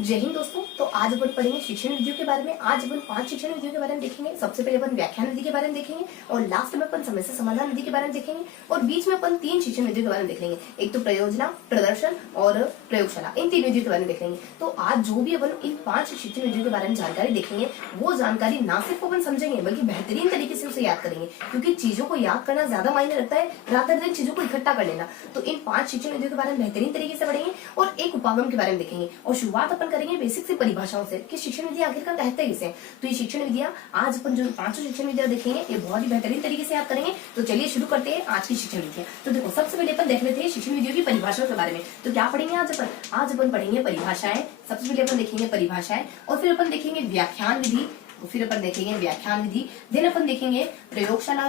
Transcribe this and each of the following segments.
जय हिंद दोस्तों। तो आज अपन पढ़ेंगे शिक्षण विधियों के बारे में। आज अपन 5 शिक्षण विधियों के बारे में देखेंगे। सबसे पहले अपन व्याख्यान विधि के बारे में देखेंगे और लास्ट में अपन समस्या समाधान विधि के बारे में देखेंगे और बीच में अपन 3 शिक्षण विधियों के बारे में देख लेंगे। एक तो प्रयोजना, प्रदर्शन और प्रयोगशाला, इन 3 विधियों के बारे में देख लेंगे। तो आज जो भी अपन इन 5 शिक्षण विधियों के बारे में जानकारी देखेंगे वो जानकारी ना सिर्फ अपन समझेंगे बल्कि बेहतरीन तरीके से उसे याद करेंगे, क्योंकि चीजों को याद करना ज्यादा मायने रखता है रात दिन चीजों को इकट्ठा कर लेना। तो इन 5 शिक्षण विधियों के बारे में बेहतरीन तरीके से पढ़ेंगे और एक उपागम के बारे में देखेंगे और शुरुआत अपन करेंगे बेसिक से परिभाषाओं से कि शिक्षण विधि आखिरकार कहते हैं किसे। तो ये शिक्षण विधियां आज अपन जो 5 शिक्षण विधियां देखेंगे ये बहुत ही बेहतरीन तरीके से याद करेंगे। तो चलिए शुरू करते हैं आज की शिक्षण विधियां। तो देखो, सबसे पहले अपन देख लेते हैं शिक्षण विधियों की परिभाषाओं के बारे में। तो क्या पढ़ेंगे आज अपन पढ़ेंगे परिभाषाएं। सबसे पहले अपन देखेंगे परिभाषाएं और फिर अपन देखेंगे व्याख्यान विधि, फिर अपन देखेंगे व्याख्यान विधि, देन अपन देखेंगे प्रयोगशाला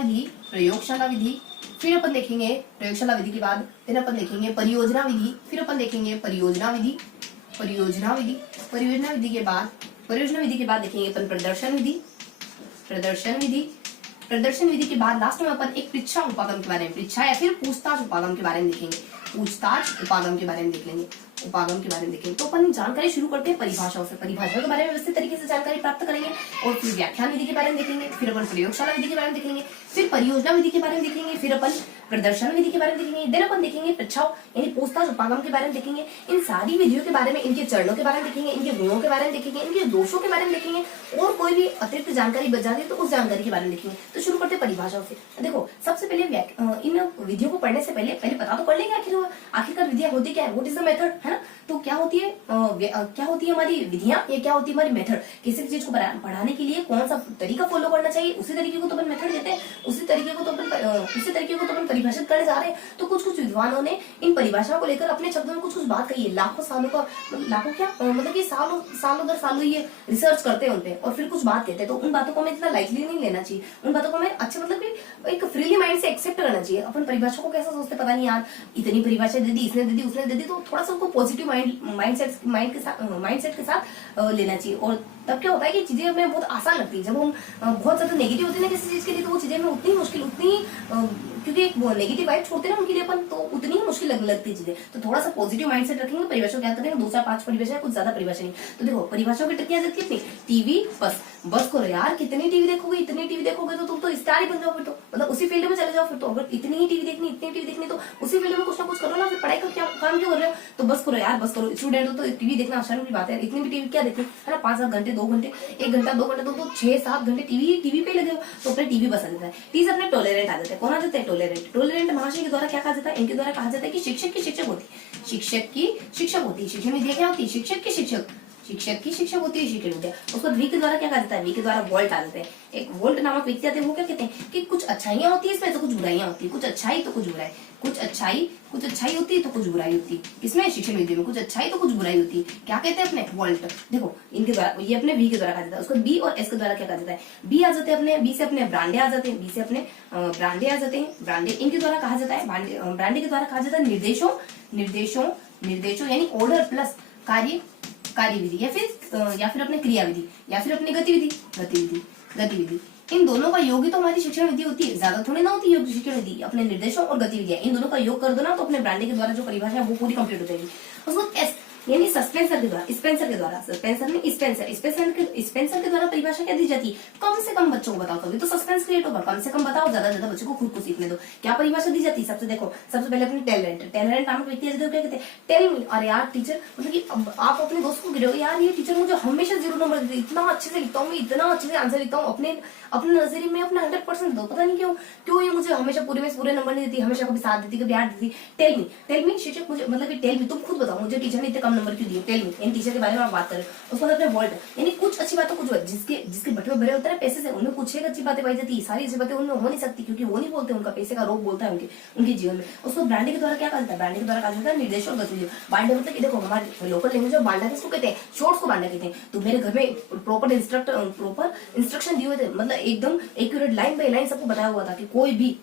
विधि, फिर अपन देखेंगे प्रयोगशाला विधि के बाद फिर अपन देखेंगे परियोजना विधि, फिर अपन देखेंगे परियोजना विधि के बाद देखेंगे अपन प्रदर्शन विधि के बाद लास्ट में अपन एक परीक्षा उपागम के बारे में, परीक्षा या फिर पूछताछ उपागम के बारे में देखेंगे। उपागम के बारे में देखेंगे। तो अपन जानकारी शुरू करते हैं परिभाषाओं से। परिभाषाओं के बारे में व्यवस्थित तरीके से जानकारी प्राप्त करेंगे और फिर व्याख्यान विधि के बारे में देखेंगे, फिर अपन प्रयोगशाला विधि के बारे में देखेंगे, फिर परियोजना विधि के बारे में देखेंगे, फिर अपन प्रदर्शन विधि के बारे में देखेंगे, देन अपन देखेंगे परीक्षाओं यानी पूछताछ उपागम के बारे में देखेंगे। इन सारी विधियों के बारे में, इनके चरणों के बारे में देखेंगे, इनके गुणों के बारे में देखेंगे, इनके दोषों के बारे में देखेंगे और कोई भी अतिरिक्त जानकारी बच जाती है तो उस जानकारी के बारे में देखेंगे। तो शुरू करते हैं परिभाषाओं से। देखो, सबसे पहले इन विधियों को पढ़ने से पहले पता तो कर लेंगे आखिरकार विधियां होती क्या है, व्हाट इज द मेथड, है ना। तो क्या होती है हमारी विधियां, ये क्या होती है हमारी मेथड। किसी चीज को पढ़ाने के लिए कौन सा तरीका फॉलो करना चाहिए, उसी तरीके को तो अपन मेथड कहते हैं, उसी तरीके को तो अपन परिभाषित करने जा रहे हैं। तो कुछ विद्वानों ने इन परिभाषाओं को लेकर अपने शब्दों में कुछ बात कही है। सालों दर सालों ये रिसर्च करते हैं उनपे और फिर कुछ बात कहते हैं। तो उन बातों को हमें इतना लाइटली नहीं लेना चाहिए, उन बातों को हमें अच्छे एक फ्रीली माइंड से एक्सेप्ट करना चाहिए। अपन परिभाषा को कैसा सोचते पता नहीं यार, इतनी परिभाषा दे दी, इसने दे दी, उसने दे दी, तो थोड़ा सा उनको पॉजिटिव माइंडसेट के साथ लेना चाहिए। और तब क्या होता है कि चीजें हमें बहुत आसान लगती है। जब हम बहुत ज्यादा नेगेटिव होते हैं ना किसी चीज के लिए, तो वो चीजें हमें क्योंकि एक नेगेटिव वाइब छोड़ते हैं ना उनके लिए अपन, तो उतनी ही मुश्किल लगती है चीजें। तो थोड़ा सा पॉजिटिव माइंडसेट रखेंगे। परिभाषा क्या करेंगे, 2 से 5 परिभाषा, कुछ ज्यादा परिभाषा नहीं। तो देखो, परिभाषाओं की ट्रिक जाती है टीवी बस करो यार, कितनी टीवी देखोगे तो तुम तो स्टार ही बन जाओ। फिर तो मतलब उसी फील्ड में चले जाओ। फिर तो अगर इतनी ही टीवी देखनी तो उसी फील्ड में कुछ ना कुछ करो ना। फिर पढ़ाई का क्या काम क्यों कर रहे हो। तो बस करो यार, बस करो। स्टूडेंट हो तो टीवी देखना आसान की बात है। इतनी भी टीवी क्या देखनी है ना, 5-7 घंटे, 2 घंटे, 1 घंटा, 2 घंटे, तो 6-7 घंटे टीवी पे लगे हो तो अपने टीवी बस आ जाता है। टीचर अपने टॉलरेंट आ जाते हैं। कौन आ जाता है, टॉलरेंट महाशय के द्वारा क्या कहा जाता है, इनके द्वारा कहा जाता है कि शिक्षक की शिक्षक होती है। शिक्षक विद्या क्या होती है, शिक्षक की शिक्षक होती है शिक्षण विद्या। उसको वी के द्वारा क्या कहा जाता है, वी के द्वारा वोल्ट आ जाता है। एक वोल्ट नामक व्यक्ति आते हैं, वो क्या कहते हैं कि कुछ अच्छाइयां होती है इसमें तो कुछ बुराइयां होती है, कुछ अच्छाई तो कुछ बुराई, कुछ अच्छाई होती है तो कुछ बुराई होती है। किसमें, शिक्षण विधि में। कुछ अच्छाई तो कुछ बुराई होती है, क्या कहते हैं अपने वोल्ट। देखो, इनके द्वारा ये अपने वी के द्वारा कहा जाता है। उसको बी और एस के द्वारा क्या कहा जाता है, बी आ जाते हैं अपने, बी से अपने ब्रांडे आ जाते हैं, ब्रांडे इनके द्वारा कहा जाता है। ब्रांडे के द्वारा कहा जाता है निर्देशों यानी ऑर्डर प्लस कार्य विधि या फिर अपने क्रिया विधि या फिर अपनी गतिविधि। इन दोनों का योग ही तो हमारी शिक्षण विधि होती है। ज्यादा थोड़ी ना होती है शिक्षण विधि। अपने निर्देशों और गतिविधियां, इन दोनों का योग कर दो ना तो अपने ब्रांडे के द्वारा जो परिभाषा है वो पूरी कंप्लीट हो जाएगी। उसको एस यानी स्पेंसर के द्वारा परिभाषा क्या दी जाती है, कम से कम बच्चों को बताओ, तभी तो सस्पेंस क्रिएट होगा। कम से कम बताओ, ज्यादा बच्चों को खुद को सीखने दो। क्या परिभाषा दी जाती है, सबसे पहले अपने टैलेंट नामक व्यक्ति क्या कहते हैं, टेल मी। अरे यार टीचर, मतलब कि आप अपने दोस्त को गिरो, यार ये टीचर मुझे हमेशा 0 नंबर देती है, इतना अच्छे से लिखता हूँ मैं, इतना अच्छे से आंसर लिखता हूँ, अपने नजरिए में अपना 100% दो। पता नहीं क्यों ये मुझे हमेशा पूरे नंबर नहीं देती, हमेशा कभी 7 देती, कभी 8 देती। टेल मी शिक्षक, मुझे मतलब कि टेल मी, तुम खुद बताओ मुझे टीचर ने इतने कम नंबर क्यों दिए। टेल मी इन टीचर के बारे में आप बात करें। उसको अपने वर्ल्ड यानी कुछ अच्छी बातों, कुछ जिसके बटुए भरे होते हैं पैसे से, उनमें कुछ एक अच्छी बातें पाई जाती है। सारी अच्छी बातें उनमें हो नहीं सकती क्योंकि वो नहीं बोलते, उनका पैसे का रोग बोलता है उनके जीवन में। उसको ब्रांडे के द्वारा क्या कहता है, ब्रांडे के द्वारा कहा जाता है निर्देश और गतिविधि। बांडे मतलब कि देखो, हमारे लोकल लैंग्वेज में बांडा किसको कहते हैं, शॉर्ट्स को बांडा कहते हैं। तो मेरे घर में प्रॉपर इंस्ट्रक्शन दिए हुए थे, मतलब एकदम एक्यूरेट लाइन बाय लाइन सबको बताया हुआ था कि कोई भी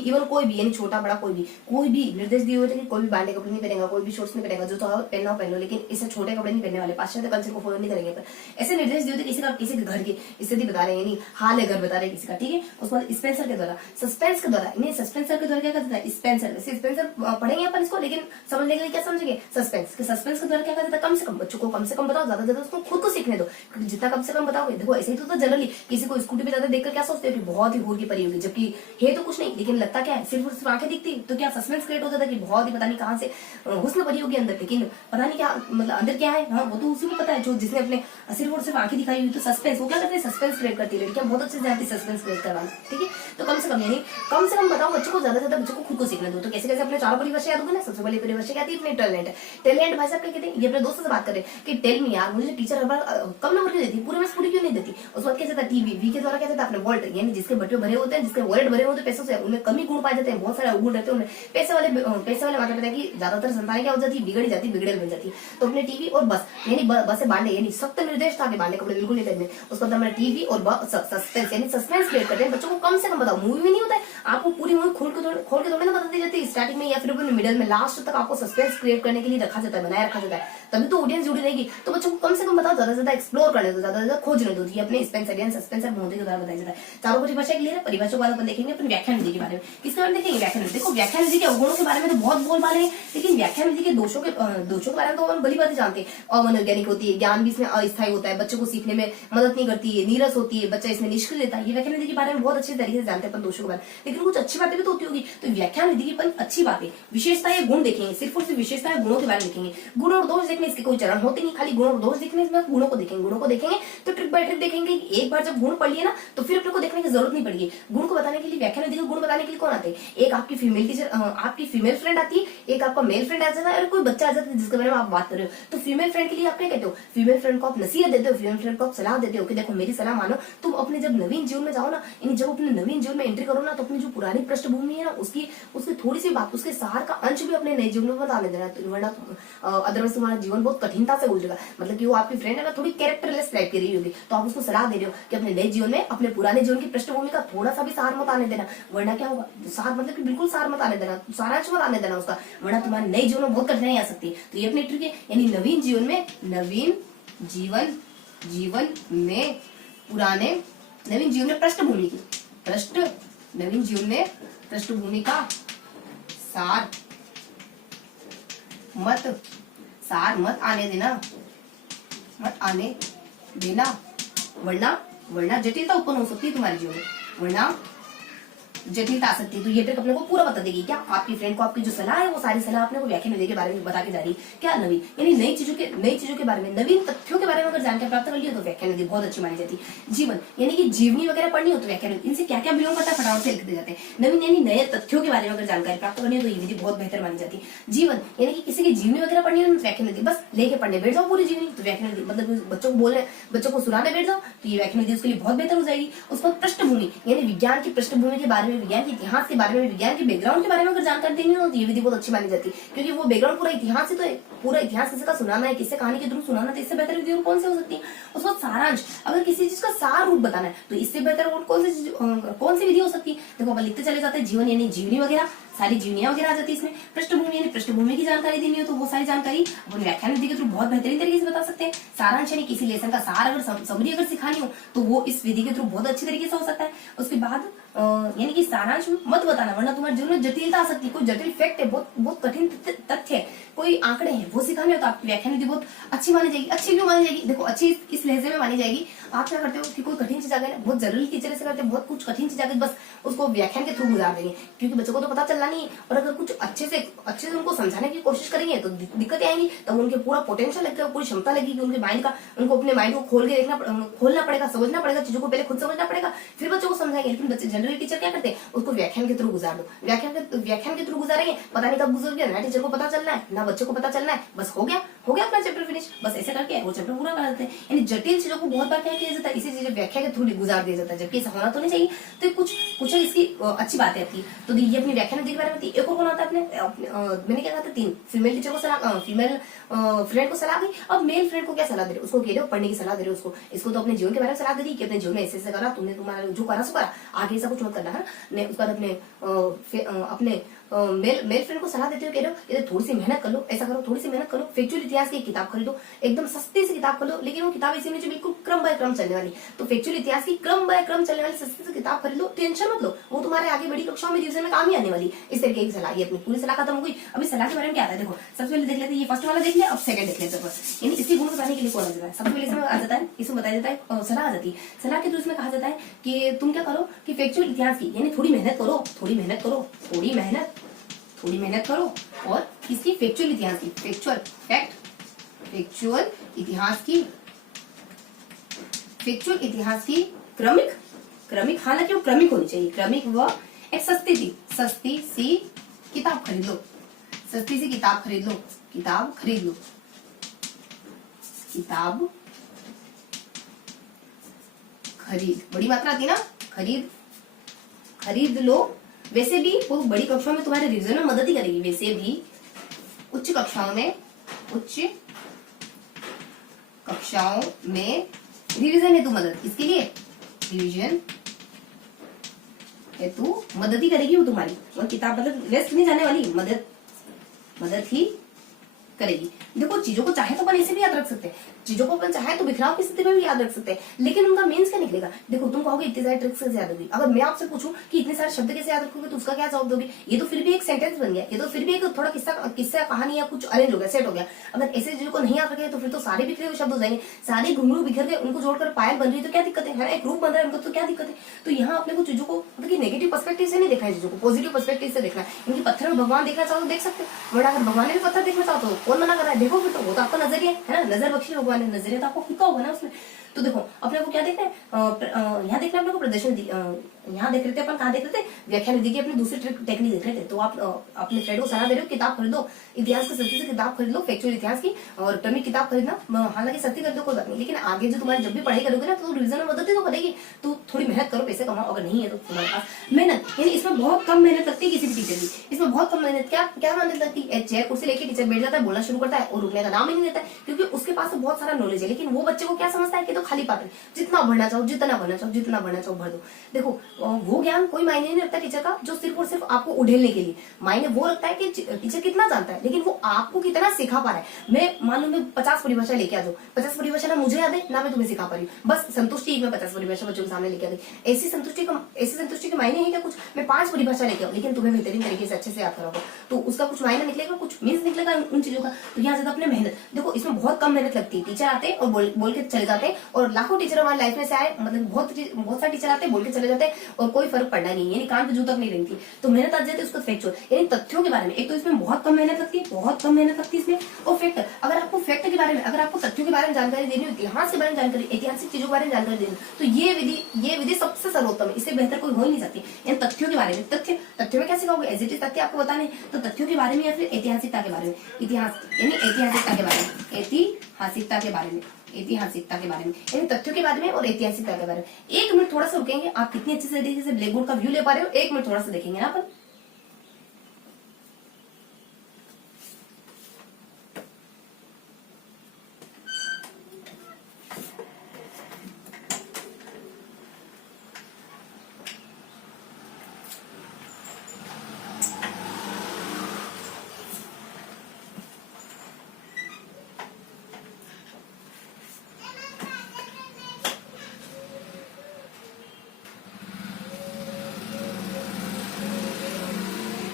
इवन कोई भी यानी छोटा बड़ा कोई भी निर्देश दिए हुए थे कि कोई भी बांडे कपड़े नहीं पहनेगा, कोई भी शॉर्ट्स नहीं पहनेगा, जो तो पहनना पहनो, लेकिन इससे छोटे कपड़े नहीं पहनने वाले, पाश्चात्य कल्चर को फॉलो नहीं करेंगे। पर ऐसे निर्देश दिए होते किसी के घर की स्थिति बता रहे हैं, यानी हाल है घर बता रहे हैं किसी का, ठीक है। उसके बाद स्पेंसर के द्वारा, सस्पेंस के द्वारा, इन्हें सस्पेंसर के द्वारा क्या करता है, स्पेंसर। वैसे स्पेंसर पढ़ेंगे अपन इसको, लेकिन समझने के लिए क्या समझेंगे, सस्पेंस के द्वारा क्या करता है, कम से कम बच्चों को कम से कम बताओ, ज्यादा से ज्यादा उसको खुद को सीखने दो, क्योंकि जितना कम से कम बताओगे, देखो ऐसे ही तो जनरली किसी को स्कूटी पे जाते देखकर क्या सोचते हो कि बहुत ही हूर की परी होगी, जबकि है तो कुछ नहीं, लेकिन लगता क्या है, सिर्फ आंखें दिखती तो क्या सस्पेंस क्रिएट होता था कि बहुत ही पता नहीं कहां से हुस्न परी होगी अंदर, लेकिन पता नहीं क्या मतलब अंदर क्या है, हाँ वो तो उसी को पता है जो जिसने अपने सिर्फ आंखें दिखाई हुई। तो सस्पेंस वो क्या करते हैं, सस्पेंस क्रिएट करती है लड़कियां, बहुत अच्छे से जानती है सस्पेंस क्रिएट करवाना, ठीक है। तो कम से कम यानी कम से कम बताओ बच्चों को, ज्यादा से ज्यादा बच्चों को खुद को सीखने दो। तो कैसे कैसे अपने चारों परिभाषा याद होगी ना, सबसे पहली परिभाषा क्या थी, अपने टैलेंट। टैलेंट भाई साहब क्या कहते हैं, ये अपने दोस्तों से बात करें कि टेल मी यार, मुझे टीचर हर बार कम नंबर क्यों देती, पूरे में पूरी क्यों नहीं देती। उस बाद कैसे था, टीवी वी के द्वारा क्या था, अपने वॉल्ट, यानी जिसके बटवे भरे होते हैं, जिसके वॉलेट भरे होते हैं पैसों से, उनमें कमी गुण पाए जाते हैं, बहुत सारे गुण रहते हैं उनमें। पैसे वाले माता पिता की ज्यादातर संतानें क्या हो जाती है, बिगड़ी जाती, बिगड़ेल बन जाती। तो अपने टीवी और बस, यानी बस से बांधे, यानी सख्त निर्देश था कि बांधे कपड़े बिल्कुल नहीं पहनने। उसको हमारे टीवी और सस्पेंस, यानी सस्पेंस क्रिएट करते हैं, बच्चों को कम से कम बताओ। मूवी में नहीं होता है, आपको पूरी मूवी खोल के थोड़ी ना बता दी जाती है स्टार्टिंग में या फिर मिडिल में, लास्ट तक आपको सस्पेंस क्रिएट करने के लिए रखा जाता है, बनाए रखा जाता है, तभी तो ऑडियंस जुड़ी रहेगी। तो बच्चों को कम से कम बताओ, ज्यादा से ज्यादा एक्सप्लोर करने दो, ज्यादा से ज्यादा खोजने दो। ये अपने स्पेंसरियन सस्पेंसर मोदी के द्वारा बताया जाता है। चारों परिभाषा क्लियर है। परिभाषा के बाद अपन देखेंगे अपने व्याख्यान विधि के बारे में। किसके बारे में देखेंगे, व्याख्यान विधि। देखो व्याख्यान विधि के अवगुणों के बारे में तो बहुत बोल वाले हैं, लेकिन व्याख्यान विधि के दोषों के बारे में तो अपन बड़ी बातें जानते हैं। अमनोवैज्ञानिक होती है, ज्ञान भी इसमें अस्थायी होता है, बच्चों को सीखने में मदद नहीं करती है, नीरस होती है, बच्चा इसमें निष्क्रिय रहता है। ये व्याख्यान विधि के बारे में बहुत अच्छे तरीके से जानते हैं अपन दोषों के बारे में, लेकिन कुछ अच्छी बातें भी तो होती होगी। तो व्याख्यान विधि की अपन अच्छी बातें, विशेषताएं, गुण देखेंगे, सिर्फ और सिर्फ विशेषताएं गुणों के बारे में देखेंगे। गुण और दोष देखने इसके कोई चरण होते नहीं, खाली गुण और दोष देखने इसमें गुणों को देखेंगे तो ट्रिक बाय ट्रिक देखेंगे। एक बार जब गुण पढ़ लिए ना तो फिर अपने को देखने की जरूरत नहीं पड़ेगी। गुण को बताने के लिए, व्याख्यान विधि के गुण बताने के लिए कौन आते हैं, एक आपकी फीमेल टीचर, आपकी फीमेल फ्रेंड आती है, एक आपका मेल फ्रेंड आ जाता है और कोई बच्चा आ जाता है जिसके बारे में आप बात कर रहे हो। तो फीमेल फ्रेंड के लिए आप क्या कहते हो, फीमेल फ्रेंड को आप नसीहत देते हो, फीमेल फ्रेंड को आप सलाह देते हो कि देखो मेरी सलाह मानो, तुम अपने जब नवीन जीवन में जाओ ना, यानी जब अपने नवीन जीवन में एंट्री करो ना, तो अपनी जो पुरानी पृष्ठभूमि है ना उसकी थोड़ी सी बात, उसके सार का अंश भी अपने नए जीवन में बताने देना, वरना अदरवाइज तुम्हारा जीवन बहुत कठिनता से गुजरेगा। मतलब कि वो आपकी फ्रेंड है ना, थोड़ी कैरेक्टरलेस टाइप की रही होगी, तो आप उसको सलाह दे रहे हो कि अपने नए जीवन में अपने पुराने जीवन की पृष्ठभूमि का थोड़ा सा भी सार मत आने देना, वरना क्या होगा, सार मतलब कि बिल्कुल सार मत आने देना, सारांश मत आने देना उसका, वरना तुम्हारे नए जीवन में बहुत कठिनाई आ सकती है। तो ये अपनी ट्रिक है, यानी नवीन जीवन में पुराने नवीन जीवन में पृष्ठभूमि का सार मत आने देना, वरना जटिलता उत्पन्न हो सकती है तुम्हारे जीवन में, वरना जटिलता आ सकती है। तो ये ट्रिक अपने को पूरा बता देगी। क्या आपकी फ्रेंड को आपकी जो सलाह है वो सारी सलाह अपने को व्याख्यान विधि के बारे में बता के जा रही है। क्या नवीन, यानी नई चीजों के बारे में, नवीन तथ्यों के बारे में अगर जानकारी प्राप्त कर लियो तो व्याख्यान विधि बहुत अच्छी मानी जाती है। जीवन यानी कि जीवनी वगैरह पढ़नी हो तो व्याख्यान विधि, इनसे क्या क्या बिलोंग करता है फटाफट से लिख दे जाते हैं। नवीन यानी नए तथ्यों के बारे में अगर जानकारी प्राप्त करनी हो तो ये विधि बहुत बेहतर मानी जाती है। जीवन यानी कि किसी की जीवनी वगैरह पढ़नी हो तो व्याख्यान विधि, बस लेके पढ़ने बैठ जाओ पूरी जीवनी, तो व्याख्यान विधि मतलब बच्चों को बोलने, बच्चों को सुनाने बैठ जाओ तो ये व्याख्यान विधि उसके लिए बहुत बेहतर हो जाएगी। उसको पृष्ठभूमि यानी विज्ञान की पृष्ठभूमि के बारे में, विज्ञान के इतिहास के बारे में, विज्ञान के बैकग्राउंड के बारे में अगर जानकारी देनी हो तो ये विधि बहुत अच्छी मानी जाती है, क्योंकि वो बैकग्राउंड पूरा इतिहास ही तो है, पूरा इतिहास किसी का सुनाना है, किससे कहानी के थ्रू सुनाना, तो इससे बेहतर विधि और कौन सी हो सकती है। उसको सारांश, अगर किसी चीज का सार रूप बताना है तो इससे बेहतर और कौन सी विधि हो सकती है। देखो अपन लिखते चले जाते हैं, जीवन यानी जीवनी वगैरह, सारी जीवनियां वगैरह आ जाती है इसमें। पृष्ठभूमि यानी पृष्ठभूमि की जानकारी देनी हो तो वो सारी जानकारी अपन व्याख्यान विधि के थ्रू बहुत बेहतरीन तरीके से बता सकते हैं। सारांश यानी किसी लेसन का सार अगर समरी अगर सिखानी हो तो वो इस विधि के थ्रू बहुत अच्छी तरीके से हो सकता है। उसके बाद यानी कि सारांश मत बताना, वरना तुम्हारे जीवन में जटिलता आ सकती है। कोई जटिल फैक्ट है, बहुत कठिन तथ्य है, कोई आंकड़े हैं, वो सिखाने हो तो आपकी व्याख्यान विधि बहुत अच्छी मानी जाएगी। अच्छी क्यों मानी जाएगी, देखो अच्छी इस लहजे में मानी जाएगी। आप क्या करते हो कि कोई कठिन चीज आ गई, बहुत जरूरी टीचर ऐसे करते हैं, बहुत कुछ कठिन चीज आ गई बस उसको व्याख्यान के थ्रू गुजार देंगे, क्योंकि बच्चों को तो पता चलना नहीं है। और अगर कुछ अच्छे से उनको समझाने की कोशिश करेंगे तो दिक्कतें आएंगी, तब उनके पूरा पोटेंशियल लगेगा, पूरी क्षमता लगेगी उनके माइंड का, उनको अपने माइंड को खोलना पड़ेगा, समझना पड़ेगा, चीजों को पहले खुद समझना पड़ेगा, फिर बच्चों को समझाएंगे। लेकिन बच्चे जनरली टीचर क्या करते हैं, उसको व्याख्यान के थ्रू गुजार दो, व्याख्यान के थ्रू गुजारेंगे, पता नहीं कब गुजर गया, ना टीचर को पता चलना है ना बच्चों को पता चलना है, बस हो गया अपना चैप्टर फिनिश, बस ऐसे करके वो चैप्टर पूरा कर देते हैं। यानी जटिल चीजों को बहुत बार क्या किया जाता है, इसी चीजें व्याख्या के थ्रू गुजार दिया जाता है, जबकि ऐसा होना तो नहीं चाहिए। तो कुछ इसकी अच्छी बातें आती है। तो ये अपनी व्याख्यान विधि के बारे में थी। एक और कौन आता है अपने मैंने क्या कहा था, 3 फीमेल टीचर को सलाह, फीमेल फ्रेंड को सलाह दी। अब मेल फ्रेंड को क्या सलाह दे रहे हो, उसको कह रहे हो पढ़ने की सलाह दे रहे हो उसको, इसको तो अपने जीवन के बारे में सलाह दे दी कि अपने जीवन में ऐसे करा, तुमने तुम्हारा जो करा सो करा, आगे ऐसा कुछ मत करना है। उसके बाद अपने मेल फ्रेंड को सलाह देते हो, कह रहे हो इधर थोड़ी सी मेहनत कर लो, ऐसा करो, थोड़ी सी मेहनत करो, फैक्चुअल इतिहास की एक किताब खरीदो, एकदम सस्ती सी किताब खरीदो, लेकिन वो किताब ऐसी नहीं जो बिल्कुल क्रम बाय क्रम चलने वाली। तो फैक्चुअल इतिहास की क्रम बाय क्रम चलने वाली सस्ती सी किताब खरीद लो, टेंशन मत लो, वो तुम्हारे आगे बड़ी कक्षाओं में रिवीजन में काम ही आने वाली। इस तरीके की सलाह, ये अपनी पूरी सलाह खत्म हो गई। अभी सलाह के बारे में क्या आता है, देखो सबसे पहले देख लेते हैं, ये फर्स्ट वाला देख लिया, अब सेकंड देख लेते हैं। यानी इसके गुण बताने के लिए कौन आ जाता है, सबसे पहले इसमें आ जाता है, इसमें बताया जाता है सलाह आ जाती है। सलाह के थ्रू इसमें कहा जाता है कि तुम क्या करो कि फैक्चुअल इतिहास की यानी थोड़ी मेहनत करो, थोड़ी मेहनत करो, थोड़ी मेहनत करो, और किसकी, फैक्चुअल इतिहास की, फैक्चुअल इतिहास की क्रमिक, हालांकि वो क्रमिक होनी चाहिए, क्रमिक व एक सस्ती सी किताब खरीद लो, किताब खरीद, बड़ी मात्रा आती है ना, खरीद लो। वैसे भी वो बड़ी कक्षाओं में तुम्हारे रिवीजन में मदद ही करेगी, वैसे भी उच्च कक्षाओं में रिवीजन हेतु मदद, इसके लिए रिवीजन हेतु मदद ही करेगी वो तुम्हारी, और किताब मतलब वेस्ट नहीं जाने वाली, मदद ही करेगी। देखो चीजों को चाहे तो अपन ऐसे भी याद रख सकते हैं, चीजों को अपन चाहे तो बिखराव की स्थिति में भी याद रख सकते हैं, लेकिन उनका मीन्स क्या निकलेगा। देखो तुम कहोगे इतनी सारी ट्रिक्स कैसे याद होगी, अगर मैं आपसे पूछूं कि इतने सारे शब्द कैसे याद रखोगे तो उसका क्या जवाब दोगे, ये तो फिर भी एक सेंटेंस बन गया, ये तो फिर भी एक थोड़ा किस्सा कहानी या कुछ अरेंज हो गया, सेट हो गया। अगर ऐसे चीजों को नहीं याद रखे तो फिर तो सारे बिखरे हुए शब्द हो जाएंगे, सारे घुंघरू बिखर गए, उनको जोड़कर पायल बन रही है तो क्या दिक्कत है, एक रूप बन रहा है उनको तो क्या दिक्कत है। तो यहाँ अपने को चीजों को मतलब नेगेटिव पर्सपेक्टिव से नहीं देखना है, चीजों को पॉजिटिव पर्सपेक्टिव से देखना है। इनकी पत्थर में भगवान देखना चाहो तो देख सकते हो, बट अगर भगवान ने भी पत्थर देखना चाहो तो कौन मना कर रहा है, देखो फिर तो वो तो आपका नजरिया है ना, नजर बख्शी भगवान ने, नजरिया तो आपको खुद का होगा ना उसमें। तो देखो अपने को क्या देखना है, यहाँ देखना है अपने को प्रदर्शन, यहाँ देख रहे थे अपन, कहाँ देख रहे थे, व्याख्या निधि की अपनी दूसरी टेक्निक देख रहे थे। तो आप अपने फ्रेंड को सलाह दे रहे हो किताब खरीदो, इतिहास की सस्ती से किताब खरीद लो, फैक्चुअल इतिहास की, और क्रमिक किताब खरीदना, हालांकि सस्ती कर दो कोई बात नहीं, लेकिन आगे जो तुम्हारी जब भी पढ़ाई करोगे ना तो रिविजन में मदद ही तो करेगी। तो थोड़ी मेहनत करो, पैसे कमाओ, अगर नहीं है तो तुम्हारे पास मेहनत, यानी इसमें बहुत कम मेहनत लगती है किसी भी टीचर की, इसमें बहुत कम मेहनत, क्या मेहनत लगती है, चेयर कुर्सी लेके टीचर बैठ जाता है, बोलना शुरू करता है और रुकने का नाम ही नहीं देता है, क्योंकि उसके पास तो बहुत सारा नॉलेज है, लेकिन वो बच्चे को क्या समझता है कि तो खाली पात्र, जितना भरना चाहो भर दो। देखो वो ज्ञान कोई मायने नहीं रखता टीचर का, जो सिर्फ और सिर्फ आपको उड़ेलने के लिए, मायने वो रखता है कि टीचर कितना जानता है, लेकिन वो आपको कितना सिखा पा रहा है। मैं मान लो मैं 50 परिभाषा लेके आ जाऊँ, 50 परिभाषा ना मुझे याद है ना मैं तुम्हें सिखा पा रही हूँ, बस संतुष्टि मैं 50 परिभाषा बच्चों के सामने लेके आ गई, ऐसी संतुष्टि के मायने है क्या कुछ, मैं 5 परिभाषा लेके आऊँ लेकिन तुम्हें बेहतरीन तरीके से अच्छे से याद कराऊंगा, तो उसका कुछ मायना निकलेगा, कुछ मीन्स निकलेगा उन चीजों का। तो यहाँ ज्यादा अपने मेहनत, देखो इसमें बहुत कम मेहनत लगती है, टीचर आते हैं और बोल के चले जाते हैं, और लाखों टीचर हमारी लाइफ में से आए, मतलब बहुत सारे टीचर आते हैं बोल के चले जाते हैं और कोई फर्क पड़ना नहीं, यानी कान पे जू तक नहीं रहती। तो मेहनत आ जाती है उसको फैक्चुअल, यानी तथ्यों के बारे में, एक तो इसमें बहुत कम मेहनत लगती है इसमें, और फैक्ट, अगर आपको फैक्ट के बारे में, अगर आपको तथ्यों के बारे में जानकारी देनी हो, इतिहास के बारे में जानकारी, ऐतिहासिक चीजों के बारे में जानकारी देनी, तो ये विधि सबसे सर्वोत्तम है, इससे बेहतर कोई हो ही नहीं सकती। यानी तथ्यों के बारे में, तथ्यों में क्या सिखाओगे, एज इट इज तथ्य आपको बताने, तो तथ्यों के बारे में या फिर ऐतिहासिकता के बारे में, इतिहास यानी ऐतिहासिकता के बारे में, यानी तथ्यों के बारे में और ऐतिहासिकता के बारे में। 1 मिनट थोड़ा सा रुकेंगे, आप कितनी अच्छी तरीके से ब्लैक बोर्ड का व्यू ले पा रहे हो, 1 मिनट थोड़ा सा देखेंगे ना अपन।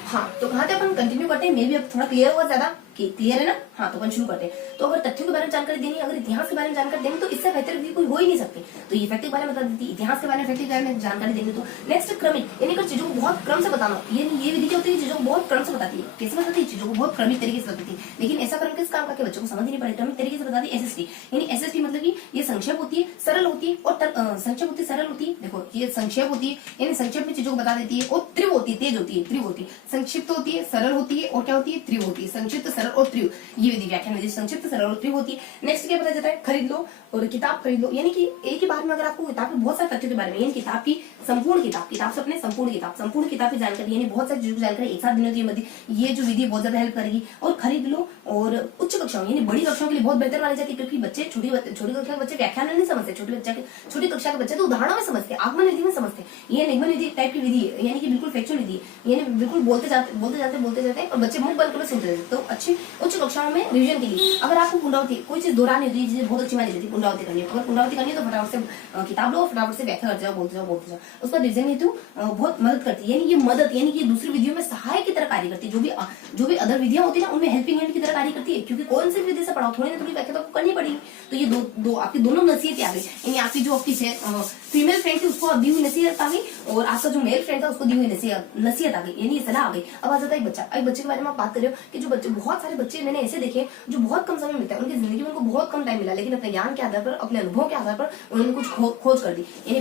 हाँ, तो कहाँ थे अपन, कंटिन्यू करते हैं, मे भी अब थोड़ा क्लियर हुआ ज्यादा, कि क्लियर है ना। हाँ, तो अपन शुरू करते हैं। तो अगर तथ्यों के बारे में जानकारी देनी, अगर इतिहास के बारे में जानकारी देनी, तो इससे बेहतर भी कोई हो ही नहीं सकती। तो ये फैक्ट के बारे में बता देती, इतिहास के बारे में, फैक्ट के बारे में जानकारी देंगे। तो नेक्स्ट क्रमिक, यानी अगर चीजों को बहुत क्रम से बताना, ये विधि क्या होती है, चीजों को बहुत क्रम से बताती है। कैसे बताती है, चीजों को बहुत क्रमिक तरीके से बताती है, लेकिन ऐसा क्रम किस काम का, बच्चों को समझ ही नहीं पड़े, क्रमिक तरीके से बताती है। एसएसटी, यानी एसएसटी मतलब कि ये संक्षेप होती है, सरल होती है, और संक्षेप होती है, सरल होती है। देखो ये संक्षेप होती है, यानी संक्षेप में चीजों को बता देती है, और तीव्र होती है, तेज होती है, तीव्र होती है, संक्षिप्त होती है, सरल होती है, और क्या होती है, तीव्र होती है, संक्षिप्त, सरल और तीव्र। ये विधि व्याख्यान विधि संक्षिप्त सरल और उपयोगी होती है। नेक्स्ट क्या बताया जाता है, खरीद लो और किताब खरीद लो, यानी कि एक ही बार में अगर आपको किताब के बहुत सारे तथ्यों के बारे में, यानी किताब की संपूर्ण किताब से अपने संपूर्ण किताब की जानकारी, यानी बहुत सारी चीजों की जानकारी एक साथ देनी होती है, ये जो विधि बहुत ज्यादा हेल्प करेगी। और खरीद लो और उच्च कक्षाओं यानी बड़ी कक्षाओं के लिए बहुत बेहतर मानी जाती है, क्योंकि बच्चे छोटी कक्षा के बच्चे व्याख्यान में नहीं समझते, छोटी कक्षा के बच्चे तो उदाहरणों में समझते, आगमन विधि में समझते। ये निगमन विधि टाइप की विधि है, यानी कि बिल्कुल फैक्चुअल विधि है, यानी बिल्कुल बोलते जाते और बच्चे मुंह बंद कर सुनते रहते। तो अच्छी उच्च कक्षाओं में रिवीजन के लिए अगर आपको पुनरावृत्ति कोई चीज दोहरानी होती है, जिसे बहुत अच्छी मानी जाती है पुनरावृत्ति करनी है, अगर पुनरावृत्ति करनी है तो फटाफट से किताब लो, फटाफट से व्याख्या कर जाओ, बोलते जाओ। उसका रिवीजन हेतु बहुत मदद करती है, यानी ये मदद यानी कि दूसरी विधियों में सहायक की तरह कार्य करती है। जो भी अदर विधियां होती है ना, उनमें हेल्पिंग हैंड की तरह कार्य करती है, क्योंकि कौन सी विधि से पढ़ाओ, थोड़ी ना थोड़ी व्याख्या तो करनी पड़ेगी। तो ये दो आपकी दोनों नसीहतें आ गई, यानी आपकी जो आपकी फीमेल फ्रेंड थी उसको दी हुई नसीहत आ गई, और आपका जो मेल फ्रेंड था उसको दी हुई नसीहत आ गई, यानी सलाह आ गई। अब आ जाता है एक बच्चे के बारे में आप बात कर रहे हो कि जो बच्चे, बहुत सारे बच्चे मैंने ऐसे देखे जो बहुत कम समय मिलता है, उनकी जिंदगी में उनको बहुत कम टाइम मिला, लेकिन अपने ज्ञान के आधार पर, अपने अनुभव के आधार पर उन्होंने कुछ खोज कर दी। यानी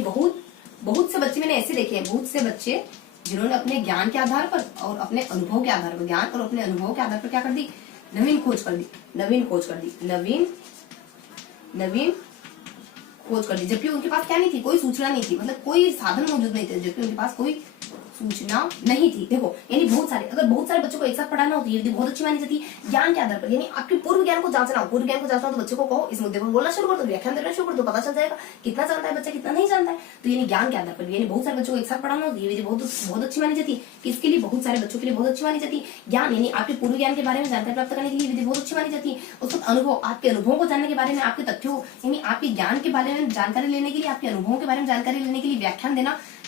बहुत से बच्चे मैंने ऐसे देखे हैं, बहुत से बच्चे जिन्होंने अपने ज्ञान के आधार पर और अपने अनुभव के आधार पर, ज्ञान और अपने अनुभव के आधार पर क्या कर दी, नवीन खोज कर दी, जबकि उनके पास क्या नहीं थी, कोई सूचना नहीं थी, मतलब कोई साधन मौजूद नहीं थे, जबकि उनके पास कोई सूचना नहीं थी। देखो, यानी बहुत सारे बच्चों को एक साथ पढ़ाना होती है, बहुत अच्छी मानी जाती है ज्ञान के आधार पर, यानी आपके पूर्व ज्ञान को जांचना हो, तो बच्चे को कहो इस मुद्दे पर बोलना शुरू कर दो, व्याख्यान देना शुरू कर दो, पता चल जाएगा कितना जानता है बच्चा, कितना नहीं जानता है। तो यानी ज्ञान के आधार पर, यानी बहुत सारे बच्चों को एक साथ पढ़ाना होती है, ये बहुत अच्छी मानी जाती है। किसके लिए, बहुत सारे बच्चों के लिए बहुत अच्छी मानी जाती है। ज्ञान यानी आपके पूर्व ज्ञान के बारे में जानकारी प्राप्त करने के लिए विधि बहुत अच्छी मानी जाती है। उसको अनुभव, आपके अनुभव को जानने के बारे में, आपके तथ्यों यानी आपके ज्ञान के बारे में जानकारी लेने के लिए, आपके अनुभवों के बारे में जानकारी लेने के लिए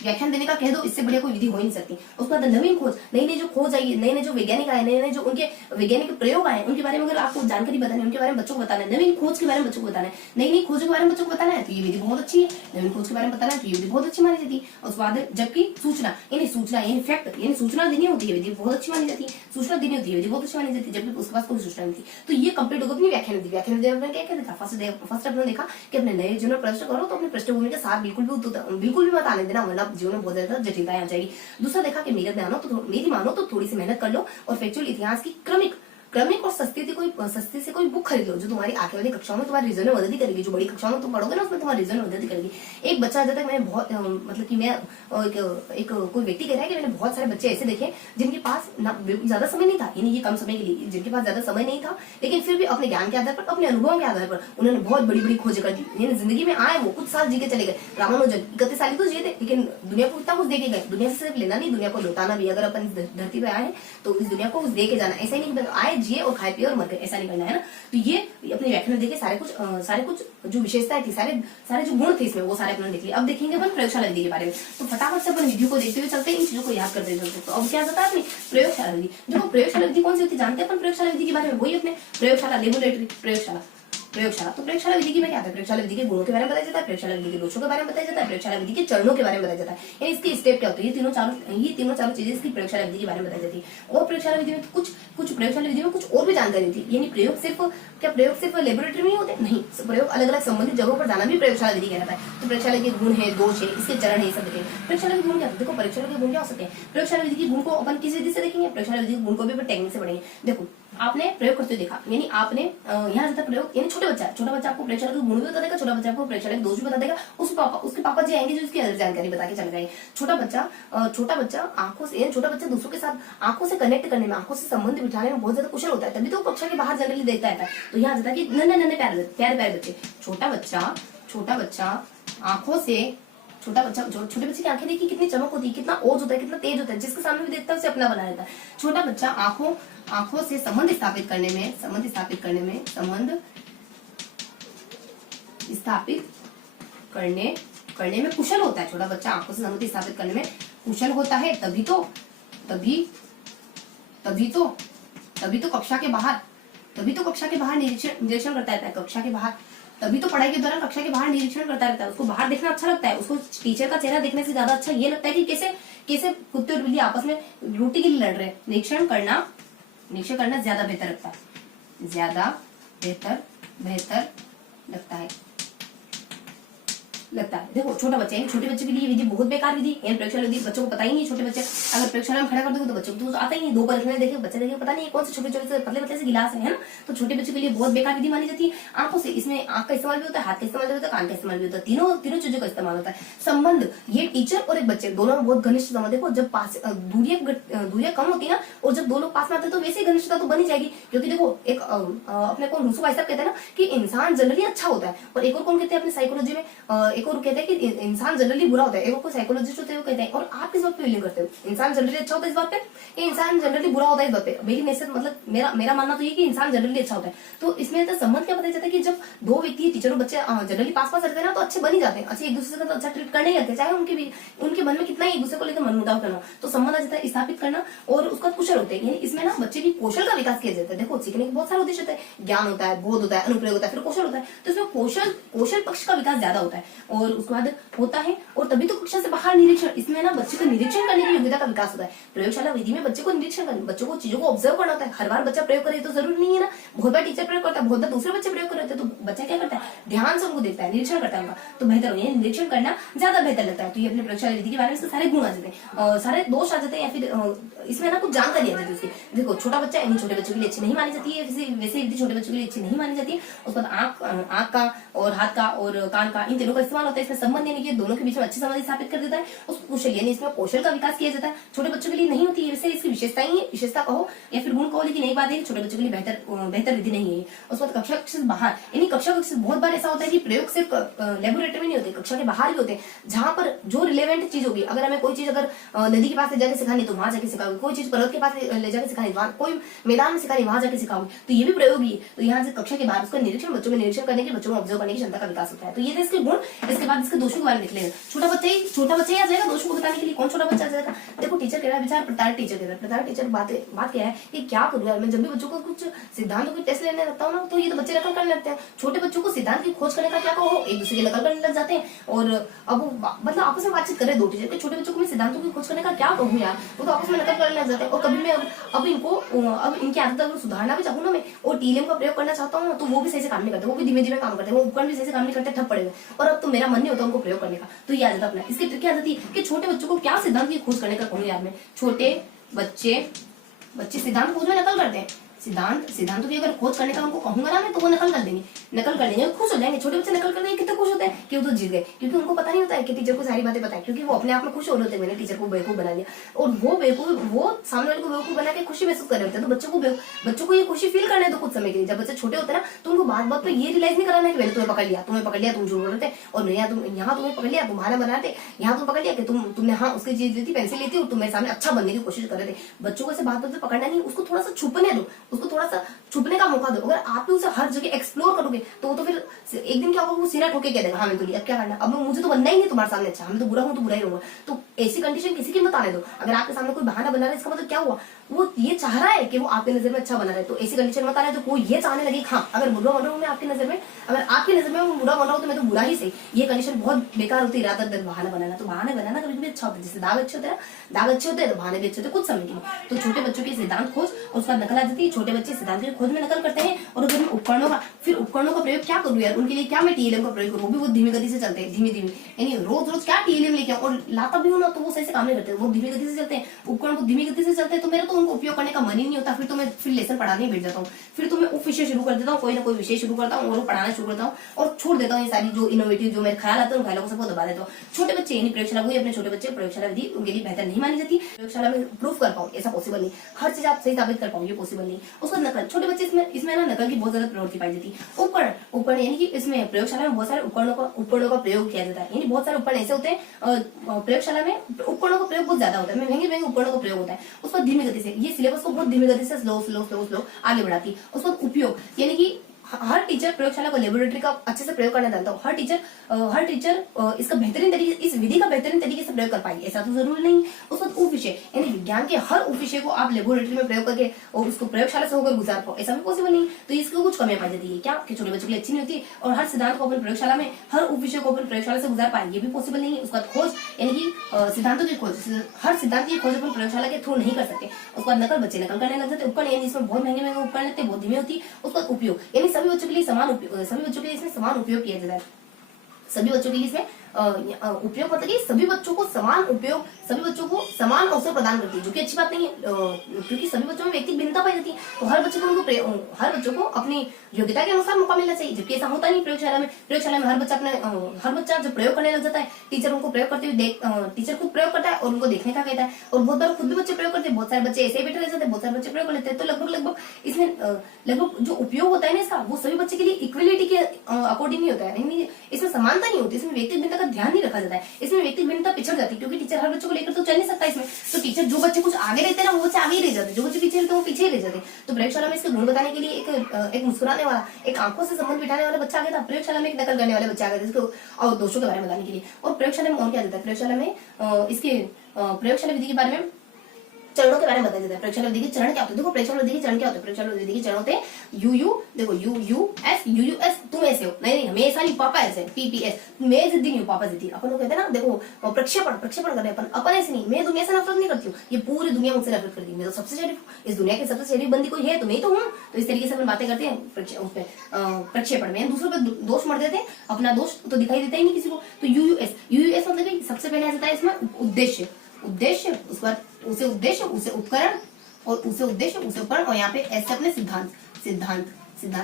व्याख्यान देने का कह दो, इससे बढ़िया कोई विधि हो ही नहीं सकती। उसके बाद नवीन खोज, नई जो खोज आई, नए जो वैज्ञानिक आए, नए जो उनके वैज्ञानिक प्रयोग आए, उनके बारे में अगर आपको जानकारी बतानी है, उनके बारे में बच्चों को बताना है, नवीन खोज के बारे में बच्चों को बताना है, नई खोजों के बारे में बच्चों को बताना है, तो ये विधि बहुत अच्छी है। नवीन खोज के बारे में बताना है तो ये विधि बहुत अच्छी मानी जाती है। उसके बाद जबकि सूचना यानी फैक्ट यानी सूचना देनी होती है, विधि बहुत अच्छी मानी जाती है। सूचना देनी होती है, विधि बहुत अच्छी मानी जाती है, जबकि उसके पास कोई सूचना नहीं थी। तो ये कंप्लीट होगा अपनी व्याख्यान विधि। में क्या देखा, फर्स्ट अपने देखा कि अपने नए जीवन में प्रश्न करो तो अपने पृष्ठभूमि के साथ बिल्कुल भी मत आने देना, वरना जीवन में बहुत ज्यादा जटिलताएं आ जाएगी। दूसरा देखा कि मेरी मानो तो थोड़ी सी मेहनत कर लो और फैक्चुअल इतिहास की क्रमिक और सस्ती से कोई बुक खरीद लो, जो तुम्हारी आगे वाली कक्षाओं में तुम्हारी रिजल्ट में मदद ही करेगी। जो बड़ी कक्षाओं में तुम पढ़ोगे ना, उसमें तुम्हारी रिजल्ट में मदद ही करेगी। एक बच्चा जब तक मैंने बहुत मतलब कि मैं एक कोई व्यक्ति कह रहा है कि मैंने बहुत सारे बच्चे ऐसे देखे जिनके पास ज्यादा समय नहीं था, यानी ये कम समय के लिए, जिनके पास ज्यादा समय नहीं था, लेकिन फिर भी अपने ज्ञान के आधार पर, अपने अनुभव के आधार पर उन्होंने बहुत बड़ी खोजें कर दी। यानी जिंदगी में आए, वो कुछ साल जी के चले गए। रामानुजन 31 साल तो जिए थे, लेकिन दुनिया को इतना कुछ दे के गए। दुनिया से सिर्फ लेना नहीं, दुनिया को लौटाना भी। अगर अपन धरती पे आए तो इस दुनिया को दे के जाना, ऐसा ही नहीं आए जिए और खाए पिए और मर गए, ऐसा नहीं करना है ना। तो ये अपने व्याख्यान में देखे सारे कुछ जो विशेषताएं थी, सारे जो गुण थे इसमें, वो सारे अपने देख लिए। अब देखेंगे अपन प्रयोगशाला विधि के बारे में। तो फटाफट से अपन वीडियो को देखते हुए चलते हैं, इन चीजों को याद करते चलते। तो अब क्या होता है अपनी प्रयोगशाला विधि। देखो, प्रयोगशाला विधि कौन सी होती है जानते हैं अपन प्रयोगशाला विधि के बारे में? वही अपने प्रयोगशाला, लेबोरेटरी, प्रयोगशाला। तो प्रयोगशाला विधि की में क्या आता है? प्रयोगशाला विधि के गुणों के बारे में बताया जाता है, प्रयोगशाला विधि के दोषों के बारे में बताया जाता है, प्रयोगशाला विधि के चरणों के बारे में बताया जाता है, यानी इसकी स्टेप क्या होती है। ये तीनों चारों चीजें इसकी प्रयोगशाला विधि के बारे में बताई जाती है। और प्रयोगशाला विधि में कुछ प्रयोगशाला विधि में कुछ और भी जानकारी थी, यानी प्रयोग सिर्फ लेबोरेटरी में ही होते नहीं, प्रयोग अलग अलग संबंधित जगहों पर जाना भी प्रयोगशाला विधि कहलाता है। तो प्रयोगशाला के गुण है, दोष है, इसके चरण है, सब देखेंगे। प्रयोगशाला के गुण क्या होते हैं? देखो, प्रयोगशाला के गुण क्या हो सकते हैं? प्रयोगशाला विधि के गुण को अपन किस विधि से देखेंगे? प्रयोगशाला विधि के गुण को भी अपन टेक्निक से पढ़ेंगे। देखो, आपने प्रयोग करते हुए देखा, यानी आपने यहाँ तक प्रयोग, यानी छोटा बच्चा आपको प्रयोगशाला के गुण भी बता देगा, छोटा बच्चा आपको प्रयोगशाला के दोष भी बता देगा। उसके पापा जी आएंगे जो इसकी अलग जानकारी बता के चले जाएंगे। छोटा बच्चा आंखों से, छोटा बच्चा दूसरों के साथ आंखों से कनेक्ट करने में, आंखों से संबंध बिठाने में बहुत ज्यादा कुशल होता है, तभी तो कक्षा के बाहर जनरली देखता है। तो यहाँ आता है कि नन्हे प्यारे बच्चे, छोटा बच्चा आंखों से, छोटे बच्चे की आंखें देखिए कितनी चमक होती है, कितना ओज होता है, कितना तेज होता है, जिसके सामने भी देखता है उसे अपना बना लेता है। छोटा बच्चा आंखों से संबंध स्थापित करने में कुशल होता है। छोटा बच्चा आंखों से संबंध स्थापित करने में कुशल होता है, तभी तो कक्षा के बाहर निरीक्षण करता रहता है। कक्षा के बाहर, तभी तो पढ़ाई के दौरान कक्षा के बाहर निरीक्षण करता रहता है। उसको बाहर देखना अच्छा लगता है, उसको टीचर का चेहरा देखने से ज्यादा अच्छा ये लगता है कि कैसे कुत्ते और बिल्ली आपस में रोटी के लिए लड़ रहे हैं। निरीक्षण करना ज्यादा बेहतर लगता है, बेहतर लगता है। लगता है। देखो छोटा बच्चा है, छोटे बच्चे के लिए विधि बहुत बेकार विधि है, प्रयोगशाला विधि बच्चों को पता ही नहीं। छोटे बच्चे अगर प्रयोगशाला में खड़ा कर दोगे तो बच्चों को तो आता ही नहीं। 2 परीक्षण देखे बच्चे देखे पता नहीं कौन से छोटे छोटे से पतले पतले से गिलास है ना, तो छोटे बच्चों के लिए बहुत बेकार विधि मानी जाती है। आंखों से, इसमें आंख का इस्तेमाल भी होता है, हाथ का इस्तेमाल भी होता है, कान का इस्तेमाल भी होता है, तीनों चीजों का इस्तेमाल होता है। संबंध, ये टीचर और एक बच्चे दोनों में बहुत घनिष्ठ संबंध। देखो जब पास दूरियां कम होती है ना, और जब 2 लोग पास में आते हैं तो वैसे ही घनिष्ठता तो बनी जाएगी। क्योंकि देखो एक अपने को रूसो भाई साहब कहते हैं ना कि इंसान जनरली अच्छा होता है, और एक और कौन कहते हैं अपने साइकोलॉजी में, एक और कहते हैं कि इंसान जनरली बुरा होता है। एक और साइकोलॉजिस्ट होते हैं वो कहते हैं। और आप किस बात पे बिलीव करते हो, इंसान जनरली अच्छा होता है इस बात पे, या इंसान जनरली बुरा होता है इस बात पे? मेरी नसीहत मतलब मेरा मानना तो ये कि इंसान जनरली अच्छा होता है। तो इसमें तो संबंध क्या पता चलता है कि जब 2 व्यक्ति टीचर और बच्चे जनरली पास रहते हैं ना, तो अच्छे बन ही जाते हैं, अच्छे एक दूसरे का अच्छा ट्रीट करने लगते हैं, चाहे उनके मन में कितना ही एक दूसरे को लेकर मनमुटाव करना, तो संबंध आ जाता है स्थापित करना, और उसका कुशल होते हैं। यानी इसमें ना बच्चे की कौशल का विकास किया जाता है। देखो सीखने के बहुत सारे उद्देश्य होते हैं, ज्ञान होता है, बोध होता है, अनुप्रयोग होता है, फिर कौशल होता है। तो इसमें कौशल पक्ष का विकास ज्यादा होता है, और उसके बाद होता है। और तभी तो कक्षा से बाहर निरीक्षण, इसमें ना बच्चे को निरीक्षण करने की योग्यता का विकास होता है। प्रयोगशाला विधि में बच्चे को निरीक्षण करना, बच्चों को चीजों को ऑब्जर्व करना होता है। हर बार बच्चा प्रयोग करे तो जरूरी नहीं है ना, बहुत बार टीचर प्रयोग करता है, बहुत बार दूसरे बच्चे प्रयोग करते हैं, तो बच्चा क्या करता है, ध्यान से उनको देखता है, निरीक्षण करता है उनका, तो बेहतर होता है। निरीक्षण करना ज्यादा बेहतर लगता है। तो ये अपने प्रयोगशाला विधि के बारे में इसके सारे गुण आ जाते हैं, सारे दोष आ जाते हैं, या फिर इसमें ना कुछ जानकारी आ जाती है उसकी। देखो छोटा बच्चा है, छोटे बच्चों के लिए अच्छी नहीं मानी जाती है, वैसे विधि छोटे बच्चों के लिए अच्छी नहीं मानी जाती है। उसके बाद आंख का और हाथ का और कान का, इन तीनों का इस्तेमाल होता है। इसमें संबंध यानी कि दोनों के बीच में अच्छे संबंध स्थापित कर देता है। उसको कुशल यानी इसमें कौशल का विकास किया जाता है। छोटे बच्चों के लिए नहीं होती है, वैसे इसकी विशेषता ही है, विशेषता कहो या फिर गुण कहो, लेकिन एक बात है कि छोटे बच्चों के लिए बेहतर विधि नहीं है। उसके बाद कक्षा से बाहर, यानी कक्षा से बहुत बार ऐसा होता है कि प्रयोग सिर्फ लेबोरेटरी में नहीं होते, कक्षा के बाहर भी होते हैं, जहां पर जो रिलेवेंट चीज होगी। अगर हमें कोई चीज अगर नदी के पास ले जाकर सिखानी तो वहां जाके सिखाओगे, कोई चीज पर्वत के पास ले जाकर सिखानी, कोई मैदान में सिखानी वहां जाके सिखाओगे, तो ये भी प्रयोग ही है। तो यहाँ से कक्षा के बाहर उसका निरीक्षण, बच्चों में निरीक्षण करने की, बच्चों को ऑब्जर्व करने की क्षमता का विकास होता है। तो ये थे इसके गुण। इसके बाद इसके दोषों के बारे में देख लेंगे। छोटा बच्चा ही आ जाएगा दोषों को बताने के लिए। कौन छोटा बच्चा आ जाएगा? देखो टीचर कह रहा है, विचार प्रताड़ित टीचर कह रहा है। प्रताड़ित टीचर बात क्या है कि क्या करूँ यार, मैं जब भी बच्चों को कुछ सिद्धांतों की टेस्ट लेने लगता हूँ ना, तो ये तो बच्चे नकल करने लगते हैं। छोटे बच्चों को सिद्धांत की खोज करने का क्या कहो, एक दूसरे की नकल करने लग जाते हैं। और अब मतलब आपस में बातचीत करे 2 टीचर के, छोटे बच्चों को मैं सिद्धांतों की खोज करने का क्या कहूँ यार, वो तो आपस में नकल करने लग जाते हैं। और कभी मैं अब इनकी आदत अगर सुधारना भी चाहूँ ना मैं, और टीएलएम का प्रयोग करना चाहता हूँ, तो वो भी सही से काम नहीं करते, वो भी धीमे धीमे काम करते हैं, वो उपकरण भी सही से काम नहीं करते, ठप पड़े हुए। और अब तो मेरा मन नहीं होता उनको प्रयोग करने का। तो ये आ जाता अपना। इसकी ट्रिक क्या जाती है कि छोटे बच्चों को क्या सिद्धांत की खोज करने का कहूँ यार मैं। छोटे बच्चे सिद्धांत खोज में नकल करते हैं। सिद्धांतों की अगर खोज करने का उनको कहूंगा ना मैं, तो वो नकल कर देंगे, खुश हो जाएंगे। छोटे बच्चे नकल कर देंगे, कितने खुश होते हैं कि वो तो जीत गए, क्योंकि उनको पता नहीं होता है कि टीचर को सारी बातें पता है, क्योंकि वो अपने आप में खुश हो रहे होते हैं, मैंने टीचर को बेवकूफ बना लिया। और वो सामने वाले को बेवकूफ बना के खुशी महसूस कर रहे होते हैं। तो बच्चों को ये खुशी फील करना है तो कुछ समय के लिए। जब बच्चे छोटे होते हैं ना, तो उनको बात पे ये रियलाइज नहीं कराना है कि मैंने तुम्हें पकड़ लिया, तुम झूठ बोल रहे थे, और यहाँ तुम्हें पकड़ लिया, तुम्हारा बना थे, यहाँ तुम पकड़ लिया कि तुमने हाँ उसकी चीज दी थी, पेंसिल ली थी, और तुम मेरे सामने अच्छा बनने की कोशिश कर रहे थे। बच्चों को ऐसे बात पकड़ना नहीं, उसको थोड़ा सा छुपने दो, उसको थोड़ा सा छुपने का मौका दो। अगर आप भी उसे हर जगह एक्सप्लोर करोगे तो फिर एक दिन क्या होगा, वो सिरा ठोके कह देगा हाँ मैं तो लिया, अब क्या करना, अब मुझे तो बनना ही नहीं तुम्हारे सामने अच्छा, मैं तो बुरा हूँ तो बुरा ही रहूंगा। तो ऐसी कंडीशन किसी की मत आने दो। अगर आपके सामने कोई बहाना बना रहा है, इसका मतलब क्या हुआ, वो ये चाह रहा है कि वो आपकी नजर में अच्छा बना रहे। तो ऐसी कंडीशन मत आने, तो कोई ये चाहने लगे हाँ अगर बुरा बन रहा हूँ मैं आपकी नजर में, अगर आपकी नजर में वो बुरा बन रहा हूँ तो मैं तो बुरा ही सही। ये कंडीशन बहुत बेकार होती है, रात दिन बहाना बनाना। तो बहाना बनाना कभी कभी अच्छा होता है, जैसे दाग अच्छे होते हैं तो बहाने भी अच्छे होते हैं कुछ समय के लिए। तो छोटे बच्चों के सिद्धांत खोज और उसका नकल आ जाती है। छोटे बच्चे सिद्धांत की खोज में नकल करते हैं। और अगर मैं उपकरणों का प्रयोग क्या करूँ यार, उनके लिए क्या मैं टीएलएम का प्रयोग करूँ, वो भी बहुत धीमी गति से चलते हैं, धीमी यानी रोज क्या टीएलएम लेके और लाता भी हूँ ना, तो वो सही से काम नहीं करते, वो धीमी गति से चलते हैं, उपकरण को धीमी गति से चलते हैं। तो मेरा तो उनको उपयोग करने का मन ही नहीं होता। फिर तो मैं लेसन पढ़ाने बैठ जाता हूँ, फिर तो मैं उप विषय शुरू कर देता हूँ, कोई ना कोई विषय शुरू करता हूँ और पढ़ाना शुरू करता हूँ, और छोड़ देता हूँ ये सारी जो इनोवेटिव जो मेरे ख्याल आते हैं उन ख्यालों को सबको दबा देता हूँ। छोटे बच्चे यानी प्रयोगशाला हुई, अपने छोटे बच्चे प्रयोगशाला विधि उनके लिए बेहतर नहीं मानी जाती। प्रयोगशाला में प्रूव कर पाऊँ ऐसा पॉसिबल नहीं, हर चीज आप सही साबित कर पाऊँ ये पॉसिबल नहीं। उसका नकल, छोटे बच्चे इसमें ना नकल की बहुत ज्यादा प्रवृत्ति पाई जाती है। उपकरण यानी कि इसमें प्रयोगशाला में बहुत सारे उपकरणों का प्रयोग किया जाता है। यानी बहुत सारे उपकरण ऐसे होते हैं प्रयोगशाला में, उपकरणों का प्रयोग बहुत ज्यादा होता है, महंगे उपकरणों का प्रयोग होता है। उसका धीमी गति से, ये सिलेबस को बहुत धीमी गति से स्लो आगे बढ़ाती है। उसका उपयोग यानी कि हर टीचर प्रयोगशाला को लेबोरेटरी का अच्छे से प्रयोग करना जानता हो। हर टीचर इसका बेहतरीन तरीके, इस विधि का बेहतरीन तरीके से प्रयोग कर पाएगी ऐसा तो जरूरी नहीं। उस वक्त उप विषय यानी विज्ञान के हर उप विषय को आप लेबोरेटरी में प्रयोग करके और उसको प्रयोगशाला से होकर गुजार पाओ, ऐसा भी पॉसिबल नहीं। तो इसको कुछ कमियां पाई जाती है क्या कि छोटे बच्चों के लिए अच्छी नहीं होती। और हर सिद्धांत को अपन प्रयोगशाला में, हर उप विषय को अपन प्रयोगशाला से गुजार पाए, ये भी पॉसिबल नहीं है। उसका खोज यानी कि सिद्धांतों की खोज, हर सिद्धांत की खोज अपन प्रयोगशाला के थ्रू नहीं कर सकते। उसके बाद नकल, बच्चे नकल करने लग जाते। उपकरण यानी इसमें बहुत महंगे उपकरण लगते, बहुत धीमी होती। उसका उपयोग यानी सभी बच्चों के लिए इसमें समान उपयोग किया जाता है। सभी बच्चों के लिए इसमें उपयोग मतलब कि सभी बच्चों को समान उपयोग, सभी बच्चों को समान अवसर प्रदान करती है, जो कि अच्छी बात नहीं है, क्योंकि सभी बच्चों में व्यक्तिगत भिन्नता पाई जाती है। तो हर बच्चे को हर बच्चों को अपनी योग्यता के अनुसार मौका मिलना चाहिए, जबकि ऐसा होता नहीं प्रयोगशाला में हर बच्चा जब प्रयोग करने लग जाता है, टीचर उनको प्रयोग करते हुए टीचर खुद प्रयोग करता है और उनको देखने का कहता है, और बहुत बार खुद भी बच्चे प्रयोग करते हैं, बहुत सारे बच्चे ऐसे ही बैठे रह जाते हैं, बहुत सारे बच्चे प्रयोग कर लेते हैं। तो लगभग इसमें लगभग जो उपयोग होता है ना इसका, वो सभी बच्चे के लिए इक्वलिटी के अकॉर्डिंग नहीं होता है, इसमें समानता नहीं होती, इसमें व्यक्तिगत भिन्नता का ध्यान नहीं रखा जाता है, इसमें व्यक्तिगत भिन्नता पिछड़ जाती है, क्योंकि टीचर हर बच्चे को लेकर तो चल नहीं सकता इसमें। तो टीचर जो बच्चे कुछ आगे रहते हैं ना, वो बच्चे आगे ही रह जाते हैं, जो बच्चे पीछे रहते हैं वो पीछे ही रह जाते हैं। तो प्रयोगशाला में इसके गुण बताने के लिए एक मुस्कुराने वाला, एक आंखों से संबंध बिठाने वाला बच्चा आ गया था, प्रयोगशाला में एक नकल करने वाले बच्चे आ गए थे इसको और दोषों के बारे में बताने के लिए। और प्रयोगशाला में और क्या देता है, प्रयोगशाला में इसके प्रयोगशाला विधि के बारे में चरणों के बारे में बताया जाता है। प्रयोगशाला विधि के चरण क्या होते हैं, देखो प्रयोगशाला विधि के चरण क्या होते हैं, प्रयोगशाला विधि के चरण होते हैं यू, देखो यू एस, तुम ऐसे हो, नहीं हमेशा नहीं, पापा ऐसे, PPS, मैं जिद्दी नहीं हूँ, पापा जिद्दी। अपन लोग कहते हैं ना, देखो प्रक्षेपण करने, अपन ऐसे नहीं, मैं दुनिया से नफरत नहीं करती हूँ, ये पूरी दुनिया मुझसे नफरत करती है, मैं तो सबसे शरीफ हूँ, इस दुनिया के सबसे शरीफ बंदी कोई है तो मैं तो हूँ। तो इस तरीके से अपन बातें करते हैं प्रक्षेपण में, दूसरों पर दोष मर देते हैं, अपना दोष तो दिखाई देता ही नहीं किसी को। तो यूयूएस मतलब सबसे पहले आ जाता है इसमें उद्देश्य, उसके बाद उसे उद्देश्य, उसे उपकरण, और उसे उद्देश्य, उसे उपकरण, और यहाँ पे ऐसे अपने सिद्धांत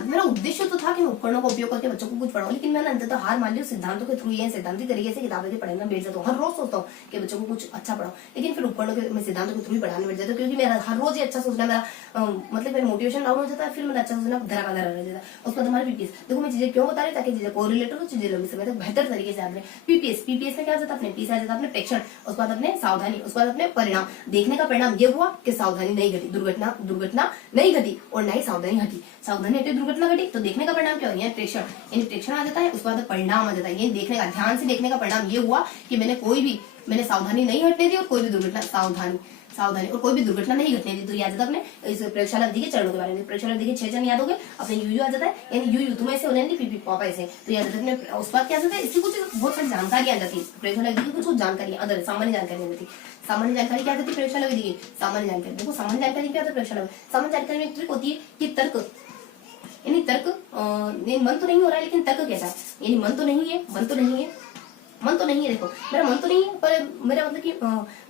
मेरा उद्देश्य तो था कि मैं उपकरणों का उपयोग करके बच्चों को कुछ पढ़ाऊं, लेकिन मैंने अंततः हार मान ली, सिद्धांतों के थ्रू ये सिद्धांतिक तरीके से किताबें के पढ़ने में बैठ जाता हूँ। हर रोज सोचता हूँ कि बच्चों को कुछ अच्छा पढ़ाऊं, लेकिन फिर उपकरणों के मैं सिद्धांतों के थ्रू ही पढ़ाने बैठ जाता हूँ, क्योंकि मेरा हर रोज ही अच्छा सोचना, मेरा मतलब मेरा मोटिवेशन डाउन हो जाता है, फिर मेरा अच्छा सोचना धरा का धरा रह जाता है। उसके बाद हमारे PPS, देखो मैं चीजें क्यों बता रही, ताकि चीजें कोरिलेटेड हो, चीजें लंबी समय तक बेहतर तरीके से आपने PPS में क्या जाता है, अपने P से आ जाता है अपने प्रेक्षण, उसके बाद अपने सावधानी, उसके बाद अपने परिणाम। देखने का परिणाम ये हुआ कि सावधानी नहीं घटी, दुर्घटना नहीं घटी, और ना ही सावधानी हटी, दुर्घटना घटी, तो देखने का परिणाम क्या हो गया, प्रेक्षण, यानी प्रेक्षण आ जाता है, उसके बाद परिणाम आ जाता है, यानी देखने का, ध्यान से देखने का परिणाम ये हुआ कि मैंने सावधानी नहीं हटने दी, और कोई भी दुर्घटना सावधानी और कोई भी दुर्घटना नहीं घटने दी। तो याद आता अपने इस प्रयोगशाला विधि के चरणों के बारे में, प्रयोगशाला विधि के 6 चरण याद हो गए, अपने यू आ जाता है, यानी यू तुम ऐसे होने नहीं, पीपी पापा ऐसे, तो याद आता है। उस बात क्या जाता है, इसकी कुछ बहुत सारी जानकारी आ जाती है, प्रयोगशाला विधि की कुछ जानकारी अदर सामान्य जानकारी आ जाती है। सामान्य जानकारी क्या आती है प्रयोगशाला विधि की, सामान्य जानकारी, देखो सामान्य जानकारी क्या होता है प्रयोगशाला में, सामान्य जानकारी में एक ट्रिक होती है कि तर्क, यानी तर्क मन तो नहीं हो रहा है, लेकिन तर्क कैसा है, यानी मन तो नहीं है, देखो मेरा मन तो नहीं है, पर मेरा मतलब कि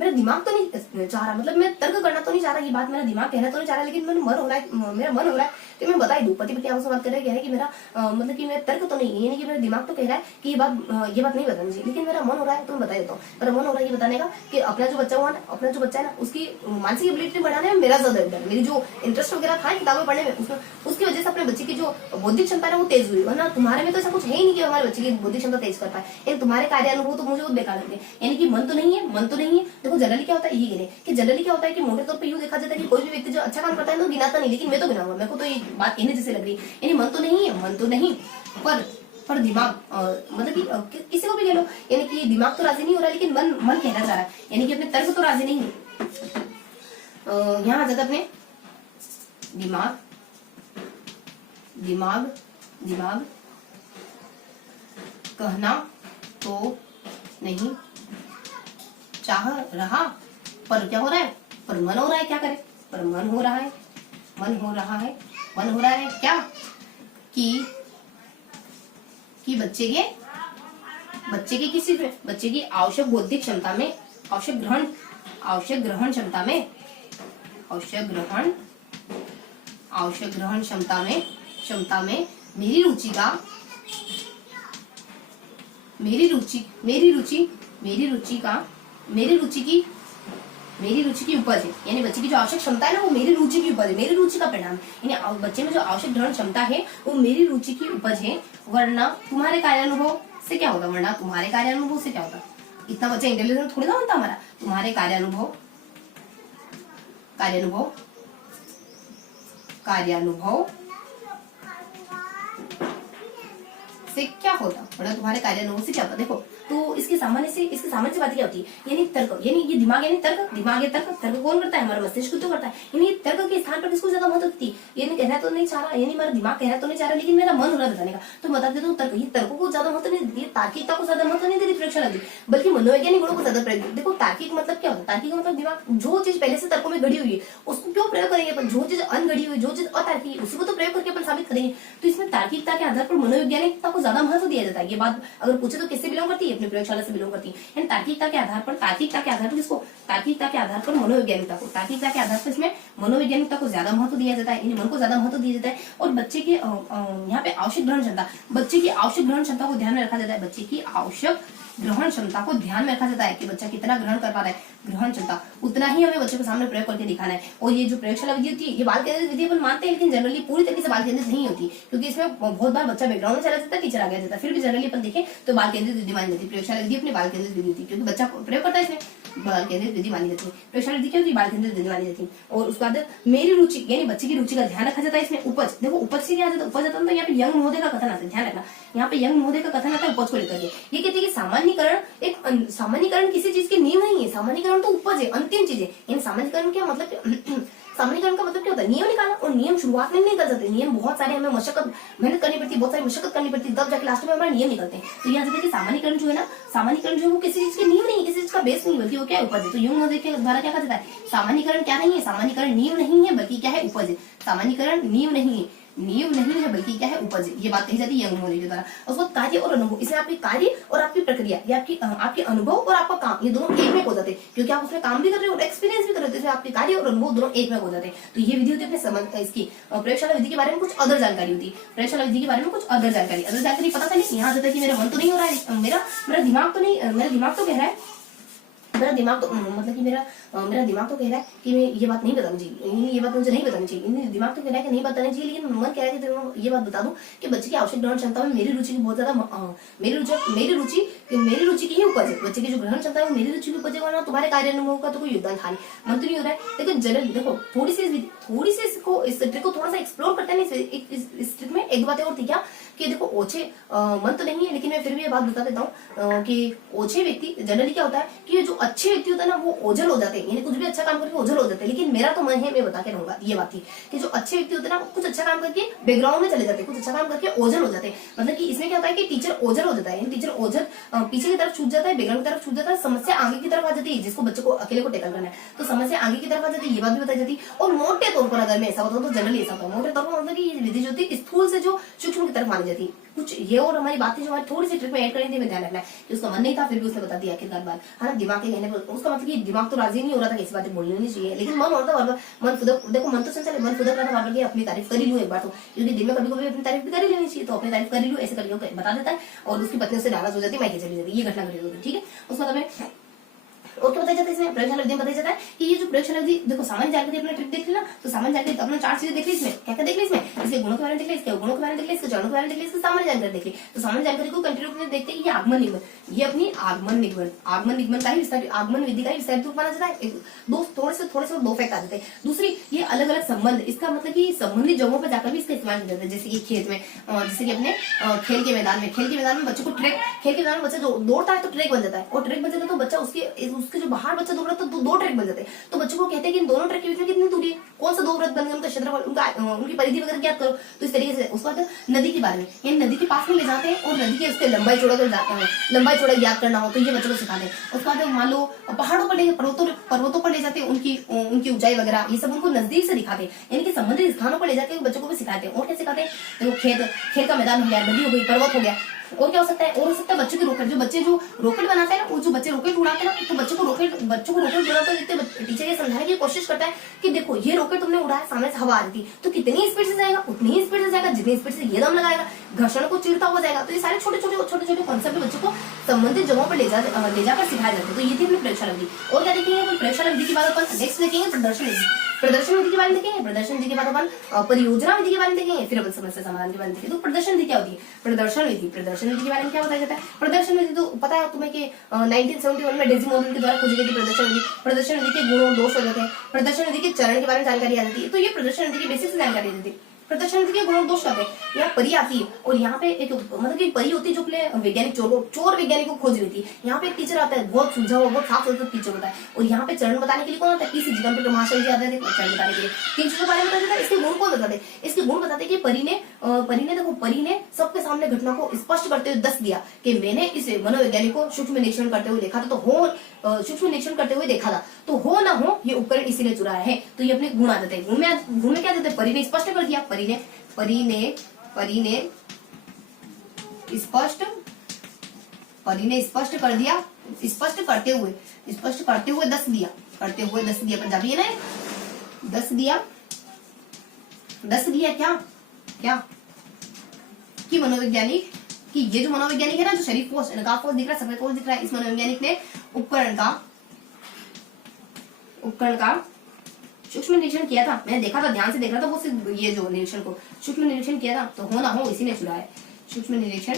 मेरा दिमाग तो नहीं चाह रहा, मतलब मैं तर्क करना तो नहीं चाह रहा, ये बात मेरा दिमाग कहना तो नहीं चाह रहा, लेकिन मेरा मन हो रहा है कि मैं बता ही दूं, पति आपस में बात कर रहे हैं कि मेरा मतलब कि मेरा तर्क तो नहीं है, यानी कि मेरा दिमाग तो कह रहा है कि ये बात नहीं बतानी चाहिए, लेकिन मेरा मन हो रहा है तो मैं बता देता हूँ। मेरा मन हो रहा है ये बताने का कि अपना जो बच्चा है ना, उसकी मानसिक एबिलिटी बढ़ाने में मेरा ज्यादा इंटरेस्ट, मेरी जो इंटरेस्ट वगैरह था किताबें पढ़ने में, उसकी वजह से अपने बच्चे की जो बौद्धिक क्षमता है वो तेज हुई, वरना तुम्हारे में तो ऐसा कुछ है ही नहीं कि हमारे बच्चे की बौद्धिक क्षमता तेज कर पाए, यानी तुम्हारे कार्य अनुभव तो मुझे बहुत बेकार लगे, यानी कि मन तो नहीं है। देखो जनरली क्या होता है, जनरली क्या होता है कि मोटे तौर पे यूं देखा जाता है कि कोई भी व्यक्ति जो अच्छा काम करता है तो गिनाता नहीं, लेकिन मैं तो गिनाऊंगा, मेरे को तो ये बात कहने जैसे लग रही है, यानी मन तो नहीं, पर दिमाग मतलब कि किसी को भी कह लो, यानी कि दिमाग तो राजी नहीं हो रहा, लेकिन मन कहना चाह रहा है, यानी कि अपने तर्क तो राजी नहीं है। यहाँ आ जाता अपने दिमाग कहना तो नहीं चाह रहा, पर क्या हो रहा है, पर मन हो रहा है, क्या करे, पर मन हो रहा है क्या कि बच्चे की आवश्यक बौद्धिक क्षमता में, आवश्यक ग्रहण क्षमता में मेरी रुचि की उपज है, यानी बच्चे की जो आवश्यक क्षमता है ना वो मेरी रुचि की उपज है, मेरी रुचि का परिणाम है, यानी बच्चे में जो आवश्यक ग्रहण क्षमता है वो मेरी रुचि की उपज है, वरना तुम्हारे कार्यानुभव से क्या होगा, इतना बच्चा इंटेलिजेंट थोड़ी ना बनता हमारा, तुम्हारे कार्यानुभव से क्या होता, मतलब तुम्हारे कार्यानुभव से क्या होता। देखो तो इसकी सामान्य से बात क्या होती है, यानी तर्क, यानी ये दिमाग यानी तर्क कौन करता है, हमारा मस्तिष्क तो करता है, यानी तर्क के स्थान पर किसको ज्यादा महत्व देती है, यानी कहना तो नहीं चाह रहा, यानी मेरा दिमाग कहना तो नहीं चाह रहा, लेकिन मेरा मन हो रहा बताने का, तो बता देता हूँ तर्क, ये तर्कों को ज्यादा महत्व नहीं देती, तार्किकता को ज्यादा महत्व नहीं देती प्रयोगशाला में, बल्कि मनोवैज्ञानिक गुणों को ज्यादा प्रयोग। देखो तार्किक मतलब क्या होता है, तार्किक मतलब दिमाग जो चीज पहले से तर्कों में घड़ी हुई है उसको क्यों प्रयोग करेंगे अपन, जो चीज अनघड़ी हुई, जो चीज अतार्किक है उसी को तो प्रयोग करके अपन साबित करेंगे। तो इसमें तार्किकता के आधार पर मनोवैज्ञानिकता को ज्यादा महत्व दिया जाता है। ये बात अगर पूछे तो किससे बिलोंग करती है, अपनी प्रयोगशाला से बिलोंग करती है। यानी तार्किकता के आधार पर, तार्किकता के आधार पर किसको, तार्किकता के आधार पर मनोवैज्ञानिकता को, तार्किकता के आधार पर इसमें मनोवैज्ञानिकता को ज्यादा महत्व दिया जाता है, यानी मन को ज्यादा महत्व दिया जाता है। और बच्चे के यहाँ पे आवश्यक ग्रहण क्षमता, बच्चे की आवश्यक ग्रहण क्षमता को ध्यान में रखा जाता है, बच्चे की आवश्यक ग्रहण क्षमता को ध्यान में रखा जाता है कि बच्चा कितना ग्रहण कर पा रहा है, ग्रहण क्षमता उतना ही हमें बच्चे के सामने प्रयोग करके दिखाना है। और ये जो प्रयोगशाला विधि होती है ये बाल केंद्रित विधि अपन मानते हैं, लेकिन जनरली पूरी तरीके से बाल केंद्रित नहीं होती, क्योंकि इसमें बहुत बार बच्चा बैकग्राउंड में चला जाता है, टीचर आ गया जाता है। फिर भी जनरली अपन देखें तो बाल केंद्रित विधि मानी जाती है, प्रयोगशाला विधि अपनी बाल केंद्रित विधि होती है, क्योंकि बच्चा प्रयोग करता है इसमें, बाल केंद्रित विधि मानी जाती है। प्रयोगशाला विधि क्या होती है, बाल केंद्रित विधि मानी जाती है। और उसके बाद मेरी रुचि, यानी बच्चे की रुचि का ध्यान रखा जाता है इसमें। उपज, देखो उपज से क्या आता है, उपज आता है तो यहाँ पे यंग महोदय का कथन आता है, ध्यान रखना, यहाँ पे यंग महोदय का कथन आता है उपज को लेकर के। ये कहते हैं कि सामान्यीकरण, एक सामान्यीकरण किसी चीज की नींव नहीं है, सामान्यीकरण तो उपज है, अंतिम चीज है। यानी सामान्यीकरण क्या मतलब, सामान्यीकरण का मतलब क्या होता है, नियम निकालना। और नियम शुरुआत में नहीं निकल जाते, नियम बहुत सारे हमें मशक्कत, मेहनत करनी पड़ती है, बहुत सारी मशक्कत करनी पड़ती है, तब जाके लास्ट में हमारे नियम निकलते हैं। तो यहाँ देखिए सामान्यीकरण जो है ना, सामान्यीकरण जो है वो किसी चीज की नींव नहीं, किसी चीज का बेस नहीं, बल्कि वो क्या है, उपज है। तो यूं महोदय के द्वारा क्या कहा जाता है, सामान्यीकरण क्या नहीं है, सामान्यीकरण नींव नहीं है बल्कि क्या है, उपज है। सामान्यीकरण नींव नहीं है, नींव नहीं है बल्कि क्या है, उपज है। ये बात कही जाती है यंग महोदय के द्वारा। उसको कार्य और अनुभव, इसमें आपकी कार्य और आपकी प्रक्रिया, ये आपके अनुभव और आपका काम, ये दोनों एक में हो जाते हैं, क्योंकि आप उसमें काम भी कर रहे हो और एक्सपीरियंस भी कर रहे हो, इसमें आपके कार्य और अनुभव दोनों एक में हो जाते हैं। तो ये विधि होती है अपने इसकी प्रयोगशाला विधि के बारे में कुछ अदर जानकारी होती है, प्रयोगशाला विधि के बारे में कुछ अदर जानकारी पता चली। यहाँ जाता है कि मेरा मन तो नहीं हो रहा है, मेरा दिमाग तो नहीं, मेरा दिमाग तो कह रहा है, मेरा दिमाग तो मतलब कि मेरा दिमाग तो कह रहा है कि मैं ये बात नहीं बतानी चाहिए, ये बात मुझे नहीं बतानी चाहिए, दिमाग तो कह रहा है कि नहीं बतानी चाहिए, लेकिन मन कह रहा है कि ये बात बता दूं कि बच्चे की आवश्यक ग्रहण क्षमता में मेरी रुचि की बहुत ज्यादा, मेरी रुचि की ही उपज है, बच्चे की जो ग्रहण क्षमता है वो मेरी रुचि की उपज है, वरना तुम्हारे कार्य अनुभव का तो कोई योगदान था नहीं, मन तो नहीं हो रहा है। लेकिन जनरल देखो थोड़ी सी इसको, इस ट्रिक को थोड़ा सा एक्सप्लोर करते हैं। इस ट्रिक में एक बात और थी क्या कि देखो ओछे मन तो नहीं है, लेकिन मैं फिर भी ये बात बता देता हूँ कि ओछे व्यक्ति जनरली क्या होता है कि जो अच्छे व्यक्ति होता है ना वो ओझल हो जाते हैं, यानी कुछ भी अच्छा काम करके ओझल हो जाते हैं। लेकिन मेरा तो मन है, मैं बता के रहूंगा ये बात थी कि जो अच्छे व्यक्ति होते हैं ना कुछ अच्छा काम करके बैकग्राउंड में चले जाते हैं, कुछ अच्छा काम करके ओझल हो जाते हैं। मतलब कि इसमें क्या होता है कि टीचर ओझल हो जाता है, टीचर ओझल पीछे की तरफ छूट जाता है, बैकग्राउंड की तरफ छूट जाता है, समस्या आगे की तरफ आ जाती है, जिसको बच्चे को अकेले को टेकल करना है तो समस्या आगे की तरफ आ जाती है, ये बात भी बताई जाती है। और मोटे तौर पर अगर मैं ऐसा बताऊँ तो जनरली ऐसा होता है, मोटे तौर पर मतलब कि ये विधि जो होती है स्थूल से जो सूक्ष्म की तरफ मानी जाती है। कुछ ये और हमारी बातें जो हमारी थोड़ी सी ट्रिक में ऐड करनी थी, मैं ध्यान रखना है कि उसका मन नहीं था फिर भी उसने बता दिया आखिरकार बात, है ना, दिमाग के कहने पर उसका मतलब कि दिमाग तो राजी नहीं हो रहा था, कैसी बातें बोलनी नहीं चाहिए, लेकिन मन होता है मन फुदक, देखो मन तो चंचल, मन फुदक रहा था बार बार अपनी तारीफ कर ही लूं एक बार तो, क्योंकि दिन में कभी कभी अपनी तारीफ भी कर ही लेनी चाहिए, तो अपनी तारीफ कर ही लूं ऐसे करके बता देता है और उसकी पत्नी से नाराज हो जाती है, मायके चली जाती है, ये घटना घटी होती है, ठीक है। उसका मतलब और क्या बताया जाता है इसमें, प्रयोगशाला विधि में बताया जाता है कि ये जो प्रयोगशाला विधि, देखो सामान्य जानकारी अपना ट्रिक देख लेना, तो सामान्य जानकारी अपना 4 चीजें देख ली इसमें, क्या क्या देख ली इसमें, इसके गुणों के बारे में देख ली, इसके गुणों के बारे में देख ली, इसके चरणों के बारे में देख ली, इसकी सामान्य जानकारी देख ली। तो सामान्य जानकारी को कंटिन्यू करके देखते हैं ये आगमन निगमन, ये अपनी आगमन निगमन का ही विस्तार, आगमन विधि का ही विस्तारित रूप माना जाता है। दो थोड़े से दो फैक्ट आ जाते हैं। दूसरी ये अलग अलग संबंध, इसका मतलब कि संबंधित जगहों पर जाकर भी इसका इस्तेमाल किया जाता है, जैसे कि खेत में, जैसे कि अपने खेल के मैदान में बच्चे को ट्रैक, खेल के मैदान में बच्चा जो दौड़ता है तो ट्रैक बन जाता है, और ट्रैक बन जाता है तो बच्चा उसके जो बाहर बच्चा दौड़ रहा है तो 2 ट्रैक बन जाते हैं। तो बच्चों को कहते हैं कि इन दोनों ट्रैक के बीच में कितनी दूरी है, कौन सा 2 वृत्त बन गए, उनका क्षेत्रफल, उनकी परिधि वगैरह ज्ञात करो। तो इस तरीके से उसके बाद नदी के बारे में, यानी नदी के पास में ले जाते हैं और नदी के उसके लंबाई चौड़ा ज्ञात करना हो तो ये बच्चों को सिखाते हैं। उसके बाद मान लो पहाड़ों पर ले, पर्वतों पर ले जाते हैं, उनकी ऊंचाई वगैरह ये सब उनको नजदीक से दिखाते हैं, यानी कि संबंधित स्थानों पर ले जाके बच्चों को भी सिखाते हैं। और क्या सिखाते हैं, देखो खेत का मैदान हो गया, नदी हो गई, पर्वत हो गया, और क्या हो सकता है, और हो सकता है बच्चों की रॉकेट, जो बच्चे जो रॉकेट बनाते हैं ना, वो जो बच्चे रॉकेट उड़ाते हैं ना, तो बच्चों को रॉकेट उड़ाते हैं, टीचर ये समझाने की कोशिश करता है कि देखो ये रॉकेट तुमने उड़ाया, सामने से हवा आ रही थी तो कितनी स्पीड से जाएगा, उतनी ही स्पीड से जाएगा जितनी स्पीड से ये दम लगाएगा, घर्षण को चीरता हुआ जाएगा। तो ये सारे छोटे छोटे कॉन्सेप्ट बच्चों को संबंधित जगहों पर ले जाकर सिखाया जाता है। तो ये थी अपनी प्रयोगशाला विधि। और क्या देखेंगे, प्रयोगशाला विधि की बात अपन नेक्स्ट देखेंगे प्रदर्शन विधि के बारे में देखेंगे, प्रदर्शन विधि के बाद अपन परियोजना विधि के बारे में देखेंगे, फिर अपन समस्या समाधान के बारे में देखेंगे। तो प्रदर्शन विधि क्या होती है, प्रदर्शन विधि के बारे में क्या बताया जाता है। प्रदर्शन विधि तो पता है तुम्हें कि 1971 में डेजी मोबिल के द्वारा खोजी गई थी प्रदर्शन विधि के गुण और दोष हो जाते हैं, प्रदर्शन विधि के चरण के बारे में जानकारी आ जाती है। तो ये प्रदर्शन विधि की बेसिक से जानकारी देती है। प्रदर्शन विधि के गुण और दोष आते हैं, यहाँ परी आती है और यहाँ पे एक मतलब कि परी होती है जो अपने वैज्ञानिक चोर वैज्ञानिक को खोज लेती है। यहाँ पे एक टीचर आता है, बहुत सुलझा हुआ, बहुत साफ सुथरा टीचर होता है, और यहाँ पे चरण बताने के लिए कौन आता है, पीसी जी कंप्यूटर महाशय जी आते हैं चरण बताने के लिए। 3 चीजों के बारे में बताया जाता है। इसके गुण कौन बताते हैं, इसके गुण बताते कि परी ने सबके सामने घटना को स्पष्ट करते हुए दस दिया कि मैंने इसे मनोवैज्ञानिक को सूक्ष्म निरीक्षण करते हुए देखा था, तो सूक्ष्म निरीक्षण करते हुए देखा था, तो हो ना हो ये उपकरण इसीलिए चुराया है। तो ये अपने गुण आ जाते हैं। गुण में क्या देते हैं, परी ने स्पष्ट कर दिया, परी ने स्पष्ट, परी ने स्पष्ट कर दिया, स्पष्ट करते हुए 10 दिया, करते हुए 10 दिया, पंजाबी है ना, 10 दिया, 10 दिया क्या क्या कि मनोवैज्ञानिक, कि ये जो मनोवैज्ञानिक है ना, जो शरीफ कोष, नकाब कोष दिख रहा है, सफेद कोष दिख रहा है, इस मनोवैज्ञानिक ने उपकरण का सूक्ष्म निरीक्षण किया था। मैंने देखा था, ध्यान से देख रहा था वो सिर्फ ये जो निरीक्षण को सूक्ष्म निरीक्षण किया था, तो हो ना हो इसी ने चुराया है, सूक्ष्म निरीक्षण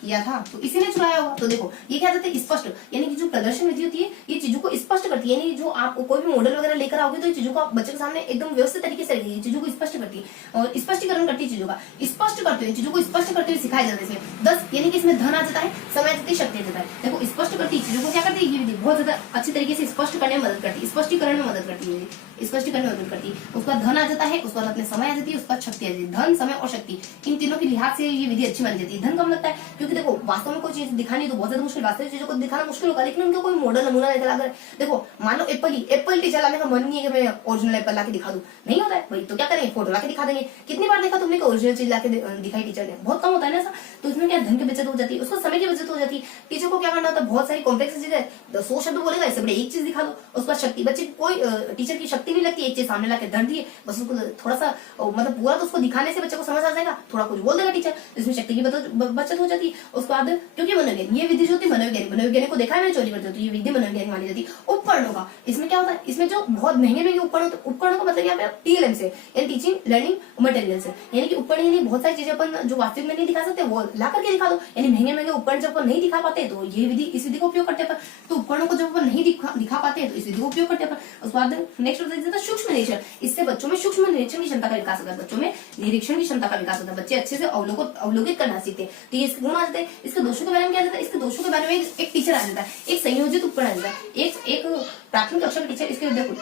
किया था तो इसी ने चुराया होगा। तो देखो ये क्या कहते हैं, स्पष्ट, यानी कि जो प्रदर्शन विधि होती है ये चीजों को स्पष्ट करती है, यानी जो आप कोई भी मॉडल वगैरह लेकर आओगे तो ये चीजों को बच्चे के सामने एकदम व्यवस्थित तरीके से रखेगी, चीजों को स्पष्ट करती है और स्पष्टीकरण करती है, चीजों का स्पष्ट करते हुए, चीजों को स्पष्ट करते हुए सिखाया जाता है। इसमें 10 यानी कि इसमें धन आ जाता है, समय आ जाती है, शक्ति आ जाता है। देखो स्पष्ट करती है चीजों को, क्या करती है ये विधि बहुत ज्यादा अच्छी तरीके से स्पष्ट करने में मदद करती है, स्पष्टीकरण में मदद करती है, स्पष्टीकरण में मदद करती है। उसका धन आ जाता है, उसके बाद अपने समय आ जाती है, उसका शक्ति आ जाती है। धन, समय और शक्ति, इन तीनों के लिहाज से ये विधि अच्छी मानी जाती है। धन कम लगता है क्योंकि देखो वास्तव में कोई चीज दिखानी तो बहुत ज्यादा मुश्किल, वास्तविक चीजों को दिखाना मुश्किल होगा, लेकिन उनका कोई मॉडल नमूना नहीं अगर देखो मान लो एप्पल टीचर लाने का मन नहीं है कि मैं ओरिजिनल एप्पल लाके दिखा दूं, नहीं होता है भाई, तो क्या करेंगे, फोटो लाके दिखा देंगे। कितनी बार देखा तुमने ओरिजिनल चीज लाके दिखाई टीचर ने, बहुत कम होता है ना ऐसा। तो इसमें क्या धन की बचत हो जाती है, उसको समय की बचत हो जाती है। टीचर को क्या करना होता है, बहुत सारी कॉम्प्लेक्स चीजें 100 शब्द बोलेगा, इससे बड़े एक चीज दिखा दो, उसका शक्ति, बच्चे कोई टीचर की शक्ति नहीं लगती, एक चीज सामने लाके धर दिए बस, उसको थोड़ा सा मतलब पूरा तो उसको दिखाने से बच्चे को समझ आ जाएगा, थोड़ा कुछ बोल देगा टीचर, इसमें शक्ति की बचत हो जाती है। उसके बाद क्योंकि मनोविज्ञान, ये विधि जो होती है मनोवैज्ञानिक को देखा है मैंने चोरी करते हो, तो ये विधि मनोवैज्ञानिक मानी जाती है। उपकरणों का इसमें क्या होता है, इसमें जो बहुत महंगे उपकरणों का मतलब यहाँ पे TLM से, यानी टीचिंग लर्निंग मटेरियल से, यानी कि उपकरण यानी बहुत सारी चीजें अपन जो वास्तविक में नहीं दिखा सकते वो ला करके दिखा दो, यानी महंगे उपकरण जब अपन नहीं दिखा पाते तो ये विधि, इस विधि का उपयोग करते हैं। तो उपकरणों को जब अपन नहीं दिखा पाते तो इस विधि का उपयोग करते हैं। उसके बाद नेक्स्ट होता है सूक्ष्म निरीक्षण, इससे बच्चों में सूक्ष्म निरीक्षण की क्षमता का विकास होता है, बच्चों में निरीक्षण की क्षमता का विकास होता है, बच्चे अच्छे से अवलोकित करना सीखते हैं। तो ये इसके गुण आ जाते हैं। इसके दोषों के बारे में क्या जाता है, इसके दोषों के बारे में एक टीचर आ जाता है, एक संयोजित उपकरण आ जाता है, एक प्राथमिक कक्षा का टीचर, इसके देखो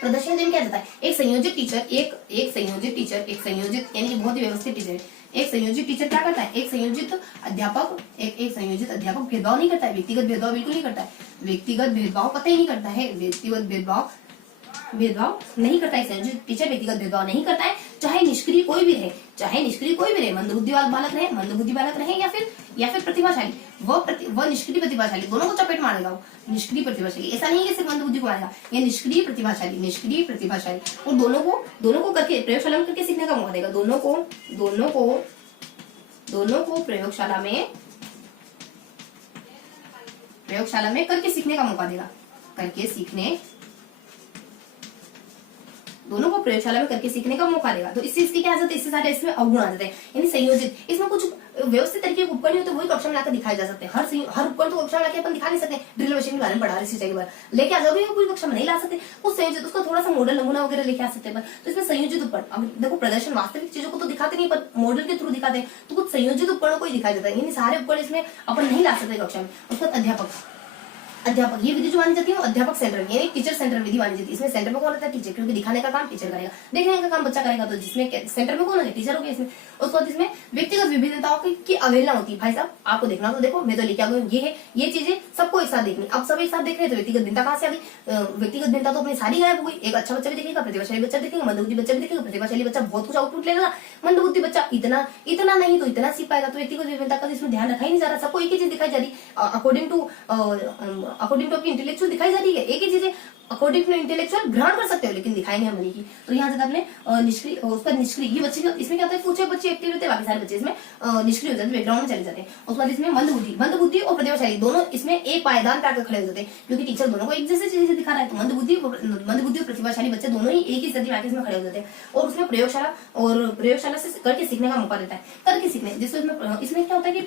प्रदर्शन दिन क्या जाता है, एक संयोजित टीचर यानी कि बहुत ही व्यवस्थित टीचर, एक संयोजित टीचर क्या करता है, एक संयोजित अध्यापक भेदभाव नहीं करता है, व्यक्तिगत भेदभाव बिल्कुल नहीं करता है, व्यक्तिगत भेदभाव पता ही नहीं करता है, व्यक्तिगत भेदभाव नहीं करता है। संयोजित टीचर व्यक्तिगत भेदभाव नहीं करता है, चाहे निष्क्रिय कोई भी रहे, मंदबुद्धि बालक रहे या फिर प्रतिभाशाली, वह निष्क्रिय प्रतिभाशाली, दोनों को चपेट मारेगा। निष्क्रिय प्रतिभाशाली ऐसा नहीं है कि सिर्फ मंदबुद्धि को मारेगा, ये निष्क्रिय प्रतिभाशाली और दोनों को करके प्रयोगशाला में करके सीखने का मौका देगा। दोनों को प्रयोगशाला में करके सीखने का मौका देगा, दोनों को प्रयोगशाला में करके सीखने का मौका देगा। तो इससे इसके क्या आ जाता है, इससे सारे इसमें अवगुण आ जाते हैं, यानी संयोजित, इसमें कुछ व्यवस्थित तरीके के उपकरण होते हैं, वही कक्षा में लाकर दिखाए जा सकते हैं। हर उपकरण तो कक्षा में लाके अपन दिखा नहीं सकते, ड्रिल मशीन के बारे में पढ़ा रहे सिंचाई के बारे में लेके आ जाओगे, पूरी कक्षा में नहीं ला सकते, कुछ संयोजित उसका थोड़ा सा मॉडल नमूना वगैरह लेके आ सकते हैं। तो इसमें संयोजित उपकरण, अब देखो प्रदर्शन वास्तविक चीजों को तो दिखाते नहीं पर मॉडल के थ्रू दिखाते हैं, तो कुछ संयोजित उपकरणों को ही दिखाया जाता है, यानी सारे उपकरण इसमें अपन नहीं ला सकते कक्षा में। उसके बाद अध्यापक ये विधि जो मानी जाती है अध्यापक सेंटर यानी टीचर सेंटर विधि मानी जाती है। इसमें सेंटर में कौन रहता है, टीचर, क्योंकि दिखाने का काम टीचर करेगा, देखने का काम बच्चा करेगा, तो जिसमें सेंटर में कौन है, टीचर होगी इसमें। उसके बाद इसमें व्यक्तिगत विभिन्नताओं की अवहेलना होती है। भाई साहब आपको देखना तो देखो, मैं तो लेके आ गई, ये है, ये चीजें सबको एक साथ देखनी, अब सब एक साथ देख रहे हैं तो व्यक्तिगत भिन्नता कहाँ से आ गई, व्यक्तिगत भिन्नता तो अपनी सारी गायब हो गई। एक अच्छा बच्चा भी दिखेगा, प्रतिभाशाली बच्चा दिखेगा, मंदबुद्धि बच्चा भी दिखेगा, प्रतिभाशाली बच्चा बहुत कुछ आउटपुट लेगा, मंदबुद्धि बच्चा इतना नहीं तो इतना सीख पाएगा। तो व्यक्तिगत विभिन्नता का इसमें ध्यान रखा ही नहीं जा रहा, सबको एक ही चीज दिखाई जा रही, अकॉर्डिंग टू अपनी इंटेलेक्चुअल दिखाई जा रही है, एक ही चीजें अकॉर्डिंग टू इंटेलेक्चुअल ग्रहण कर सकते हो लेकिन दिखाएंगे हम नहीं की। तो यहाँ से आपने निष्क्रिय, उसका निष्क्रिय, ये बच्चे इसमें क्या होता है, कुछ बच्चे एक्टिव रहते हैं, बाकी सारे बच्चे इसमें निष्क्रिय हो जाते हैं, बैकग्राउंड में चले जाते हैं। उसके बाद इसमें मंदबुद्धि और प्रतिभाशाली दोनों इसमें एक पायदान पे आकर खड़े हो जाते हैं, क्योंकि टीचर दोनों को एक जैसे चीजें दिखा रहा है। तो मंदबुद्धि और प्रतिभाशाली बच्चे दोनों ही एक ही स्थिति में आके इसमें खड़े हो जाते हैं और उसमें प्रयोगशाला से करके सीखने का मौका देता है, करके सीखने, जिससे इसमें क्या होता है कि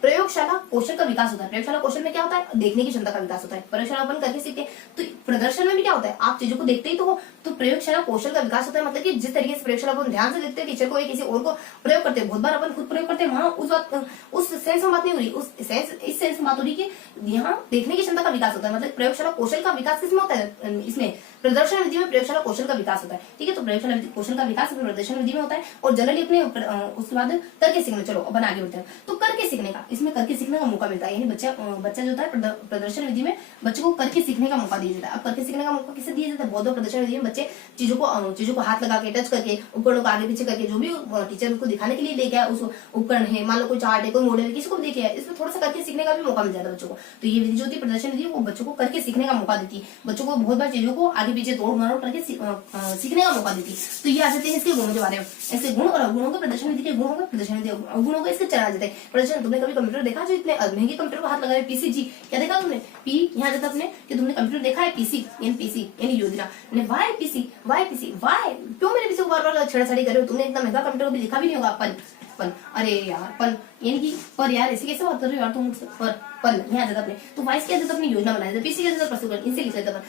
प्रयोगशाला कौशल का विकास होता है। प्रयोगशाला कौशल में क्या होता है, देखने की क्षमता का विकास होता है, प्रयोगशाला अपन करके सीखते हैं। तो प्रदर्शन में भी क्या होता है, आप चीजों को देखते ही तो प्रयोगशाला कौशल का विकास होता है, मतलब कि जिस तरीके से प्रयोगशाला अपन ध्यान से देखते हैं, टीचर को या किसी और को प्रयोग करते हैं, बहुत बार अपन खुद प्रयोग करते हैं, वहां उस सेंस में बात नहीं हो रही, इस सेंस में बात हो रही कि यहाँ देखने की क्षमता का विकास होता है। मतलब प्रयोगशाला कौशल का विकास किसमें होता है, इसमें प्रदर्शन विधि में प्रयोगशाला कौशल का विकास होता है, ठीक है। तो प्रयोगशाला कौशल का विकास प्रदर्शन विधि में होता है और जनरली अपने उसके बाद करके सीखने, चलो अपन आगे बढ़ते हैं। तो करके सीखने का, इसमें करके सीखने का मौका मिलता है, यानी बच्चा जो होता है प्रदर्शन विधि में बच्चे को करके सीखने का मौका दिया जाता है। अब करके सीखने का मौका किसे दिया जाता है? बौद्ध प्रदर्शन विधि में बच्चे चीजों को हाथ लगा के, टच करके, उपकरणों को आगे पीछे करके, जो भी टीचर उसको दिखाने के लिए लेके आया उस उपकरण है, मान लो कोई चार्ट है, कोई मॉडल है, किसी को देखे है, इसमें थोड़ा सा करके सीखने का भी मौका मिल जाता है बच्चों को। तो ये विधि जो होती है प्रदर्शन विधि, वो बच्चों को करके सीखने का मौका देती है, बच्चों को बहुत बार चीजों को आगे पीछे तोड़ मरोड़ करके सीखने का मौका देती है। तो ये आ जाते हैं इसके गुणों के बारे में, ऐसे गुण और अवगुणों के। प्रदर्शन विधि के गुण होंगे, प्रदर्शन विधि अवगुणों को इसके चला जाते हैं। प्रदर्शन, तुमने कभी कंप्यूटर देखा जो इतने महंगे कंप्यूटर को हाथ लगा रहे, पीसी जी, क्या देखा तुमने? पी यहाँ जाता अपने कि तुमने कंप्यूटर देखा है, पीसी यानी योजना, वाई पीसी, वाई क्यों मेरे पीछे बार बार छेड़छाड़ी कर रहे हो? तुमने इतना महंगा कंप्यूटर भी देखा भी नहीं होगा। पन, अरे यार पन, यानी कि पर यार ऐसे कैसे बात कर रहे हो यार तुम मुझसे? पर यहाँ जाता अपने, तो वाइस क्या जाता अपनी योजना बनाया जाता, पीसी क्या जाता प्रस्तुतिकरण, इनसे लिख लेता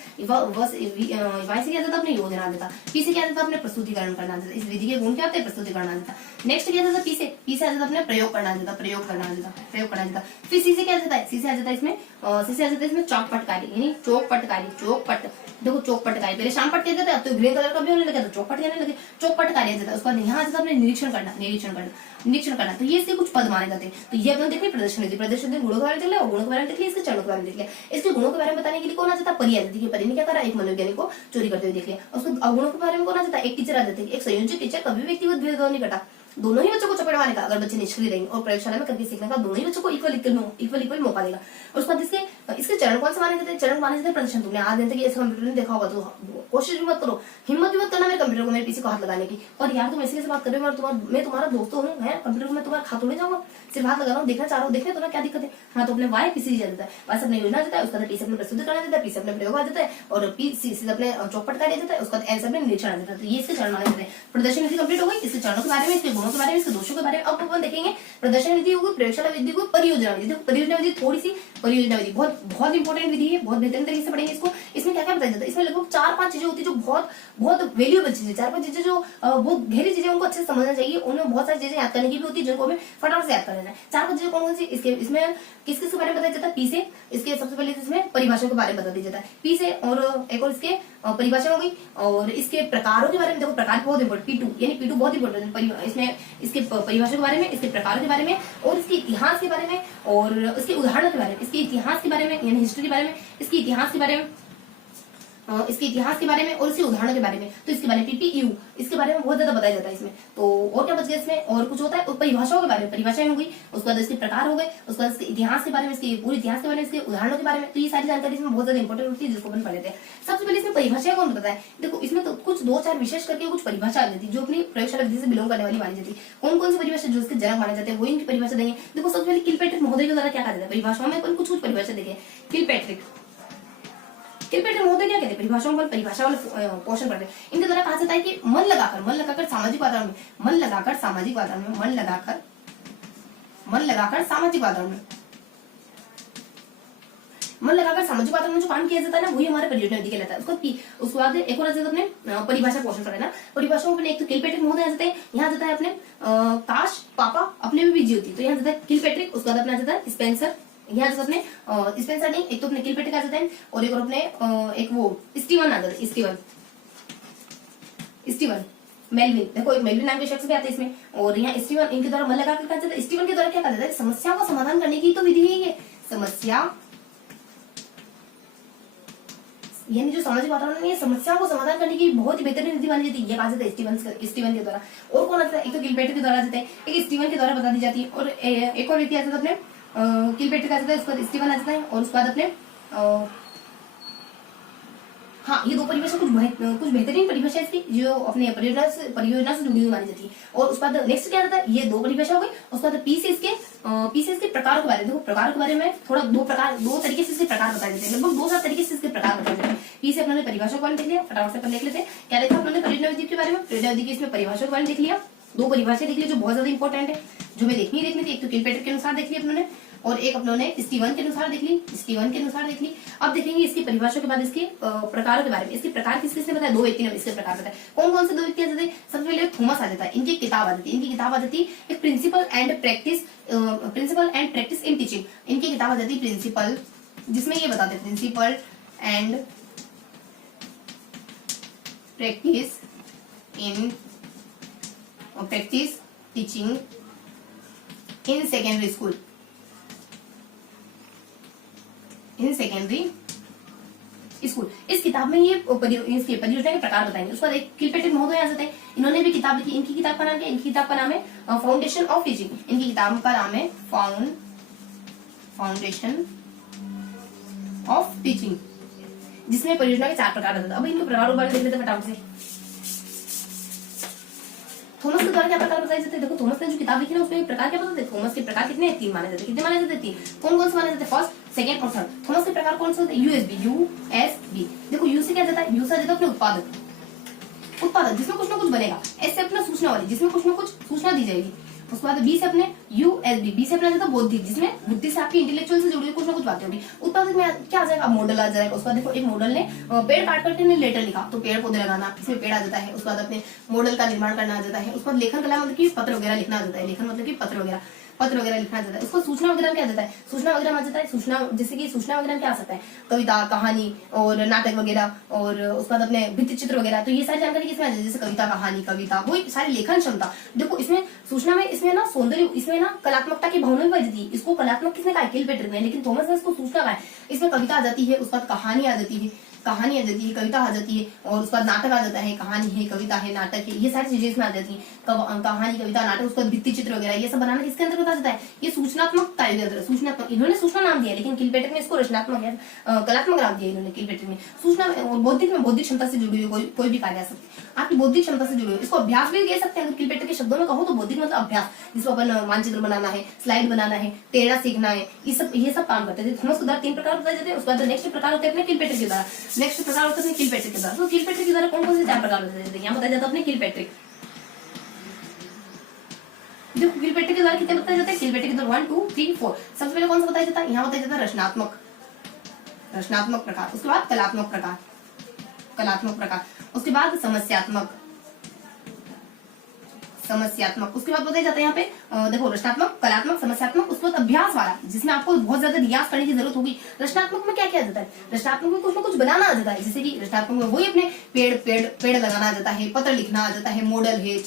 वाइस क्या जाता अपनी योजना देता, पीसी क्या जाता अपने प्रस्तुतिकरण करना देता। इस विधि के गुण क्या होते हैं? प्रस्तुतिकरण देता। नेक्स्ट क्या जाता पीसे आ जाता अपने प्रयोग करना देता, फिर सी से क्या जाता है? सी से आ जाता है इसमें चौकपट कार्य, यानी चौकपट देखो, चौकपट कार्य, पहले शाम पट कहते थे, अब तो ग्रीन कलर का भी होने लगा, तो चौकपट कहने लगे, चौकपट कार्य जाता है। उसके बाद यहाँ जाता अपने निरीक्षण करना, तो ये इसके कुछ पद माने जाते हैं। तो ये अपने देख लिया प्रदर्शन विधि, गुणों के बारे में देख लिया और गुणों के बारे में देख लिया, इसके चरणों के बारे में देख लिया। इसके गुणों के बारे में बताने के लिए कौन आ जाता? परी आ जाती है। परी ने क्या करा? एक मनोवैज्ञानिक को चोरी करते हुए देख लिया। उसको अवगुणों के बारे में कौन आ जाता है? एक टीचर आ जाती है। एक संयोजक टीचर कभी व्यक्तिगत भेदभाव नहीं करता, दोनों ही बच्चों को चपेट मारेगा अगर बच्चे निष्क्रिय रहेंगे, और प्रयोगशाला में करके सीखने का दोनों ही बच्चों को इक्वल मौका देगा। और उसके बाद इसके चरण कौन से माने जाते हैं? चरण माने जाते हैं प्रदर्शन। तुमने आज दिन तक ऐसे कंप्यूटर नहीं देखा होगा तो कोशिश भी मत करो, हिम्मत भी मत करना मेरे कंप्यूटर को, मेरे पीसी को हाथ लगाने की। और यार तुम ऐसे बात कर रहे हो, मैं तुम्हारा दोस्त हूँ, कंप्यूटर को मैं तुम्हारा खा थोड़ी जाऊंगा, सिर्फ हाथ लगा रहा हूँ, देखना चाह रहा हूँ, देखने तुम्हें क्या दिक्कत है? हाँ, तो अपने वाई पीसी जाता है, बस अपने योजना देता है, उसका पीसी अपने प्रस्तुत करना देता है, पीसी अपने प्रयोग आ जाता है, और पीसी अपने चौकपट कार्य देता है, उसका आंसर में निरीक्षण आ जाता है। तो ये इसके चरण माने जाते हैं। प्रदर्शन विधि कंप्लीट हो गई, इसके चरणों के बारे में, इसके गुणों के बारे में, इसके दोषों के बारे में। अब अपन देखेंगे प्रदर्शन विधि होगी, प्रयोगशाला विधि को, परियोजना विधि। परियोजना विधि थोड़ी सी, परियोजना विधि बहुत इंपॉर्टेंट विधि है, बहुत बेहतरीन तरीके से पढ़ेंगे इसको। इसमें क्या क्या बताया जाता है? इसमें लगभग 4-5 चीजें होती है जो बहुत वैल्यूएबल चीजें, 4-5 चीजें जो बहुत गहरी चीजें, उनको अच्छे से समझना चाहिए। उनमें बहुत सारी चीजें याद करने की भी होती है जिनको हमें फटाफट से याद कर लेना है। 4-5 चीजें कौन सी? इसमें किस के बारे में बताया जाता है? पी से इसके सबसे पहले इसमें परिभाषा के बारे में बता दिया जाता है, पी से, और एक और इसके परिभाषा हो गई, और इसके प्रकारों के बारे में। देखो प्रकार बहुत इंपॉर्टेंट, P2 यानी P2 बहुत इंपॉर्टेंट है। इसमें इसके परिभाषा के बारे में, इसके प्रकारों के बारे में, और इसके इतिहास के बारे में, और इसके उदाहरणों के बारे में, इसके इतिहास के बारे में, यानी हिस्ट्री के बारे में, इसके इतिहास के बारे में, और इसके उदाहरणों के बारे में। तो इसके बारे में PPU, इसके बारे में बहुत ज्यादा बताया जाता है इसमें। तो और क्या बच गया इसमें? और कुछ होता है परिभाषाओं के बारे में, परिभाषाएं हो गई, उसके बाद इसके प्रकार हो गए, उसके बाद इसके इतिहास के बारे में, इसके पूरे इतिहास के बारे में, इसके उदाहरणों के बारे में। तो ये सारी जानकारी इसमें बहुत ज्यादा इंपॉर्टेंट होती है, जिसको अपन पढ़ लेते हैं। सबसे पहले इसमें परिभाषाएं कौन बताता है? देखो इसमें तो कुछ 2-4 विशेष करके कुछ परिभाषा आ जाती है जो अपनी प्रयोगशाला विधि से बिलोंग करने वाली मानी जाती है। कौन कौन सी परिभाषा जो इसके जनक माने जाते हैं वो इनकी परिभाषा देंगे। देखो सबसे पहले किलपेट्रिक महोदय के द्वारा क्या कहा जाता है परिभाषाओं में? अपन कुछ परिभाषा देखें। किलपेट्रिक महोदय क्या कहते हैं? परिभाषाओं पर परिभाषा वाले पोषण करते हैं। इनके द्वारा कहा जाता है कि मन लगाकर सामाजिक वातावरण में, मन लगाकर सामाजिक वातावरण में जो काम किया जाता है ना, वही हमारे परियोजना विधि कहलाता है। उसके बाद एक और अपने परिभाषा पोषण करना। परिभाषाओं में एक तो किलपेट्रिक महोदय आ जाते हैं, यहाँ जाता है अपने काश पापा अपने में बिजी होती है, तो यहाँ जाता है किलपेट्रिक। उसके बाद अपना जाता है स्पेंसर, यहाँ जाता अपने स्पेंसर नहीं, एक तो अपने किलपेट्रिक आ जाता है, और एक और अपने एक वो स्टीवन आ जाता है, स्टीवन मेलविन। देखो एक मेलविन नाम के शख्स भी आते हैं इसमें, और यहाँ स्टीवन, इनके द्वारा मन लगाकर कहा जाता है। स्टीवन के द्वारा क्या कहा जाता है? समस्या का समाधान करने की तो विधि है ये, समस्या यानी जो सामाजिक वातावरण में समस्याओं को समाधान करने की बहुत ही बेहतरीन विधि मानी जाती है, ये कहा जाता है स्टीवन के द्वारा। और कौन आता है? एक तो किलपेट्रिक के द्वारा जाता है, एक स्टीवन के द्वारा बता दी जाती है, और एक और व्यक्ति आता है अपने किलपेट्रिक आ जाता है, उसके बाद स्टीवन आ जाता है, और उसके बाद अपने हाँ, ये 2 परिभाषा कुछ बेहतरीन परिभाषा इसकी जो अपने परियोजना से जुड़ी हुई मानी जाती है। और उसके बाद नेक्स्ट क्या आता है? ये 2 परिभाषा हो गई। उसके बाद पी से इसके प्रकार के बारे में। देखो प्रकार के बारे में थोड़ा 2 तरीके से इसके प्रकार बताए जाते हैं, लगभग 2-4 तरीके से इसके प्रकार बताए जाते हैं। पी से अपने परिभाषा को देख लिया, फटाफट से अपन देख लेते हैं क्या देखा अपने परियोजना विधि के बारे में। परियोजना विधि की इसमें परिभाषा के बारे में देख लिया, 2 परिभाषा देख ली जो बहुत ज्यादा इंपॉर्टेंट है, जो हमें देखनी थी। एक तो किलपेट्रिक के अनुसार देख ली अपने, और एक अपने स्टीवन के अनुसार देख ली। अब देखेंगे इसकी परिभाषा के बाद इसके प्रकारों के बारे में। इसके प्रकार किसने बताया? 2 व्यक्ति ने इसके प्रकार बताया। कौन कौन से 2 व्यक्ति आ जाते हैं? सबसे पहले थॉमस आ जाता है, इनकी किताब आ जाती है, एक principle and practice in teaching. इनकी किताब आ जाती है प्रिंसिपल, जिसमें ये बताते हैं principle and practice teaching in secondary school, in secondary school. इस किताब में ये इसके परियोजना के प्रकार बताएंगे। उसके बाद एक किलपेट्रिक महोदय आ जाते हैं, इन्होंने भी किताब लिखी। इनकी किताब का नाम क्या है? इनकी किताब का नाम है फाउंडेशन ऑफ टीचिंग। इनकी किताब का नाम है फाउंडेशन ऑफ टीचिंग, जिसमें परियोजना के 4 प्रकार होते हैं। अब इनके प्रकारों बारे में देख लेते हैं फटाफट से। थॉमस के द्वारा क्या प्रकार बताए जाते हैं? देखो थॉमस ने जो किताब लिखी ना उसमें प्रकार क्या बताते हैं? थॉमस के प्रकार कितने हैं? 3 माने जाते हैं। कितने माने जाते हैं? 3। कौन कौन से माने जाते हैं? फर्स्ट, सेकंड और थर्ड। थॉमस के प्रकार कौन से होते हैं? यूएसबी। देखो यू से क्या जाता है? यू से जाता है अपने उत्पादक जिसमें कुछ ना कुछ बनेगा। एस से अपना सूचना वाली, जिसमें कुछ ना कुछ सूचना दी जाएगी। उसके बाद बी से अपने यूएसबी, बी से अपना जाता है बौद्धिक, जिसमें बुद्धि से आपकी इंटेलेक्चुअल से जुड़ी हुई कुछ ना कुछ बातें होगी। उत्पादक में क्या आ जाएगा? मॉडल आ जाएगा। उसके बाद देखो एक मॉडल ने पेड़ काट करके लेटर लिखा, तो पेड़ पौधे लगाना, इसमें पेड़ आ जाता है। उसके बाद अपने मॉडल का निर्माण करना आ जाता है। उसके बाद लेखन कला मतलब की पत्र वगैरह लिखना आ जाता है। लेखन मतलब की पत्र वगैरह लिखना जाता है। उसको सूचना वगैरह क्या जाता है? सूचना वगैरह में जाता है सूचना, जैसे कि सूचना वगैरह क्या आ सकता है? कविता, कहानी और नाटक वगैरह, और उसके बाद अपने भित्ति चित्र वगैरह। तो ये सारी जानकारी किसमें आ जाती है? जैसे कविता, कहानी, कविता, वो सारी लेखन क्षमता। देखो इसमें सूचना में, इसमें ना सौंदर्य, इसमें ना कलात्मकता की भावना भी बढ़ जाती है। इसको कलात्मक किसने कहा? किलपेट्रिक ने, लेकिन थॉमस ने इसको सूचना कहा है। इसमें कविता आ जाती है, उसके बाद कहानी आ जाती है, कविता आ जाती है, और उसके बाद नाटक आ जाता है। कहानी है, कविता है, नाटक है, ये सारी चीजें इसमें आ जाती है। कहानी, कविता, नाटक, उसके बाद भित्ति चित्र वगैरह, ये सब बनाना किसके अंदर आ जाता है? ये सूचनात्मक कार्य के अंदर। सूचनात्मक, इन्होंने सूचना नाम दिया, लेकिन किलपेट्रिक ने इसको रचनात्मक या कलात्मक नाम दिया इन्होंने किलपेट्रिक ने। सूचना और बौद्धिक में बौद्धिक क्षमता से जुड़ी हुई कोई भी कार्य आ सकती है, आपकी बौद्धिक क्षमता से जुड़ी हुई। इसको अभ्यास भी कह सकते हैं अगर किलपेट्रिक के शब्दों में कहो तो। बौद्धिक मतलब अभ्यास, जिसको अपन मानचित्र बनाना है, स्लाइड बनाना है, टेढ़ा सीखना है, ये सब काम करते हैं। थॉमस के द्वारा 3 प्रकार बताए जाते हैं। उसके बाद नेक्स्ट प्रकार होते हैं अपने किलपेट्रिक के द्वारा। नेक्स्ट प्रकार होता है किलपेट्रिक के द्वारा। तो किलपेट्रिक के द्वारा कौन कौन से 4 प्रकार बताए जाते हैं? यहाँ बताया जाता है अपने किलपेट्रिक। देखो किलपेट्रिक के द्वारा कितने बताए जाते हैं? किलपेट्रिक के द्वारा 1, 2, 3, 4। सबसे पहले कौन सा बताया जाता है? यहाँ बताया जाता है रचनात्मक प्रकार। उसके बाद कलात्मक प्रकार। उसके बाद समस्यात्मक। उसके बाद बताया जाता है यहाँ पे देखो रचनात्मक, कलात्मक, समस्यात्मक, उसके बाद अभ्यास वाला, जिसमें आपको बहुत ज्यादा रियाज करने की जरूरत होगी। रचनात्मक में क्या किया जाता है? रचनात्मक में कुछ ना कुछ बनाना आ जाता है। जैसे कि रचनात्मक में वही अपने पेड़ लगाना आ जाता है, पत्र लिखना आ जाता है, मॉडल है,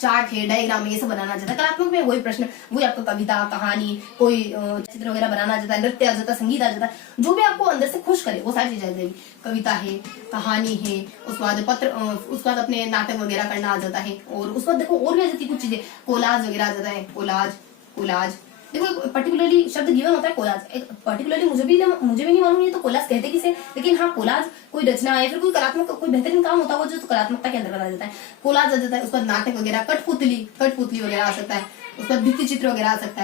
चार्ट है, डायग्राम है, ये सब बनाना आ जाता है। कलात्मक में वही प्रश्न, वही आपको कविता, कहानी, कोई चित्र वगैरह बनाना आ जाता है, नृत्य आ जाता है, संगीत आ जाता है, जो भी आपको अंदर से खुश करे वो सारी चीजें आ जाएगी। कविता है, कहानी है, उसके बाद पत्र, उसके बाद अपने नाटक वगैरह करना आ जाता है। और उसके बाद देखो और भी आ जाती है कुछ चीजें, कोलाज वगैरह आ जाता है। कोलाज देखो पर्टिकुलरली शब्द गिवन होता है कोलाज। एक पर्टिकुलरली मुझे भी नहीं मालूम ये तो कोलाज कहते किसे, लेकिन हाँ कोलाज कोई रचना या फिर कोई कलात्मक कोई बेहतरीन काम होता है जो तो कलात्मकता के अंदर आ जाता है, कोलाज आ जाता है। उसके बाद नाटक वगैरह, कठपुतली वगैरह आ सकता है। उसके बाद भित्ति चित्र वगैरह आ सकता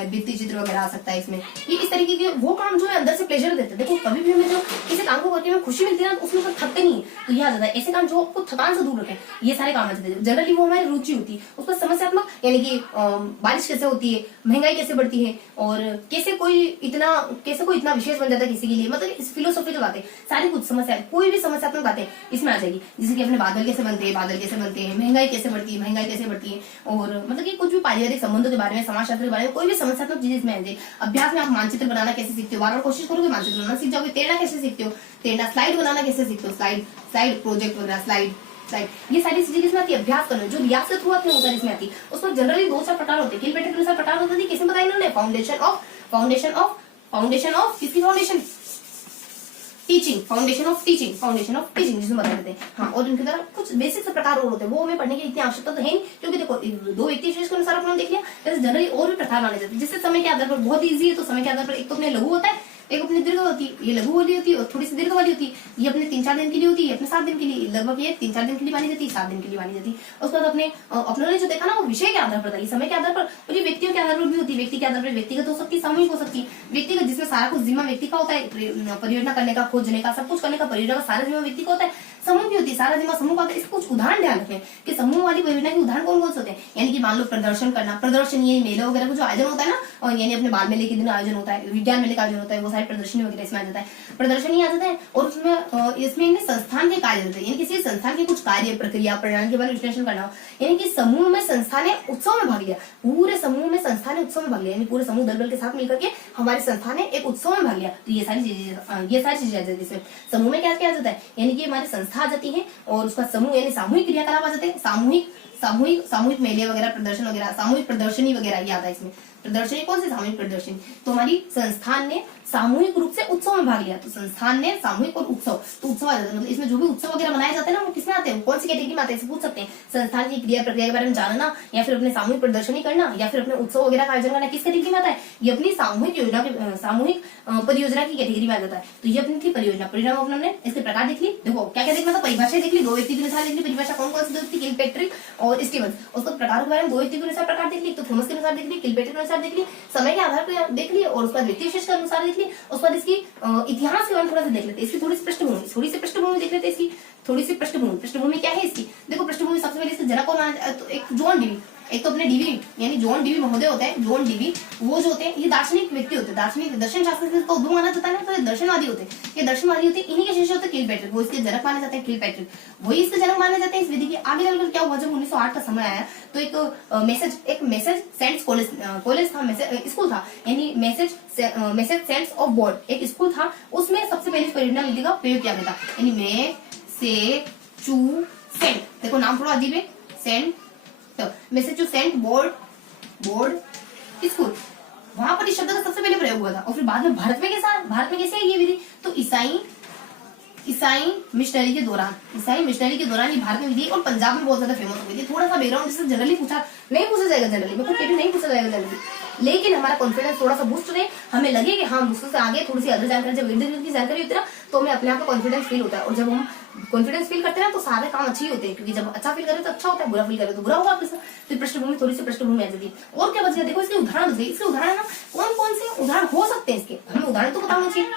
है। इसमें ये इस तरीके के वो काम जो है अंदर से प्लेजर देते हैं। देखो कभी भी हमें जो किसी काम को करके हमें खुशी मिलती है ना, तो उसमें तो थकते नहीं, तो ये आ जाता है। ऐसे काम जो आपको थकान से दूर रखे, ये सारे काम आ जाते हैं। जनरली वो हमारी रुचि होती है। उसका समस्यात्मक यानी कि बारिश कैसे होती है, महंगाई कैसे बढ़ती है, और कैसे कोई इतना विशेष बन जाता है किसी के लिए, मतलब इस फिलोसॉफिकल बातें सारी कुछ समस्या, कोई भी समस्यात्मक बातें इसमें आ जाएगी। जैसे कि अपने बादल कैसे बनते हैं, महंगाई कैसे बढ़ती है, और मतलब कि कुछ भी पारिवारिक संबंधों के बारे में, समाजशास्त्र के बारे में, कोई भी समस्यात्मक चीज इसमें आ जाएगी। अभ्यास में आप मानचित्र बनाना कैसे सीखते हो, बार-बार कोशिश करोगे मानचित्र बनाना सीख जाओगे। टेढ़ा कैसे सीखते हो, स्लाइड बनाना कैसे सीखते हो, स्लाइड प्रोजेक्ट वगैरह, स्लाइड, ये सारी चीजें किसमें आती है? अभ्यास करना, जो रियाज के थ्रू आती है इसमें आती है। उसमें जनरली 2-4 प्रकार होते हैं। किलपेट्रिक के अनुसार प्रकार होता है, किसने बताया इन्होंने? फाउंडेशन ऑफ किसकी foundation? Teaching, foundation of teaching जिसमें बता देते हैं। हाँ, और इनके द्वारा कुछ बेसिक से प्रकार और होते हैं, वो हमें पढ़ने की इतनी आवश्यकता तो है नहीं, क्योंकि देखो 2 व्यक्ति विशेष के अनुसार अपने देख लिया। जैसे जनरली और भी प्रकार माने जाते हैं, जिससे समय के आधार पर बहुत ईजी है। तो समय के आधार पर एक तो अपने लघु होता है, एक अपनी दीर्घ होती है, ये लघु वाली होती है, और थोड़ी सी दीर्घ वाली होती है। ये अपने 3-4 दिन के लिए होती है, अपने 7 दिन के लिए, लगभग ये 3-4 दिन के लिए मानी जाती है, 7 दिन के लिए मानी जाती है। उसके बाद अपने जो देखा ना वो विषय के आधार पर था, समय के आधार पर, और ये व्यक्तियों के आधार पर भी होती है। व्यक्ति के आधार पर व्यक्तिगत हो सकती है, सामूहिक हो सकती है। व्यक्तिगत जिसमें सारा कुछ जिम्मा व्यक्ति का होता है, परियोजना करने का, खोजने का, सब कुछ करने का परियोजना का सारा जिम्मा व्यक्ति का होता है। समूह भी होती है, सारा जिम्मा समूह का होता है। इसको कुछ उदाहरण ध्यान रखें कि समूह वाली परियोजना के उदाहरण कौन कौन से होते हैं, यानी कि मान लो प्रदर्शन करना, प्रदर्शन ये मेले वगैरह का जो आयोजन होता है ना, और यानी अपने बाल मेले के दिन आयोजन होता है, विज्ञान मेले का आयोजन होता है, वो सारी प्रदर्शनी वगैरह इसमें आ जाता है, प्रदर्शनी आ जाता है। और उसमें इसमें संस्थान के कार्य होते हैं, यानी किसी संस्थान के कुछ कार्य प्रक्रिया परिणाम के बारे में विश्लेषण करना हो, यानी कि समूह में संस्था ने उत्सव में भाग लिया, पूरे समूह में संस्था ने उत्सव में भाग लिया, यानी पूरे समूह दल बल के साथ मिलकर के हमारी संस्था ने एक उत्सव में भाग लिया। तो ये सारी चीजें आ जाती है इसमें। समूह में क्या क्या आ जाता है, यानी कि हमारी संस्था आ जाती है और उसका समूह यानी सामूहिक क्रियाकलाप आ जाते हैं, सामूहिक मेले वगैरह, प्रदर्शन वगैरह, सामूहिक प्रदर्शनी वगैरह ये आता है इसमें। प्रदर्शनी कौन सी, सामूहिक प्रदर्शनी। तो हमारी संस्थान ने सामूहिक रूप से उत्सव में भाग लिया, तो संस्थान ने सामूहिक और उत्सव, तो उत्सव आ जाता है। मतलब इसमें जो भी उत्सव वगैरह मनाए जाते हैं ना, वो किसमें आते हैं, कौन सी कैटेगरी में आते हैं, पूछ सकते हैं। संस्थान की क्रिया प्रक्रिया के बारे में जानना, या फिर अपने सामूहिक प्रदर्शनी करना, या फिर अपने उत्सव वगैरह का आयोजन करना, किस कैटेगरी में आता है, ये अपनी सामूहिक योजना की, सामूहिक परियोजना की कैटेगरी में आ जाता है। तो ये अपनी थी परियोजना। परियोजना अपने हमने इसके प्रकार देख ली। देखो क्या क्या देखना था, परिभाषा देख ली, दो व्यक्ति के अनुसार देख ली परिभाषा, कौन कौन सी थी, किलपेट्रिक और स्टीवंस। उसको प्रकार के बारे में दो व्यक्ति के अनुसार प्रकार देख ली, तो थॉमस के अनुसार देख ली, किलपेट्रिक के अनुसार देख ली, समय के आधार पर देख ली, और उसके बाद व्यक्ति विशेष के अनुसार देख ली। उसके बाद इसकी इतिहास के बारे में थोड़ा सा देख लेते हैं, इसकी थोड़ी सी पृष्ठभूमि देख लेते हैं, इसकी थोड़ी सी पृष्ठभूमि क्या है इसकी। देखो पृष्ठभूमि सबसे पहले इसके जनक कौन माना जाता है, तो एक जॉन डीवी, एक तो अपने डीवी यानी जॉन डीवी महोदय होते हैं, जॉन डीवी, वो जो होते हैं ये दार्शनिक व्यक्ति होते हैं, दार्शनिक दर्शन शास्त्र का उद्भव माना जाता है ना, तो ये दर्शनवादी होते हैं, ये दर्शनवादी होते हैं, इन्हीं के शिष्य होते हैं किलपेट्रिक, वो इसके जनक माने जाते हैं किलपेट्रिक, वही इसके जनक माने जाते हैं इस विधि के। आगे चलकर क्या हुआ, जब 1908 का समय आया तो एक मैसेज सेंट्स कॉलेज था, स्कूल था, यानी मैसेज सेंट्स ऑफ बोर्ड एक स्कूल था, उसमें सबसे पहले परियोजना विधि का प्रयोग किया गया था, यानी मैसेचुसेंट, देखो नाम थोड़ा अजीब है, सेंट मैसेचुसेंट बोर्ड स्कूल, वहां पर इस शब्द का सबसे पहले प्रयोग हुआ था। और फिर बाद में भारत में कैसे है ये विधि, तो ईसाई मिशनरी के दौरान ये भारत में विधि और पंजाब में बहुत ज्यादा फेमस हो गई थी। थोड़ा सा बैकग्राउंड जिससे जनरली नहीं पूछा जाएगा, जनरली नहीं पूछा जाएगा जनरली, लेकिन हमारा कॉन्फिडेंस थोड़ा सा बूस्ट रहे, हमें लगे कि हाँ दूसरों से आगे थोड़ी सी अदर जानकारी, जब इर्द की जानकारी होती है ना, तो हमें अपने आप का कॉन्फिडेंस फील होता है। और जब हम कॉन्फिडेंस फील करते हैं ना, तो सारे काम अच्छे ही होते हैं, क्योंकि जब अच्छा फील करें तो अच्छा होता है, बुरा फील करें तो बुरा होगा आपके साथ। तो पृष्ठभूमि थोड़ी सी पृष्ठभूमि आ जाती है। और क्या बच गया, देखो इसके उदाहरण ना, कौन कौन से उदाहरण हो सकते हैं इसके, हमें उदाहरण तो बताना चाहिए,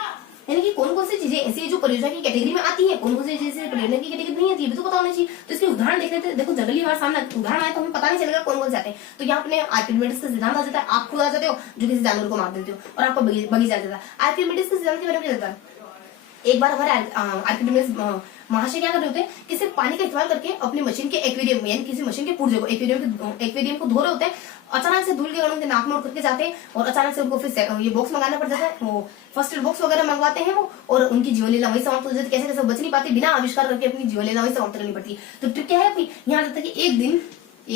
यानी कि कौन कौन सी चीजें ऐसी जो परियोजना की कैटेगरी में आती है, कौन कौन सी चीजें परियोजना की कैटेगरी नहीं आती है, भी तो पता होना चाहिए। तो इसके उदाहरण देख लेते हैं। देखो जनरली हमारे सामने उदाहरण आए तो हमें पता नहीं चलेगा कौन कौन से आते हैं। तो यहाँ अपने आर्किमिडीज का सिद्धांत आ जाता है, आप खुद आ जाते हो जो किसी जानवर को मार देते हो, और आपका बगीचा आ जाता है। आर्किमिडीज के सिद्धांत के बारे में क्या जाता है, एक बार हमारे आर्किमिडीज महाशय क्या कर रहे होते हैं कि सिर्फ पानी का इस्तेमाल करके अपनी मशीन के एक्वेरियम यानी किसी मशीन के पुर्जे को एक्वेरियम को धो रहे होते हैं। अचानक से धूल के कणों के नाक में उड़ करके जाते हैं, और अचानक से उनको फिर ये बॉक्स मंगाना पड़ जाता है, वो फर्स्ट एड बॉक्स वगैरह मंगवाते हैं वो, और उनकी जीवन लीला वही समाप्त हो जाती है। कैसे कैसे बच नहीं पाते, बिना आविष्कार करके अपनी जीवन लीला वही समाप्त करनी पड़ती है। तो ट्रिक क्या है अपनी, यहाँ जाता है कि एक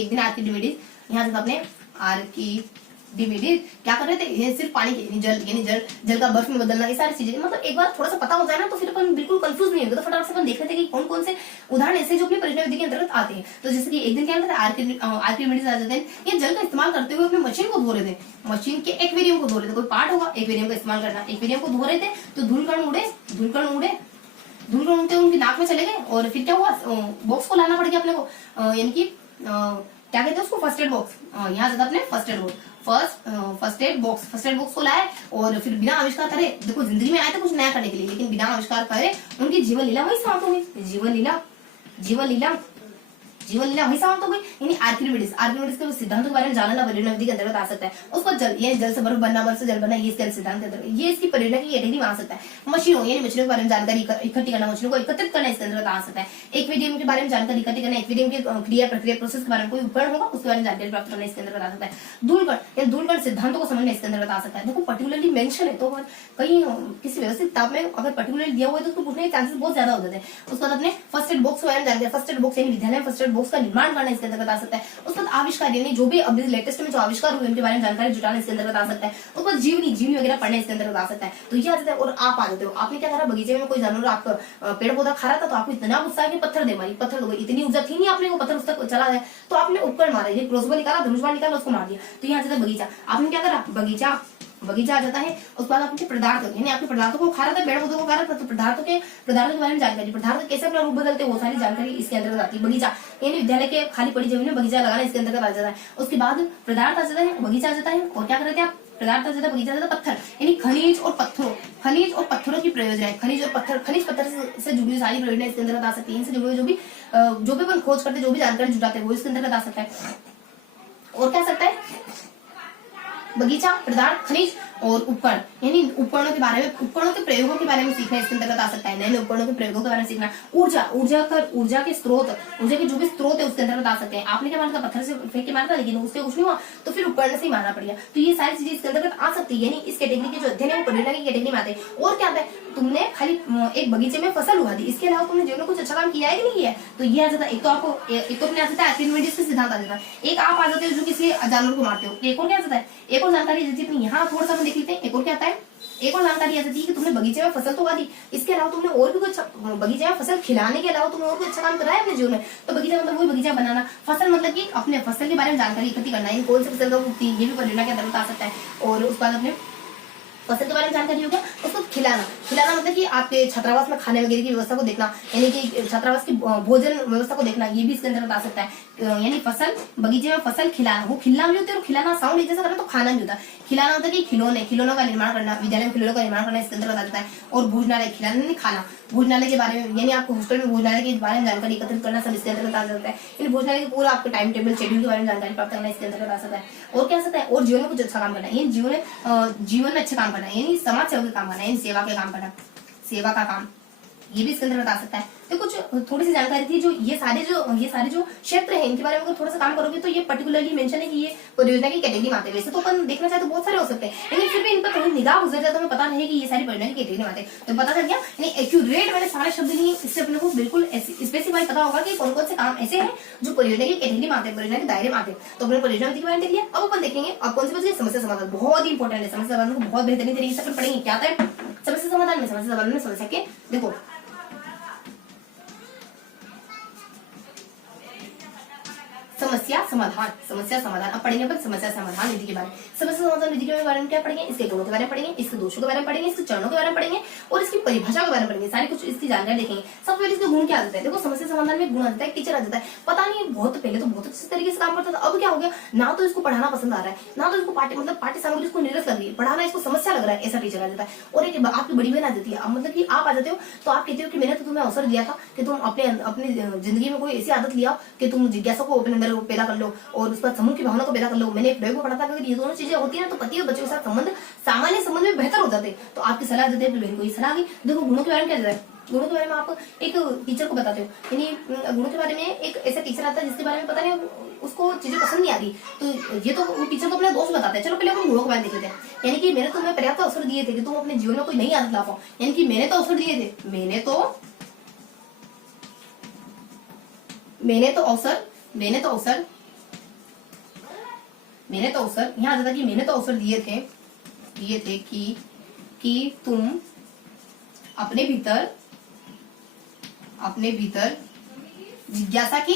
दिन आर्किमिडीज यहाँ जाता अपने आर्किमिडीज क्या कर रहे थे, ये सिर्फ पानी के जल का बर्फ में बदलना, ये सारी चीजें, मतलब एक बार थोड़ा सा पता हो जाए ना, तो फिर अपन बिल्कुल कंफ्यूज नहीं होगा। तो फटाफट से अपन देख लेते हैं कि कौन कौन से उदाहरण ऐसे जो अपनी परियोजना विधि के अंतर्गत आते हैं। तो जैसे कि एक दिन क्या करते हैं, आर्किमिडीज आ जाते हैं, ये जल का इस्तेमाल करते हुए अपनी मशीन को धो रहे थे, मशीन के एक्वेरियम को धो रहे थे, कोई पार्ट होगा एक्वेरियम का इस्तेमाल करना, एक्वेरियम को धो रहे थे, तो धूलकण उड़ते उनकी नाक में चले गए, और फिर क्या हुआ, बॉक्स को लाना पड़ गया अपने को, यानी कि क्या कहते हैं उसको, फर्स्ट एड बॉक्स, यहाँ जाता अपने फर्स्ट एड बॉक्स को लाए, और फिर बिना आविष्कार करे, देखो जिंदगी में आए थे कुछ नया करने के लिए, लेकिन बिना आविष्कार करे उनकी जीवन लीला वही समाप्त हो गई, जीवन लीला वही समाप्त हो गई। यानी आर्किमिडीज के सिद्धांतों के बारे में जानना परियोजना विधि के अंतर्गत आ सकता है। उसको जल से बर्फ बनना, बर्फ से जल बनना, ये इसके सिद्धांत के अंतर्गत, ये इसकी परियोजना की कैटेगरी में आ सकता है। मशीनों के बारे में जानकारी इकट्ठी करना, मशीनों को एकत्रित करना इसके अंतर्गत आ सकता है। एक्वेरियम के बारे में जानकारी इकट्ठी करना, एक्वेरियम की क्रिया प्रक्रिया प्रोसेस के बारे में कोई उपकरण होगा उसके बारे में जानकारी प्राप्त करना इसके अंतर्गत आ सकता है। धूलकण सिद्धांतों को समझना इसके अंतर्गत आ सकता है। देखो पर्टिकुलरली मेंशन है, तो कहीं किसी व्यवस्थित किताब में अगर पर्टिकुलरली दिया हुआ है तो उसको पूछने के चांसेस बहुत ज्यादा हो जाते हैं। उसके बाद अपने फर्स्ट एड बॉक्स के बारे में जानकारी, फर्स्ट एड बॉक्स यानी विद्यालय में फर्स्ट एड बॉक्स का निर्माण करना इसके अंतर्गत आ सकता है। उसके बाद आविष्कार यानी जो भी अभी लेटेस्ट में जो आविष्कार हुए उनके बारे में जानकारी जुटाना इसके अंतर्गत आ सकता है। उसके बाद जीवनी वगैरह पढ़ना इसके अंतर्गत आ सकता है। तो ये आ जाता है। और आप आ जाते हो, आपने क्या करा, बगीचे में कोई जानवर आपका पेड़ पौधा खा रहा था, तो आपको इतना गुस्सा है कि पत्थर दे मारी, पत्थर दो, इतनी ऊर्जा थी नहीं आपने को पत्थर उस तक चला है, तो आपने उपकरण मारा, ये क्रॉसबो निकाला, धनुष निकाला, उसको मार दिया। तो यहाँ जाता है बगीचा, आपने क्या करा, बगीचा आ जाता है। उसके बाद आपके पदार्थ यानी आपके पदार्थों को खा रहा था, पेड़ पौधों को खा रहा था, तो पदार्थों के बारे में जानकारी, पदार्थ कैसे अपना रूप बदलते हैं वो सारी जानकारी इसके अंतर्गत आती है। बगीचा यानी विद्यालय के खाली पड़ी जमीन में बगीचा लगाना इसके अंतर्गत आ जाता है। उसके बाद पदार्थ आ जाता है, बगीचा आ जाता है, और क्या करते हैं आप, पदार्थ आ जाता है, बगीचा आ जाता है, पत्थर यानी खनिज और पत्थरों की प्रयोजना, खनिज पत्थर से जुड़ी सारी प्रयोजना इसके अंतर्गत आ सकती है। इनसे जुड़े जो भी अपन खोज करते, जो भी जानकारी जुटाते हैं वो इसके अंतर्गत आ सकता है। बगीचा, पदार्थ, खनिज और उपकरण, यानी उपकरणों के बारे में, उपकरणों के प्रयोगों के बारे में सीखना इसके अंतर्गत आ सकता है। नए नए उपकरणों के प्रयोगों के बारे में सीखना। ऊर्जा के स्रोत, ऊर्जा के जो भी स्रोत है उसके अंतर्गत आ सकते हैं। आपने क्या मारा था, पत्थर से फेंक के मारा था, लेकिन उससे कुछ नहीं हुआ तो फिर उपकरण से ही मारना पड़ेगा। तो ये सारी चीजें इसके अंतर्गत आ सकती है, यानी इस कैटेगरी के जो अध्ययन है वो परियोजना की कैटेगरी में आते हैं। और क्या आता है, तुमने खाली एक बगीचे में फसल उगा दी, इसके अलावा तुमने जीवन में कुछ अच्छा काम किया है कि नहीं किया है, तो ये आ जाता है। एक तो आपको एक तो अपने आ जाता है एक्टिविटीज के सिद्धांत आ जाता है, एक आप आ जाते हो जो किसी जानवर को मारते हो, एक और क्या आ जाता है, एक और जानकारी आ जाती है अपनी। यहाँ थोड़ा सा हम देख लेते हैं, एक और क्या आता है, एक और जानकारी आ जाती है कि तुमने बगीचे में फसल तो उगा दी, इसके अलावा तुमने और भी कुछ, बगीचे में फसल खिलाने के अलावा तुमने और कुछ अच्छा काम करा है अपने जीवन में। तो बगीचा मतलब वही बगीचा बनाना, फसल मतलब कि अपने फसल के बारे में जानकारी इकट्ठी करना है, कौन सी फसल कब उगती है, ये भी परियोजना के अंतर्गत आ सकता है। और उसके बाद अपने फसल के बारे में जानकारी हो गया, उसको खिलाना, खिलाना मतलब कि आपके छात्रावास में खाने वगैरह की व्यवस्था को देखना, यानी कि छात्रावास की भोजन व्यवस्था को देखना, ये भी इसके अंतर्गत आ सकता है। यानी फसल, बगीचे में फसल खिलाना, वो खिलना भी होता है और खिलाना साउंड एक जैसा करना, तो खाना भी होता है। खिलाना होता है कि खिलौनों का निर्माण करना, विद्यालय में खिलौनों का निर्माण करना इसके अंतर्गत आ जाता है। और भोजनालय, खिलाना नहीं खाना, भोजनालय के बारे में, यानी आपको हॉस्टल में भोजनालय के बारे में जानकारी एकत्रित करना सब इसके अंतर्गत आ जाता है। यानी भोजनालय के पूरा आपको टाइम टेबल, शेड्यूल के बारे में जानकारी प्राप्त करना इसके अंतर्गत आ सकता है। और क्या सकता है, और जीवन में कुछ अच्छा काम करना है, जीवन में अच्छा काम करना है, यानी समाज सेवा का काम करना है, सेवा के काम करना, सेवा का काम, ये भी इसके अंतर्गत आ सकता है। तो कुछ थोड़ी सी जानकारी थी, जो ये सारे जो क्षेत्र है इनके बारे में अगर थोड़ा सा काम करोगे तो ये पर्टिकुलरली मेंशन है कि ये परियोजना की कैटेगरी में आते हैं। वैसे तो अपन देखना चाहे तो बहुत सारे हो सकते हैं, लेकिन फिर भी इन पर थोड़ी निगाह गुजर जाए तो हमें पता नहीं कि ये सारी परियोजना की कैटेगरी में आते हैं। तो पता चल गया, यानी एक्यूरेट मैंने सारे शब्द नहीं, इससे अपने को बिल्कुल स्पेसिफाई पता होगा कि कौन कौन से काम ऐसे हैं जो परियोजना की कैटेगरी में आते हैं, परियोजना के दायरे में आते हैं। तो अपने परियोजना विधि के बारे में देख लिया। अब अपन देखेंगे अब कौन सी बची, समस्या समाधान, बहुत ही इंपॉर्टेंट है। समस्या समाधान को बहुत बेहतरीन तरीके से अपन पढ़ेंगे। क्या आता है समस्या समाधान में, समस्या के देखो समस्या समाधान अब पढ़ेंगे अपन समस्या समाधान विधि के बारे में। समस्या समाधान विधि के बारे में क्या पढ़ेंगे, इसके गुणों के बारे में पढ़ेंगे, इसके दोषों के बारे में पढ़ेंगे, इसके चरणों के बारे में पढ़ेंगे और इसकी परिभाषा के बारे में पढ़ेंगे। सारी कुछ इसकी जानकारी देखेंगे। सबसे पहले इसके गुण क्या आ जाता है, देखो समस्या समाधान में गुण आ जाता है, टीचर आ जाता है। पता नहीं बहुत पहले तो बहुत अच्छे तरीके से काम करता था, अब क्या हो गया, ना तो इसको पढ़ाना पसंद आ रहा है, ना तो इसको पाठ्य सामग्री इसको नीरस लग रही है, पढ़ाना इसको समस्या लग रहा है, ऐसा टीचर आ जाता है। और एक आपकी बड़ी बहन आ जाती है, मतलब कि आप आ जाते हो तो आप कहते हो कि मैंने तो तुम्हें अवसर दिया था कि तुम अपनी जिंदगी में कोई ऐसी आदत लिया कि तुम जिज्ञासा को अपने अंदर पैदा कर लो और उसका समूह की भावना को पैदा कर लो। मैंने एक प्रयोग में पढ़ा था कि ये दोनों चीजें होती है ना तो पति और बच्चे के साथ संबंध सामान्य संबंध में बेहतर हो जाते हैं। तो आपकी सलाह देते हैं, बहन को ये सलाह दी। देखो गुणों के बारे में क्या जाता है, गुणों के बारे में आप एक टीचर को बताते हो, यानी गुणों के बारे में एक ऐसा टीचर आता है जिसके बारे में पता नहीं उसको चीजें पसंद नहीं आती, तो ये तो वो टीचर तो अपने दोस्त बताते हैं। चलो पहले हम गुणों के बारे में देख लेते हैं। यानी कि मैंने तुम्हें पर्याप्त अवसर दिए थे कि तुम अपने जीवन में कोई नई आदत ला पाओ, यानी कि मैंने तो अवसर दिए थे, मैंने तो अवसर यहाँ आ जाता कि मैंने तो अवसर दिए थे कि तुम अपने भीतर जिज्ञासा की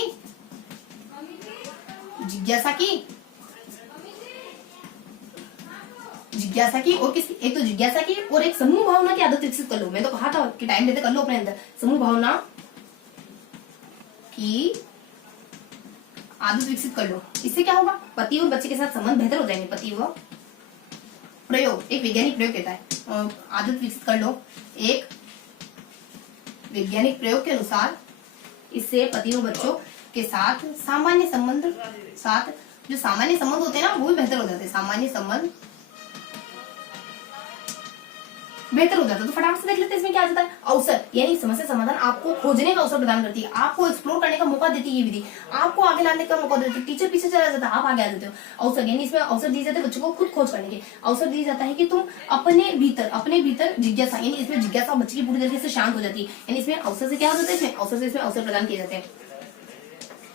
और किसी एक तो जिज्ञासा की और एक समूह भावना की आदत विकसित कर लो। मैं तो कहा था कि टाइम देते कर लो अपने अंदर समूह भावना की आदत विकसित कर लो। इससे क्या होगा, पति और बच्चे के साथ संबंध बेहतर हो जाएंगे। पति व प्रयोग, एक वैज्ञानिक प्रयोग कहता है आदत विकसित कर लो। एक वैज्ञानिक प्रयोग के अनुसार इससे पति और बच्चों के साथ सामान्य संबंध होते हैं ना वो भी बेहतर हो जाते हैं। सामान्य संबंध बेहतर हो जाता है। तो फटाफट से देख लेते हैं इसमें क्या आ जाता है, अवसर, यानी समस्या समाधान आपको खोजने का अवसर प्रदान करती है, आपको एक्सप्लोर करने का मौका देती है ये विधि, आपको आगे लाने का मौका देती है। टीचर पीछे चला जाता है, आप आगे आ जाते हो। अवसर, यानी इसमें अवसर दिए जाते हैं बच्चों को खुद खोज करने के। अवसर दिया जाता है कि तुम अपने भीतर जिज्ञासा, यानी इसमें जिज्ञासा बच्चे की पूरी तरीके से शांत हो जाती है। यानी इसमें अवसर से क्या हो जाता है, इसमें अवसर प्रदान किए जाते हैं,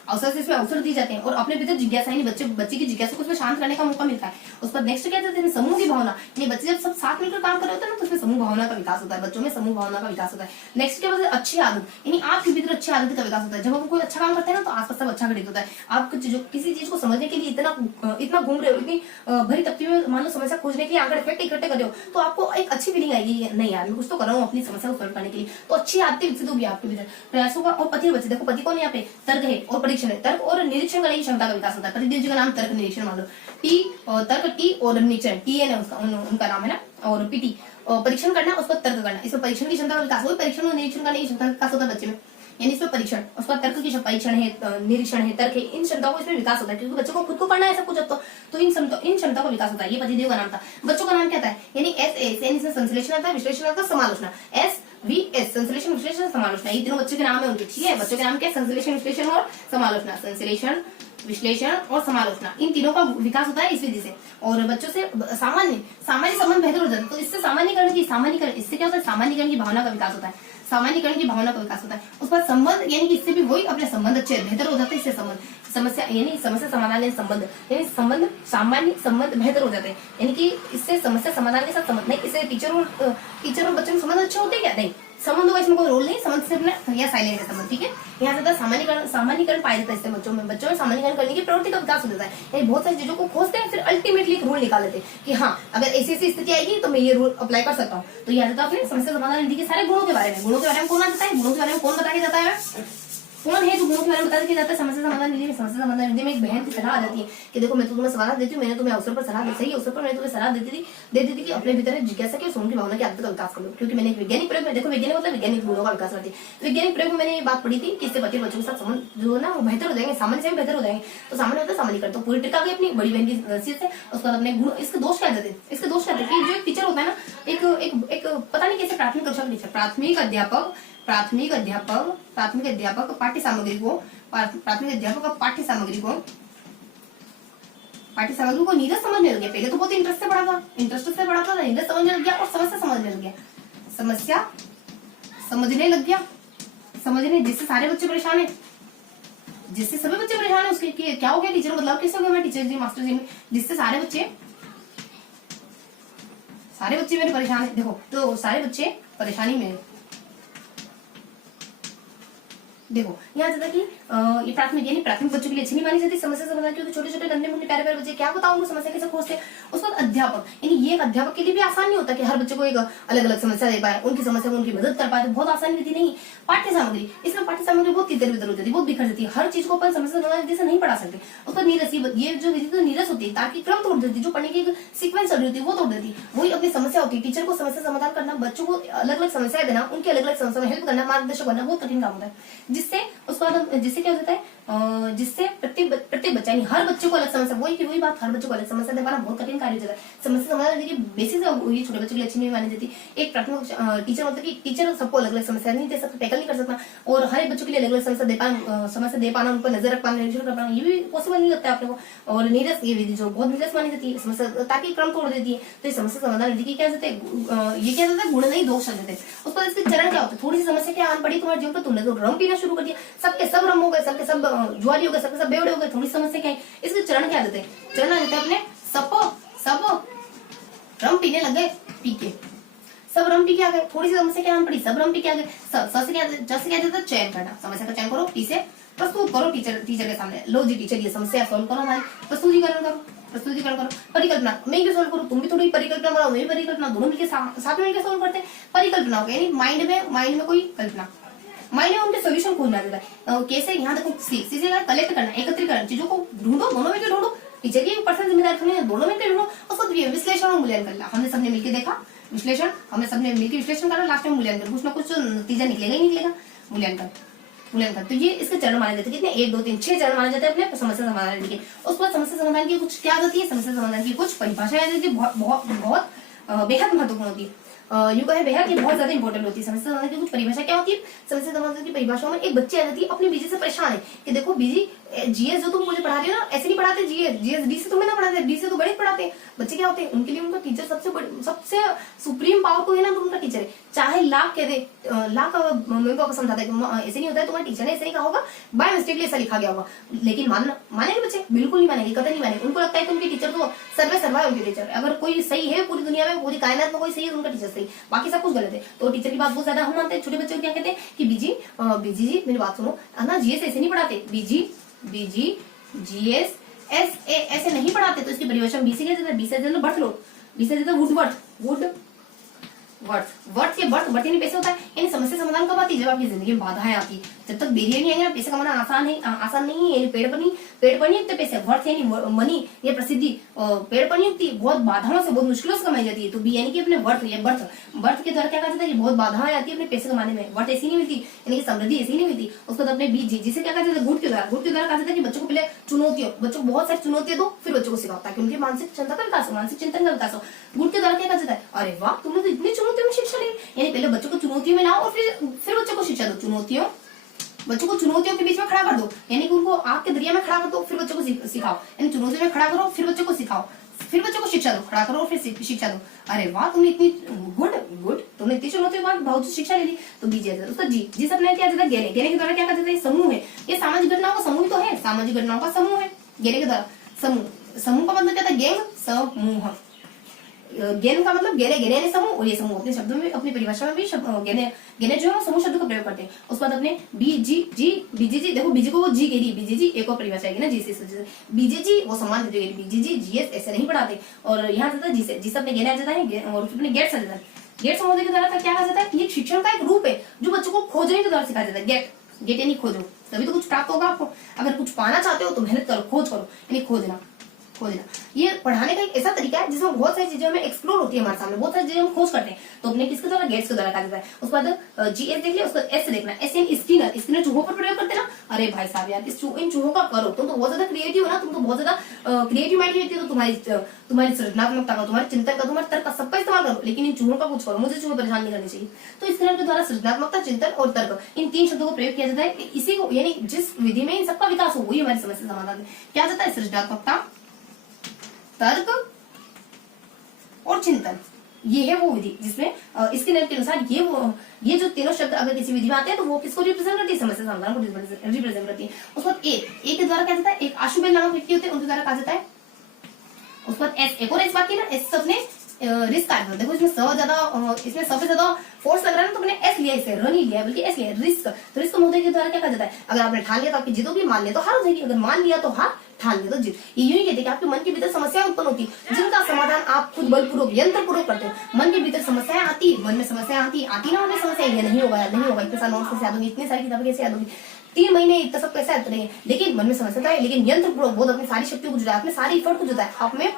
अवसर दिए जाते हैं और अपने भीतर जिज्ञासा, यानी बच्चे की जिज्ञासा को उसमें शांत करने का मौका मिलता है। उस पर नेक्स्ट क्या कहते हैं, समूह की भावना, यानी बच्चे जब सब साथ मिलकर काम कर रहे होते हैं ना तो उसमें समूह भावना का विकास होता है, बच्चों में समूह भावना का विकास होता है। नेक्स्ट क्या बोलते हैं, अच्छी आदत, यानी आपके भीतर अच्छी आदत का विकास होता है। जब हम कोई अच्छा काम करते हैं ना तो आसपास सब अच्छा घटित होता है। आप किसी चीज को समझने के लिए इतना घूम रहे हो, इतनी भरी तपती में मान लो समस्या खोजने के लिए आंकड़े फैक्ट इकट्ठे कर रहे हो, तो आपको एक अच्छी फीलिंग आएगी, नहीं यार मैं कुछ तो कर रहा हूँ अपनी समस्या को सॉल्व करने के लिए। तो अच्छी आदतें विकसित होगी आपके भीतर, प्रयासों का। और पति और बच्चे, देखो पति कौन है यहाँ पे, तर्क है और परीक्षण है। तर्क और निरीक्षण करने की क्षमता का विकास होता है। पतिदेव जी का नाम तर्क निरीक्षण मान लो, टी और तर्क, टी और निरीक्षण, टी है उनका नाम है ना, और पीटी और परीक्षण करना, उसको तर्क करना। इसमें परीक्षण की क्षमता का विकास, वही परीक्षण और निरीक्षण करने की क्षमता का विकास होता है बच्चे में। यानी इसमें परीक्षण, उसका तर्क की परीक्षण है, निरीक्षण है, तर्क है, इन क्षमताओं को इसमें विकास होता है, क्योंकि बच्चों को खुद को पढ़ना है सब कुछ। अब तो इन क्षमताओं का विकास होता है। ये पतिदेव का नाम था। बच्चों का नाम क्या था, यानी इसमें संश्लेषण आता है, विश्लेषण आता है, समालोचना, SVS, संश्लेषण, विश्लेषण, समालोचना, ये तीनों बच्चों के नाम है उनके। ठीक है, बच्चों के नाम क्या है, संश्लेषण, विश्लेषण और समालोचना। संश्लेषण, विश्लेषण और समालोचना, इन तीनों का विकास होता है इस विधि से। और बच्चों से सामान्य संबंध बेहतर हो जाता है। तो इससे सामान्यीकरण, इससे क्या होता है, सामान्यीकरण की भावना का विकास होता है, सामान्यीकरण की भावना का विकास होता है। उस पर संबंध, यानी कि इससे भी वही अपने संबंध अच्छे बेहतर हो जाते हैं। इससे संबंध, समस्या यानी समस्या समाधान या संबंध, यानी संबंध, सामान्य संबंध बेहतर हो जाते हैं। यानी कि इससे समस्या समाधान के साथ संबंध नहीं, इससे टीचर और बच्चों के संबंध अच्छे होते हैं क्या, नहीं, संबंध होगा इसमें कोई रोल नहीं, संबंध से अपना या साइलेंट है संबंध। ठीक है, यहाँ से सामान्यीकरण पाया जाता है इससे बच्चों में सामान्यीकरण करने की प्रवृत्ति का विकास हो जाता है। यानी बहुत सारी चीजों को खोजते हैं, फिर अल्टीमेटली एक रूल निकाल लेते हैं कि हाँ, अगर ऐसी स्थिति आएगी तो मैं ये रूल अप्लाई कर सकता हूँ। तो यहाँ जाता है समस्या समाधान विधि के सारे गुणों के बारे में। गुणों के बारे में कौन आता है, गुणों के बारे में कौन बताया जाता है, कौन है जो गुणों के बारे में बता दिया जाता है समस्या समाधान विधि में। समस्या समाधान विधि में एक बहन की सलाह आ जाती है कि देखो मैं तो तुम्हें सलाह देती हूँ, मैंने तुम्हें अवसर पर सलाह दी, सही अवसर पर मैंने तुम्हें सलाह दे दी थी कि अपने भीतर जिज्ञासा की सोम की भावना की आदत का विकास कर लो। क्योंकि मैंने एक वैज्ञानिक प्रयोग में, देखो वैज्ञानिक मतलब वैज्ञानिक गुणों का विकास करती है। वैज्ञानिक प्रयोग में मैंने ये बात पढ़ी थी कि इससे बच्चों के साथ संबंध जो है ना वो बेहतर हो जाएंगे, सामान्य से भी बेहतर हो जाएंगे। तो सामान्य होता है सामान्यीकरण। तो पूरी ट्रिक आ गई अपनी बड़ी बहन की नसीहत से। उसके बाद अपने गुण, इसके दोष क्या देते हैं, इसके दोष क्या देते हैं, जो एक टीचर होता है ना, एक पता नहीं कैसे प्राथमिक कक्षा का टीचर, प्राथमिक अध्यापक पाठ्य सामग्री को नीरस समझने लग गया। पहले तो बहुत इंटरेस्ट से पढ़ा था, नीरस समझने लग गया और समस्या समझने लग गया, जिससे सारे बच्चे परेशान है, जिससे सभी बच्चे परेशान है। उसके क्या हो गया, टीचर को बदलाव कैसे हो गया, मैं टीचर जी मास्टर जी में, जिससे सारे बच्चे मेरे परेशान है। देखो तो सारे बच्चे परेशानी में है। देखो यहाँ जैसा कि ये प्राथमिक बच्चों के लिए अच्छी नहीं मानी जाती समस्या समाधान, क्योंकि छोटे छोटे नन्हे मुन्ने प्यारे प्यारे बच्चे क्या बताओ उनको समस्या कैसे खोजते हैं। उसके बाद अध्यापक, यानी ये एक अध्यापक के लिए भी आसान नहीं होता कि हर बच्चे को एक अलग अलग समस्या दे पाए, उनकी समस्या को उनकी मदद कर पाए, तो बहुत आसान विधि नहीं। पाठ्य सामग्री, इसमें पाठ्य सामग्री बहुत इधर उधर हो जाती है, बहुत बिखर जाती है, हर चीज को अपन समस्या समाधान विधि से नहीं पढ़ा सकते। उसका नीरस, ये जो विधि तो नीरस होती है, ताकि क्रम तोड़ देती है, जो पढ़ने की सीक्वेंस चल रही होती है वो तोड़ देती है। वही अपनी समस्या होती है, टीचर को समस्या समाधान करना, बच्चों को अलग अलग समस्याएं देना, उनकी अलग अलग समस्या में हेल्प करना, मार्गदर्शन करना बहुत कठिन काम होता है। जिससे क्या होता है, जिससे प्रत्येक बच्चा, यानी हर बच्चे को अलग समस्या, वही बात, हर बच्चे को अलग समस्या दे पाना बहुत कठिन कार्य हो जाता है। समस्या समाधान देखिए बेसिस ये छोटे बच्चों के लिए अच्छी नहीं मानी जाती। एक प्राथमिक टीचर मतलब कि टीचर सबको अलग अलग समस्या नहीं दे सकता, टैकल नहीं कर सकता, और हर एक बच्चों के लिए अलग अलग समस्या दे पाना, उन पर नजर रख पाना, निरीक्षण कर पाना, ये भी पॉसिबल नहीं लगता है आपको। और नीरस, ये विधि जो बहुत नीरस मानी जाती है समस्या, ताकि क्रम तोड़ देती है। तो समस्या समाधान विधि की क्या जाते हैं, ये क्या जाता है, गुण नहीं दोष जाते हैं। उस पर इसके चरण क्या होते हैं, थोड़ी सी समस्या क्या आन पड़ी तुम्हारे जीवन पर, तुमने तो रम पीना शुरू कर दिया, सबके सब रम हो गए, सबके सब जुआरी हो गए, सबके सब बेवड़े हो गए, थोड़ी समस्या क्या है, इसके चरण क्या देते हैं, चरण आ जाते हैं अपने सब रम पीने लग गए, पी के सब रम पी के आ गए, थोड़ी सी समस्या क्या पड़ी, सब रम पी के आ गए, से क्या देता है, चयन करना, समस्या का चयन करो, पी से प्रस्तुत करो टीचर के सामने, लो जी टीचर ये समस्या सॉल्व करो, हमारी प्रस्तुतिकरण करो, परिकल्पना, मैं भी सॉल्व करूँ, तुम भी थोड़ी परिकल्पना बनाओ, मैं भी परिकल्पना, दोनों मिलकर साथ में मिलकर सॉल्व करते हैं। परिकल्पना हो गया, यानी माइंड में कोई कल्पना, माइंड में उनके सोल्यूशन खोजना देता है। कैसे, यहाँ देखो सीधे कलेक्ट करना, एकत्रीकरण, चीजों को ढूंढो, दोनों मिलकर ढूंढो, टीचर की पर्सनल जिम्मेदारी थोड़ी है, दोनों मिलकर ढूंढो। उसको विश्लेषण और मूल्यांकन करना, हमने सबने मिलकर देखा विश्लेषण, हमने सबने मिलकर विश्लेषण करा, लास्ट में मूल्यांकन, कुछ ना कुछ नतीजा निकलेगा ही निकलेगा, मूल्यांकन। तो ये इसके चरण माने जाते हैं, कितने, 1 2 3 6 चरण माने जाते हैं अपने समस्या समाधान के। उसके बाद समस्या समाधान की कुछ क्या होती है, समस्या समाधान की कुछ परिभाषाएं होती है, बहुत बेहद महत्वपूर्ण होती है, यूं कहे बेहद ये बहुत ज्यादा इंपॉर्टेंट होती है। समस्या समाधान की कुछ परिभाषा क्या होती है, समस्या समाधान की परिभाषाओं में एक बच्चे आ जाती है अपनी बीजी से परेशान है कि देखो बीजी जीएस जो तुम मुझे पढ़ा रही हो ना, ऐसे नहीं पढ़ाते, जीएस डी से तुम्हें ना पढ़ाते, डी से तो गणित पढ़ाते। बच्चे क्या होते हैं, उनके लिए उनका टीचर सबसे सुप्रीम पावर को है ना, तो उनका टीचर है, चाहे लाख कह दे, लाख मम्मी पापा समझाते हैं ऐसे नहीं होता है, तुम्हारे टीचर ने ऐसे नहीं कहा होगा, बाय मिस्टेकली ऐसा लिखा गया होगा, लेकिन मानेंगे बच्चे, बिल्कुल नहीं मानेंगे, कतई नहीं मानेंगे। उनको लगता है कि उनके टीचर तो सर्वा है, उनके टीचर, अगर कोई सही है पूरी दुनिया में, पूरी कायनात में कोई सही है तो उनका टीचर सही, बाकी सब कुछ गलत है। तो टीचर की बात बहुत ज्यादा हम मानते हैं। छोटे बच्चे को क्या कहते हैं कि बीजी जी मेरी बात सुनो, है ना, जीएस ऐसे नहीं पढ़ाते, बीजी जीएस ऐसे नहीं पढ़ाते। तो इसकी परिभाषा बी से क्या देता है, बी से देता है बर्थलोड, बी से देता है वुडवर्थ, वर्थ वर्थ के वर्थ यानी पैसे होता है। यानी समस्या समाधान कब आती है? जब आपकी जिंदगी में बाधाएं आती है। जब तक बैरियर नहीं आएंगे पैसे कमाना आसान नहीं है। पेड़ पर नहीं उगते पैसे। वर्थ यानी मनी या प्रसिद्धि पेड़ पर नहीं उगती, बहुत बाधाओं से, बहुत मुश्किलों से कमाई जाती है। तो बी यानी कि अपने वर्थ या बर्थ के द्वारा क्या कहा जाता है कि बहुत बाधाएं आती है अपने पैसे कमाने में। वर्थ ऐसी नहीं मिलती, यानी कि समृद्धि ऐसी नहीं मिलती। उसको तो अपने बीज जिसे क्या कहा जाता है? गुट के द्वारा कहा जाता है कि बच्चों को पहले चुनौतियों, बच्चों को बहुत सारी चुनौतियां दो, फिर बच्चों को सिखाओ ताकि उनके मानसिक क्षमता का विकास हो, मानसिक चिंतन का विकास हो। गुट के द्वारा क्या कहा जाता है? अरे वाह, तुमने तो इतनी चुनौतियों में शिक्षा ली। यानी पहले बच्चों को चुनौतियों में लाओ और फिर बच्चों को शिक्षा दो। बच्चों को चुनौतियों के बीच में खड़ा कर दो, यानी कि उनको आग के दरिया में खड़ा कर दो, फिर बच्चों को सिखाओ। यानी चुनौतियों में खड़ा करो, फिर बच्चों को सिखाओ, फिर बच्चों को शिक्षा दो, खड़ा करो और फिर शिक्षा दो। अरे वाह, तुमने इतनी गुड तुमने इतनी चुनौतियों के बाद बहुत शिक्षा ले ली। तो बी जाता है उसका जी सपना क्या जाता है? गेने के द्वारा क्या कहते हैं? समूह है। ये सामाजिक घटनाओं का समूह तो है, सामाजिक घटनाओं का समूह है। गेने के द्वारा समूह का मतलब क्या था? गैंग, समूह। गेन का मतलब गेने यानी समूह, और ये समूह अपने शब्दों में, अपनी परिभाषा में भी गेने जो है समूह शब्द का प्रयोग करते हैं। उसके बाद अपने बीजीजी देखो, बीजी को वो जी कह रही, बीजीजी एक और परिभाषा है ना, जी से बीजीजी वो सम्मान देते हैं, बीजीजी जीएस ऐसे नहीं पढ़ाते। और यहाँ जाता है जी से अपने गेने आ जाता है और अपने गेट आ जाता है। गेट समुदाय के द्वारा क्या कहा जाता है? ये शिक्षण का एक रूप है जो बच्चों को खोजने के द्वारा सिखाया जाता है। गेट यानी खोजो, तभी तो कुछ प्राप्त होगा आपको। अगर कुछ पाना चाहते हो तो मेहनत करो, खोज करो, यानी खोजना। ये पढ़ाने का एक ऐसा तरीका है जिसमें बहुत सारी चीजें हमें एक्सप्लोर होती है हमारे सामने, बहुत सारी चीजें हम खोज करते हैं। तो अपने किसके द्वारा? गेट्स के द्वारा कहा जाता है। उसके बाद जीएस देख लिया, उसके बाद एस देखना, एस यानी स्किनर चूहों पर प्रयोग करते ना। अरे भाई साहब यार, इन चूहों का करो, तुम तो बहुत ज्यादा क्रिएटिव हो ना, तुम तो बहुत ज्यादा क्रिएटिव माइंड होती है, तो तुम्हारी सृजनात्मकता का, तुम्हारे चिंतन का, तुम्हारे तर्क का सबका इस्तेमाल करो, लेकिन इन चूहों का कुछ करो, मुझे चूहे परेशान नहीं करनी चाहिए। तो स्किनर के द्वारा सृजनात्मकता, चिंतन और तर्क, इन 3 शब्दों को प्रयोग किया जाता है। इसी को यानी जिस विधि में इन सबका विकास हो वही हमारी समस्या समाधान है। क्या जाता है? सृजनात्मकता, तर्क और चिंतन, ये है वो विधि जिसमें इसके नियम के अनुसार ये जो तीनों शब्द अगर किसी विधि में आते हैं तो वो किसको रिप्रेजेंट करती है? समस्या समाधान को रिप्रेजेंट करती है। उसके बाद ए के द्वारा क्या जाता है? एक आशुबेल नामक व्यक्ति होते हैं, उनके द्वारा कहा जाता है। उसके बाद एस, एक और एस बाकी ना, एस अपने रिस्क आ देखो, इसमें इसमें सबसे ज्यादा फोर्स लग रहा है ना, तो मैंने एस लिया, इसे र नहीं लिया बल्कि एस लिया, रिस्क। तो रिस्क मुद्दे के द्वारा क्या कहा जाता है? अगर आपने ठान लिया तो आपकी जीतोगी, मान लिया तो हार हो जाएगी, अगर मान लिया तो हार, ठान लिया तो जीत। ये यूं ही कहते हैं कि आपके मन के भीतर समस्याएं उत्पन्न होती है जिनका समाधान आप खुद बलपूर्वक यंत्रपूर्वक करते हो। मन के भीतर समस्याएं आती है, मन में समस्या आती ना, उन्हें समस्या ये नहीं होगा इतने साल नोट्स कैसे याद होगी, इतनी सारी किताबें कैसे याद होगी, 3 महीने इतना सब कैसे याद करेंगे। लेकिन मन में समस्या है, लेकिन यंत्रपूर्वक बहुत अपनी सारी शक्तियों को जुटाया, अपने सारी एफर्ट को जुटाया। आप में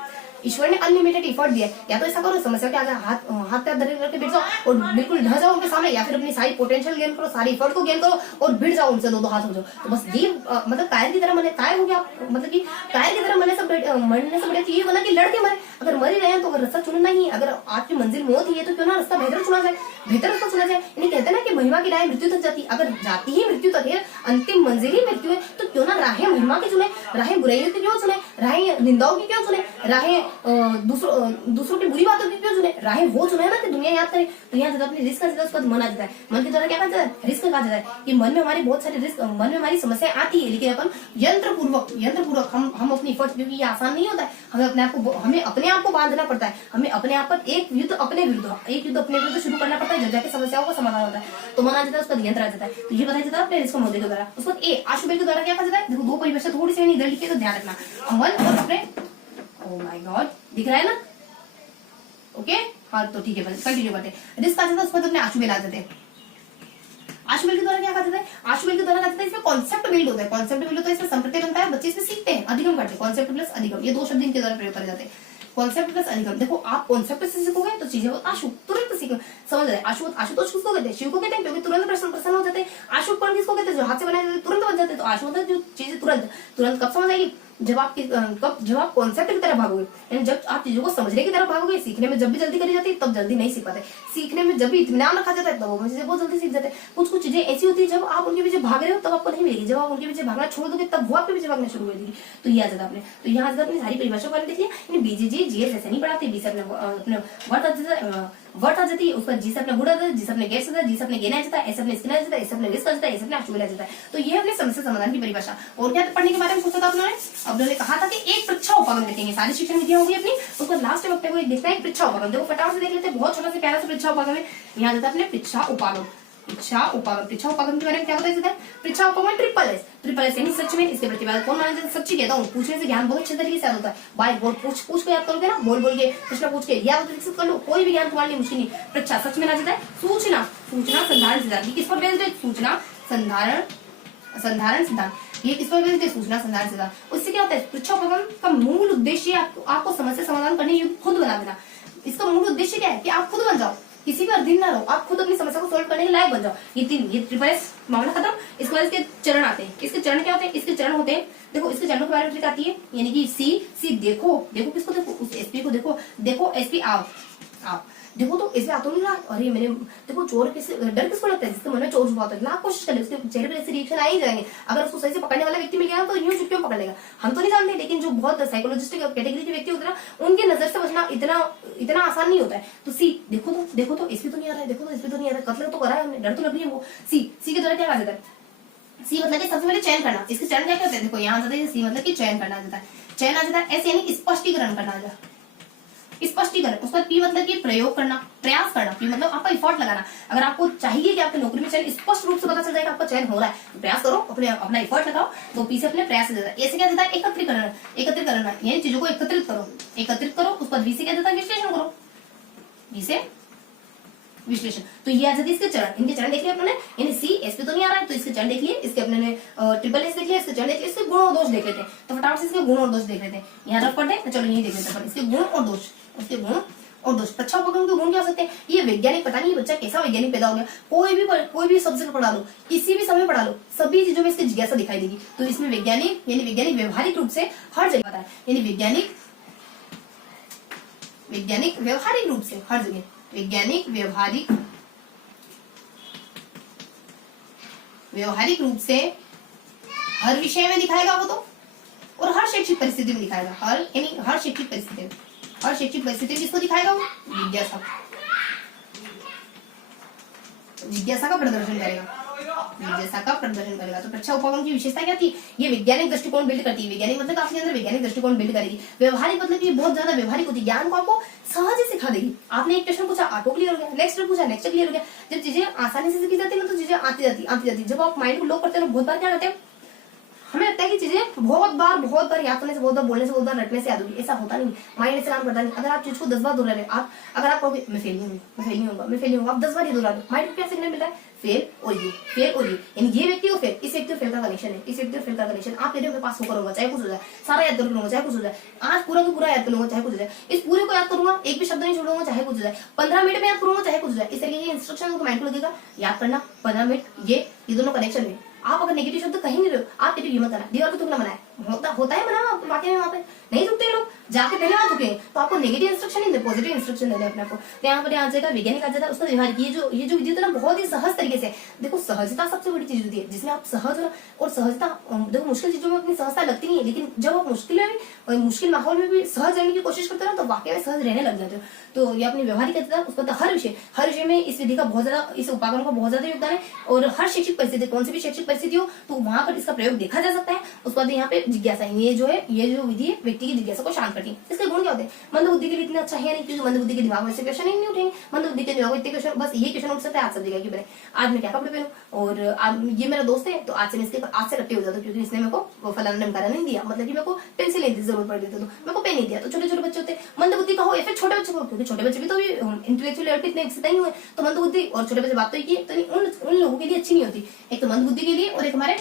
ईश्वर ने अनलिमिटेड एफर्ट दिया। या तो ऐसा करो, समस्या के आगे हाथ पैर धरे करके बैठ जाओ और बिल्कुल ढह जाओ उनके सामने, या फिर अपनी सारी पोटेंशियल गेन करो, सारी एफर्ट को गेन करो और भिड़ जाओ उनसे, दो हाथ हो जाओ। तो बस ये मतलब कायर की तरह मरे, कायर हो गया, मतलब कि कायर की तरह मरने से बढ़िया तो ये बना कि लड़के मरे। अगर मर ही रहे हैं तो अगर रास्ता चुनना ही, अगर आपकी मंजिल मौत ही है तो क्यों ना रास्ता बेहतर चुना जाए, बेहतर रास्ता चुना जाए। यानी कहते हैं ना कि महिमा की राह मृत्यु तक जाती, अगर जाती ही मृत्यु तक है, अंतिम मंजिल ही मृत्यु है, तो क्यों ना राहें महिमा की चुने, राहें बुराइयों की क्यों चुने, राहें निंदाओं की क्यों चुने, राहें दूसरों की बुरी बातों की क्यों चुने, राहें वो चुने ना कि दुनिया याद करे। तो यहाँ जब अपनी रिस्क का उसके बाद मन आ जाता है। मन के द्वारा क्या कहा जाता है? रिस्क कहा जाता है कि मन में हमारी बहुत सारी रिस्क, मन में हमारी समस्या आती है, लेकिन अपन यंत्रपूर्वक हम अपनी एफर्ट, क्योंकि ये आसान नहीं होता है, हमें अपने आप को बांधना पड़ता है, हमें अपने आप पर एक युद्ध अपने विरुद्ध शुरू करना पड़ता है, जब जाके समस्याओं का समाधान होता है। तो मन आ जाता है, उसका यंत्र आ जाता है। तो ये बताया जाता है अपने रिस्क मुद्दे के द्वारा। उसके बाद ए आशुबेल के द्वारा क्या कहा जाता है? देखो 2 परिभाषा थोड़ी सी इधर लिखी है तो ध्यान रखना। मन और अपने, ओ माय गॉड, दिख रहा है ना? ओके, हाँ तो ठीक है, कंटिन्यू करते हैं। रिस्क आ जाता है, उसके बाद अपने आशुबेल आ जाते हैं। आशुबेल के द्वारा क्या कहा जाता है? आशुबेल के द्वारा कहते हैं इसमें कॉन्सेप्ट बिल्ड होता है, इसमें संप्रत्यय बनता है, बच्चे इसमें सीखते हैं, अधिगम करते हैं। कॉन्सेप्ट प्लस अधिगम, ये 2 शब्द इनके द्वारा प्रयोग करे जाते हैं। कॉन्सेप्ट प्लस अधिगम, देखो आप कॉन्सेप्ट से सीखोगे तो चीजें तुरंत सीखो, समझ रहे। आशुतोष किसको कहते हैं? शिव को कहते हैं, क्योंकि तुरंत प्रसन्न हो जाते हैं। आशुपर्ण किसको कहते हैं? जो हाथ से बनाए जाते तुरंत बन जाते हैं। तो आशु मतलब जो चीजें तुरंत कब समझ आएगी? जब आप कॉन्सेप्ट की तरफ भागोगे, यानी जब आप चीजों को समझने की तरफ भागोगे। सीखने में जब भी जल्दी करी जाती है तब जल्दी नहीं सीख पाते, सीखने में जब भी इत्मीनान रखा जाता है तब वो चीजें बहुत जल्दी सीख जाते हैं। कुछ चीजें ऐसी होती है जब आप उनके पीछे भाग रहे हो तब आपको नहीं मिलेगी, जब आप उनके पीछे भागना छोड़ दोगे तब वो आपके पीछे भागना शुरू कर देगी। तो ये आ जाता आपने, तो यहाँ अपनी सारी परिभाषा को देख लिया। बीजीजी जीएस ऐसे नहीं पढ़ाते, बी से अपने वर्थ आ जाती है, उसका जी से अपने गुड़ आ जाता है, जी से अपने गैस आता है, जी से अपने गेना आ जाता है, ऐसे अपने स्किन आ जाता है, ऐसे अपने रिस्क आ जाता है, ऐसे अपने आशुबेल आ जाता है। तो ये अपने समस्या समाधान की परिभाषा। और क्या पढ़ने के बारे में सोचा था उन्होंने कहा था कि एक परीक्षा उपागम देखेंगे, सारी शिक्षण विधियां होगी अपनी, उसको लास्ट में अपने को देखना है परीक्षा उपागम। देखो फटाफट से देख लेते हैं, बहुत छोटा सा प्यारा सा परीक्षा उपागम है। यहाँ जाता है अपने परीक्षा उपागम। पृच्छा उपागम। पृच्छा उपागम के बारे में क्या बताया जाता है? पृच्छा उपागम ट्रिपल एस। ट्रिपल एस यानी सच में, इसके प्रतिपादक कौन माना जाता है? सच्ची कहता हूँ, पूछने से ज्ञान बहुत अच्छे तरीके से याद होता है। बाय बोल पूछ के याद करोगे ना, बोल के प्रश्न पूछ के याद विकसित कर लो, कोई भी ज्ञान तुम्हारे लिए मुश्किल नहीं। पृच्छा सच में माना जाता है। सूचना संधारण सिद्धांत, किस पर बेस्ड है? सूचना संधारण सिद्धांत, ये किस पर बेस्ड है? सूचना संधारण सिद्धांत। उससे क्या होता है? पृच्छा उपागम का मूल उद्देश्य आपको समस्या समाधान करने योग्य खुद बना देना। इसका मूल उद्देश्य क्या है? कि आप खुद बन जाओ, किसी पर अधीन ना रहो, आप खुद अपनी समस्या को सोल्व करने के लायक बन जाओ। ये ट्रिपल एस मामला खत्म। इसके बाद इसके चरण आते हैं। इसके चरण क्या होते हैं? इसके चरण होते हैं, देखो इसके चरणों के बारे में ट्रिक आती है, यानी कि सी देखो किसको देखो? उस एसपी को देखो एसपी आओ देखो तो इसमें आता नहीं रहा, अरे मैंने देखो चोर डर किसको लगता है? जिसके मन में चोर छुपा होता है, लाख कोशिश करे, उसके चेहरे पर ऐसे रिएक्शन आ ही जाएंगे। अगर उसको सही से पकड़ने वाला व्यक्ति मिल गया तो यूं चुपके पकड़ लेगा। हम तो नहीं जानते, लेकिन जो बहुत साइकोलॉजिस्ट कैटेगरी के व्यक्ति होते हैं ना, उनके नजर से बचना इतना आसान नहीं होता है। तो सी देखो तो इसमें तो नहीं आ रहा है, देखो तो इसमें तो नहीं आ रहा है, कत्ल तो करा है हमने, डर तो लग रही है वो। सी के द्वारा क्या कहा जाता है? सी मतलब कि सबसे पहले चयन करना। इसके चरण क्या होते हैं? देखो यहाँ जाता है सी मतलब कि चयन करना जाता है। चयन आ जाता है। एस यानी स्पष्टीकरण करना आ जाता है, स्पष्टीकरण। उसके बाद पी मतलब कि प्रयोग करना, प्रयास करना। पी मतलब आपका एफर्ट लगाना। अगर आपको चाहिए कि आपके नौकरी में चयन स्पष्ट रूप से पता चल जाएगा आपका चयन हो रहा है, तो प्रयास करो, अपना एफर्ट लगाओ। तो पी से अपने प्रयास देता है। ए से क्या देता है? एकत्रित करना, यानी चीजों को एकत्रित करो। उसके बाद वी से क्या देता है? विश्लेषण करो, वी से विश्लेषण। तो ये आ जाती है इसके चरण। इनके चरण देख लिए अपने, यानी सी एस पे तो नहीं आ रहा है तो इसके चरण देख लिए, इसके अपने ने ट्रिपल एस देख लिया, इसके चरण देख लिए, इसके गुण और दोष देख लेते हैं। तो फटाफट से इसके गुण और दोष देख लेते हैं। यहाँ रफ पढ़ते हैं, चलो यही देख लेते हैं इसके गुण और दोष। उसके गुण और दोष। पृच्छा उपागम के गुण क्या हो सकते हैं? ये वैज्ञानिक, पता नहीं बच्चा कैसा वैज्ञानिक पैदा हो गया, कोई भी सब्जेक्ट पढ़ा लो, किसी भी समय पढ़ा लो, सभी चीजों में इसकी जिज्ञासा दिखाई देगी। तो इसमें वैज्ञानिक यानी वैज्ञानिक व्यवहारिक रूप से हर जगह आता है, यानी वैज्ञानिक व्यवहारिक रूप से हर जगह, वैज्ञानिक व्यवहारिक रूप से हर विषय में दिखाएगा वो तो, और हर शैक्षिक परिस्थिति में दिखाएगा। हर शैक्षिक परिस्थिति में किसको दिखाएगा? वो जिज्ञासा का प्रदर्शन करेगा। तो पृच्छा उपागम की विशेषता क्या थी? ये वैज्ञानिक दृष्टिकोण बिल्ड करती है। वैज्ञानिक मतलब आपके अंदर वैज्ञानिक दृष्टिकोण बिल्ड करेगी। व्यवहारिक मतलब ये बहुत ज्यादा व्यवहारिक होती है, ज्ञान को आपको सहज सिखा देगी। आपने एक क्वेश्चन पूछा, आपको क्लियर हो गया, नेक्स्ट पूछा, नेक्स्ट क्लियर हो गया। जब चीजें आसानी से सीखी जाती है ना, तो चीजें आती जाती। जब आप माइंड को लो करते हो, बहुत बार क्या करते हैं, हमें लगता है कि चीजें बहुत बार याद करने से, बहुत बार बोलने से, बहुत बार रटने से याद होगी। ऐसा होता नहीं, माइंड ऐसे काम करता नहीं। अगर आप चीज को 10 बार दोहरा रहे, अगर आप कहोगे मैं फेल नहीं होऊंगा, आप 10 बार ये दोहरा दो, माइंड को क्या सीखने मिल रहा है? फेल और ये, यानी ये व्यक्ति को फेल, इस व्यक्ति को फेल का कनेक्शन है, इस व्यक्ति को फेल का कनेक्शन। आप कह रहे हो पास होकर होगा, चाहे कुछ हो जाए, सारा याद कर लूंगा, चाहे कुछ हो जाए, आज पूरा तो पूरा याद कर लूंगा, चाहे कुछ हो जाए, इस पूरे को याद करूंगा, एक भी शब्द नहीं छोड़ूंगा, चाहे कुछ हो जाए, 15 मिनट में याद करूंगा, चाहे कुछ हो जाए। इस तरीके के इंस्ट्रक्शन माइंड को लगेगा, याद करना 15 मिनट, ये दोनों कनेक्शन में। आप अगर नेगेटिव शब्द कहीं नहीं रहे हो, आप नेगेटिव हिम्मत करना, दीवार पे थूकना मना है, होता है मना वाकई में, वहां पे नहीं थूकते हैं लोग, जाके पहले वहां थूके। तो आपको नेगेटिव इंस्ट्रक्शन नहीं दे, पॉजिटिव इंस्ट्रक्शन देने अपने को। तो यहाँ पर आ जाएगा वैज्ञानिक आ जाता है, उसका व्यवहार ये जो विधि होता है ना, बहुत ही सहज तरीके से। देखो सहजता सबसे बड़ी चीज होती है, जिसमें आप सहज और सहजता, देखो मुश्किल चीजों में अपनी सहजता लगती नहीं है, लेकिन जब आप मुश्किल माहौल में भी सहज रहने की कोशिश करते हो ना, तो वाकई में सहज रहने लग जाते हो। तो ये अपनी व्यवहारिक कहता है, उसको हर विषय में इस विधि का बहुत ज्यादा, इस उपागम का बहुत ज्यादा योगदान है। और हर शैक्षिक परिस्थिति, कौन सी भी शैक्षिक परिस्थिति हो, तो वहां पर इसका प्रयोग देखा जा सकता है। उसके बाद यहाँ पे जिज्ञासा, ये जो विधि है, व्यक्ति की जिज्ञासा को शांत करती है। इसके गुण क्या होते हैं? मंद बुद्धि के लिए इतना अच्छा है नहीं, क्योंकि मंद बुद्धि के दिमाग में से क्वेश्चन ही नहीं उठेंगे। मंद बुद्धि के दिमाग में इतने क्वेश्चन, बस ये क्वेश्चन उठ सकता है आज सब जगह की बने, आज मैं क्या कपड़े पहनूं, और ये मेरा दोस्त है तो आज से इकट्ठे हो जाता, क्योंकि इसने मेरे को फलाना नमकारा नहीं दिया, मतलब कि मेरे को पेंसिल नहीं दी, जरूरत पड़ रही थी तो मेरे को पेन नहीं दिया। तो छोटे छोटे बच्चे होते हैं मंद बुद्धि का हो, या फिर छोटे बच्चे को, क्योंकि छोटे बच्चे भी तो इंटेलेक्चुअल लेवल पे इतने विकसित नहीं हुए, तो मंद बुद्धि और छोटे बच्चे बात तो की, तो उन लोगों के लिए अच्छी नहीं होती। एक तो मंद बुद्धि के लिए, और एक हमारे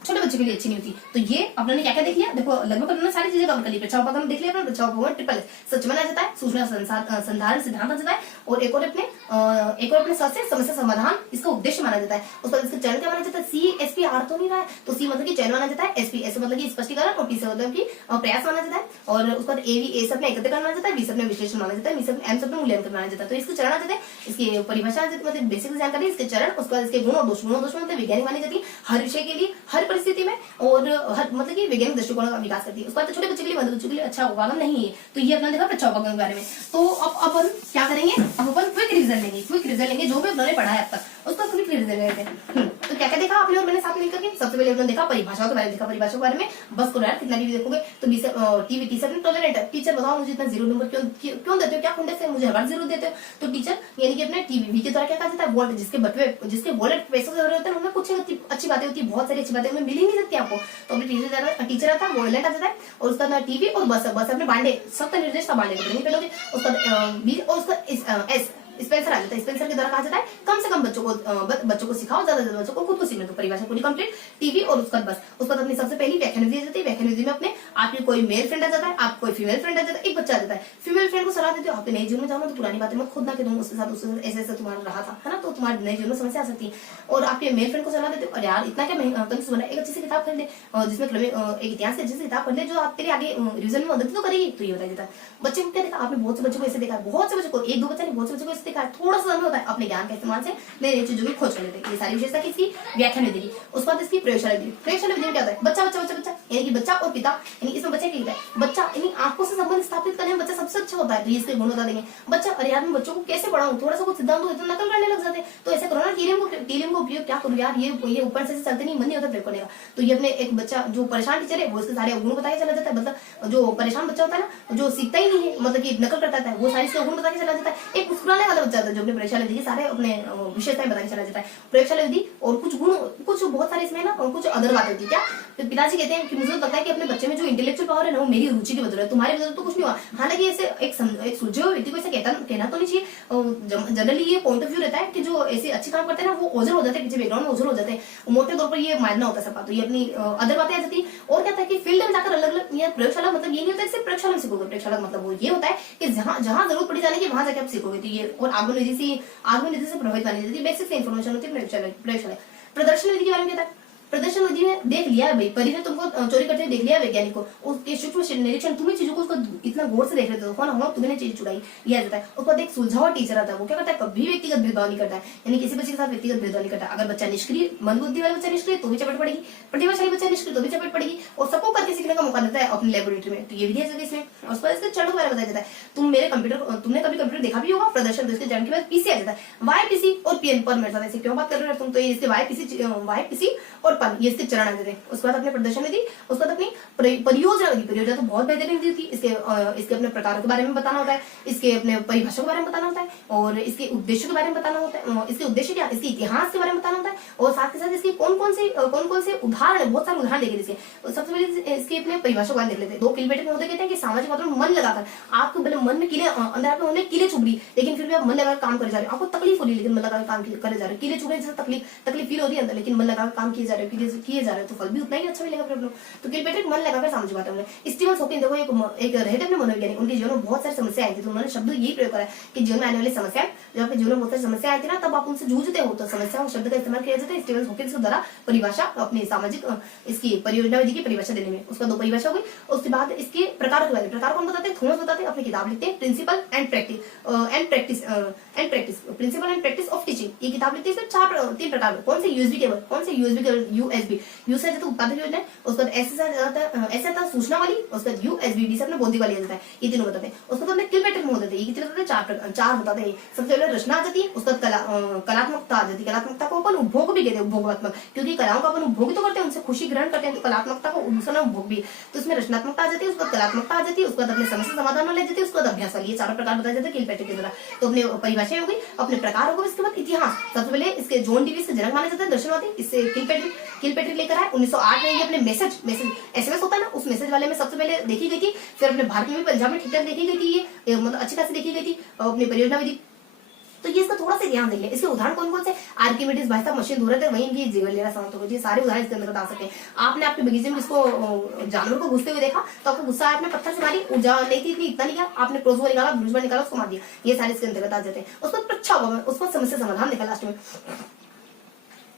छोटे बच्चे के लिए अच्छी नहीं होती। तो ये अपने क्या क्या देख लिया, देखो लगभग अपने सारी चीजें कवर कर ली। पृच्छा उपागम देख लिया, पृच्छा उपागम ट्रिपल एस, सच में आ जाता है, सूचना संधारण सिद्धांत आ जाता है, और एक और अपने से समस्या समाधान इसका उद्देश्य माना जाता है। उस पर इसका चरण क्या माना जाता है? सी एस पी आर तो नहीं रहा है, तो सी मतलब कि चयन माना जाता है, एस पी मतलब की स्पष्टीकरण, और पी से मतलब की प्रयास माना जाता है, और उसके बाद ए से अपने एकत्रीकरण माना जाता है, बी से अपने विश्लेषण माना जाता है, एम से अपने मूल्यांकन माना जाता है। तो इसके चरण आ जाते हैं, इसकी परिभाषा मतलब बेसिक जानकारी, इसके चरण, उसके बाद इसके गुण और दोष मतलब वैज्ञानिक मानी जाती है हर विषय के लिए, हर परिस्थिति में, और हर मतलब कि वैज्ञानिक दृष्टिकोण का विकास करती है। उसके बाद छोटे बच्चे के लिए, मंद बच्चों के लिए अच्छा उपागम नहीं है। तो ये अपना देखा पृच्छा उपागम के बारे में। तो अब अपन क्या करेंगे, अब अपन क्विक रिवीजन लेंगे, जो भी अपने पढ़ा है अब तक उसका क्विक रिवीजन लेते हैं। तो क्या क्या देखा आपने और मैंने साथ मिलकर के? सबसे पहले हमने देखा परिभाषाओं के बारे में, देखा परिभाषा के बारे में। बस को यार कितना भी देखोगे तो टीवी टीचर टॉलरेंट है। टीचर बताओ मुझे इतना 0 नंबर क्यों देते हो, क्या खुंडे से मुझे हर बार 0 देते हो? तो टीचर यानी कि अपने टीवी के द्वारा क्या कहा जाता है, वोल्ट जिसके वॉलेट पैसों से होते हैं उनमें कुछ अच्छी बातें होती है, बहुत सारी अच्छी बातें उनमें मिल ही नहीं सकती आपको। तो अपने टीचर आता है, वॉलेट आ जाता है, और उसका टीवी और बस अपने बांडे सबका निर्देश का बांडे नहीं करोगे, उसका बी और उसका एस स्पेंसर आ जाता है। स्पेंसर के द्वारा कहा जाता है कम से कम बच्चों को सिखाओ, ज्यादा से ज्यादा बच्चों को खुद को सीखने दो। परिभाषा पूरी कंप्लीट। टीवी और उसका बस उसका अपनी सबसे पहली व्याख्यान विधि जाती है। व्याख्यान विधि में अपने आपकी कोई मेल फ्रेंड आ जाता है, आप कोई फीमेल फ्रेंड आ जाता है, एक बच्चा आ जाता है। फीमेल फ्रेंड को सलाह देते हो आपके नए जीवन में जाओ तो पुरानी बातें मत खुद ना कहूँ, उसके साथ ऐसे ऐसे तुम्हारा रहा था, है ना, तो तुम्हारे नए जीवन में समस्या आ सकती है। और आपके मेल फ्रेंड को सलाह देते हो और यार इतना क्या महंगा कंफ्यूज बना, एक अच्छी सी किताब खरीद ले जिसमें एक इतिहास की अच्छी सी किताब पढ़ ले जो आप तेरे आगे रिविजन में मदद तो करेगी। तो ये बताया जाता है। बच्चे को क्या देखा आपने, बहुत से बच्चों को ऐसे देखा है, बहुत से बच्चों को, एक दो बच्चे ने बहुत से बच्चों को ऐसे देखा है, थोड़ा सा होता है अपने ज्ञान के इस्तेमाल से नई नई चीजों की खोज कर लेते हैं। ये सारी विशेषता किसकी, व्याख्यान विधि की। उसके बाद इसकी प्रयोगशाला विधि। प्रयोगशाला विधि में क्या होता है, बच्चा बच्चा बच्चा बच्चा यानी कि बच्चा और पिता, यानी इसमें बच्चे क्या है, बच्चा यानी आंखों से संबंध स्थापित करने में बच्चा सबसे अच्छा होता है। तो इसके गुण बता देंगे। बच्चा अरे यार मैं बच्चों को कैसे पढ़ाऊं, थोड़ा सा कुछ सिद्धांत हो तो नकल करने लग जाते हैं। तो ऐसे करो ना, टीलियम को उपयोग क्या करूं यार, ये ऊपर से चलते नहीं, मन नहीं होता प्रयोग करने का। तो ये अपने एक बच्चा जो परेशान टीचर है वो इसके सारे गुण बताया चला जाता है। मतलब जो परेशान बच्चा होता है ना, जो सीखता ही नहीं है, मतलब कि नकल करता है, वो सारी इसके गुण बता के चला जाता है। एक मुस्कुराने वाला बच्चा होता है जो अपने प्रयोगशाला विधि सारे अपने विशेषताएं बता के चला जाता है। प्रयोगशाला विधि और कुछ गुण, कुछ बहुत सारे इसमें ना कुछ अदर बात होती है। क्या तो पिताजी कहते हैं कि मुझे लगता है कि अपने बच्चे में जो इंटेलेक्चुअल पावर है ना वो मेरी रुचि की बदौलत है, तुम्हारी बदौलत तो कुछ नहीं हुआ। हालांकि ऐसे एक सुलझे हुए व्यक्ति को ऐसे कहना तो नहीं चाहिए। जनरली ये पॉइंट ऑफ व्यू रहता है कि जो ऐसे अच्छे काम करते हैं ना वो ओझल हो जाते हैं, पीछे बैकग्राउंड में ओझल हो जाते हैं, मोटे तौर पर ये मानना होता है सबका। तो ये अपनी अदर बातें आ जाती है। और क्या था कि फील्ड में जाकर अलग अलग, प्रयोगशाला मतलब ये नहीं होता है सिर्फ प्रयोगशाला में सीखोगे। प्रयोगशाला मतलब वो ये होता है कि जहां जरूरत पड़ी जाने की वहां जाकर आप सीखोगे। तो ये और आत्मनिधि से प्रभावित मानी जाती है, बेसिक से इन्फॉर्मेशन होती है प्रयोगशाला। प्रदर्शन विधि के बारे में क्या था, प्रदर्शन विधि में देख लिया है भाई, परी ने तुमको चोरी करते हुए देख लिया वैज्ञानिक को, उसके सूक्ष्म निरीक्षण, तुम्हें चीजों को इतना गौर से देख रहे थे, कौन तुम्हें चीज चुराई, लिया जाता है। उसके बाद एक सुलझावा टीचर आता है, वो क्या करता है, कभी व्यक्तिगत भेदभाव नहीं करता है, यानी किसी बच्चे के साथ व्यक्तिगत भेदभाव नहीं करता। अगर बच्चा निष्क्रिय, मंदबुद्धि वाला बच्चा निष्क्रिय तो भी चपेट पड़ेगी, प्रतिभाशाली बच्चा निष्क्रिय तो भी चपेट पड़ेगी, और सबको करके सीखने का मौका देता है अपनी लेबोरेटरी में। तो ये विधि है इसमें। और उसके बाद इसके चरणों के बारे में बताया जाता है। तुमने कभी कंप्यूटर देखा भी होगा, प्रदर्शन, तो इसके चरण के बाद पीसी आ जाता है। वाई पीसी और पीएन पर मेरे साथ क्यों बात कर रहे हो तुम, तो इसके वाई पीसी और पन, ये इसके चरण देते हैं। उसके बाद अपने प्रदर्शन विधि, उसके बाद अपनी परियोजना विधि। परियोजना तो बहुत बेहतरीन विधि थी। इसके अपने प्रकारों के बारे में बताना होता है, इसके अपने परिभाषा के बारे में बताना होता है, और इसके उद्देश्य के बारे में बताना होता है। इसके उद्देश्य क्या, इसके इतिहास के बारे में बताना होता है, और साथ के साथ इसके कौन कौन से उदाहरण है, बहुत सारे उदाहरण देखे इसके। सबसे पहले इसके अपने परिभाषा के बारे में देख लेते हैं। 2 किलोमीटर में होते कहते हैं कि सामाजिक वातावरण मन लगाकर, आपको भले मन में किले अंदर आपने उन्हें किले चुभ रही, लेकिन फिर भी आप मन लगाकर काम करे जा रहे हो, आपको तकलीफ हो रही है लेकिन मन लगाकर काम करे जा रहे हो, किले चुभ रहे जैसे तकलीफ फील हो रही है अंदर, लेकिन मन लगाकर काम किए जा रहे हो, तो फल भी उतना ही अच्छा मिलेगा फिर लोग। तो किलपेट्रिक मन लगाकर सामाजिक वातावरण। स्टीवन हॉकिंस देखो एक रहते अपने मनोवैज्ञानिक, उनके जीवन में बहुत सारी समस्या आई थी, तो उन्होंने शब्द यही प्रयोग करा कि जीवन में आने वाली समस्या, जब आपके जीवन में बहुत सारी समस्या आती है ना, तब आप उनसे जूझते हो तो समस्या शब्द का इस्तेमाल किया जाता है स्टीवन हॉकिंस के द्वारा परिभाषा, अपनी सामाजिक इसकी परियोजना विधि की परिभाषा देने में। उसका 2 परिभाषा हो गई। उसके बाद इसके प्रकार के बारे में, प्रकार कौन बताते हैं, थॉमस बताते हैं, अपनी किताब लिखते हैं principle and practice principle and practice of teaching, ये किताब लिखते हैं। इसमें 3 प्रकार, कौन से यूएसबी केबल, कौन से यूएसबी यूसेज तो उत्पादक योजना है, उसका ऐसा था सूचना वाली, उसका यूएसबी से अपने बौद्धिक वाली जाता है, ये तीनों बताते हैं। उसको तो अपने किलपेट्रिक में होते हैं, ये कितने बताते हैं, 4 बताते हैं। सबसे पहले रचना आ जाती है, उसका कलात्मकता आ जाती है। कलात्मकता को अपन उपभोग भी कहते हैं, उपभोगात्मक, क्योंकि कलाओं का अपन उपभोग तो करते हैं, उनसे खुशी ग्रहण करते हैं, तो कलात्मकता को दूसरा उपभोग भी। तो इसमें रचनात्मकता आ जाती है, उसका कलात्मकता आ जाती है, उसके बाद अपने समस्या समाधान ले जाती है, उसके बाद अभ्यास वाली, ये 4 प्रकार बताए जाते हैं किलपेट्रिक के द्वारा। तो अपने परिभाषा हो गई, अपने प्रकार हो गए। इसके बाद इतिहास, सबसे पहले इसके जॉन डीवी से जनक माना जाता है दर्शनवादी, इससे किलपेट्रिक लेकर आए 1908 में। ये अपने मैसेज एसएमएस होता है ना, उस मैसेज वाले में सबसे पहले देखी गई थी। फिर अपने भारत में भी, पंजाब में ठीक ठाक देखी गई थी, ये मतलब अच्छी खासी देखी गई थी अपनी परियोजना विधि। तो ये इसका थोड़ा सा ध्यान देंगे। इसके उदाहरण कौन कौन से, आर्किमिडीज भाई साहब मशीन धो रहे थे, वहीं इनकी जीवन लीला समाप्त हो गई। सारे उदाहरण इसके अंदर बता सकते हैं। आपने आपके बगीचे में इसको जानवर को घुसते हुए देखा तो आपको गुस्सा आया, आपने पत्थर से मारी, ऊर्जा नहीं थी इतनी, इतना नहीं किया, आपने क्रोसबो निकाला, ब्रूजबो निकाला, उसको मार दिया। ये सारे इसके अंदर बता देते हैं। उसको पृच्छा हुआ, उसको समस्या समाधान देखा लास्ट में,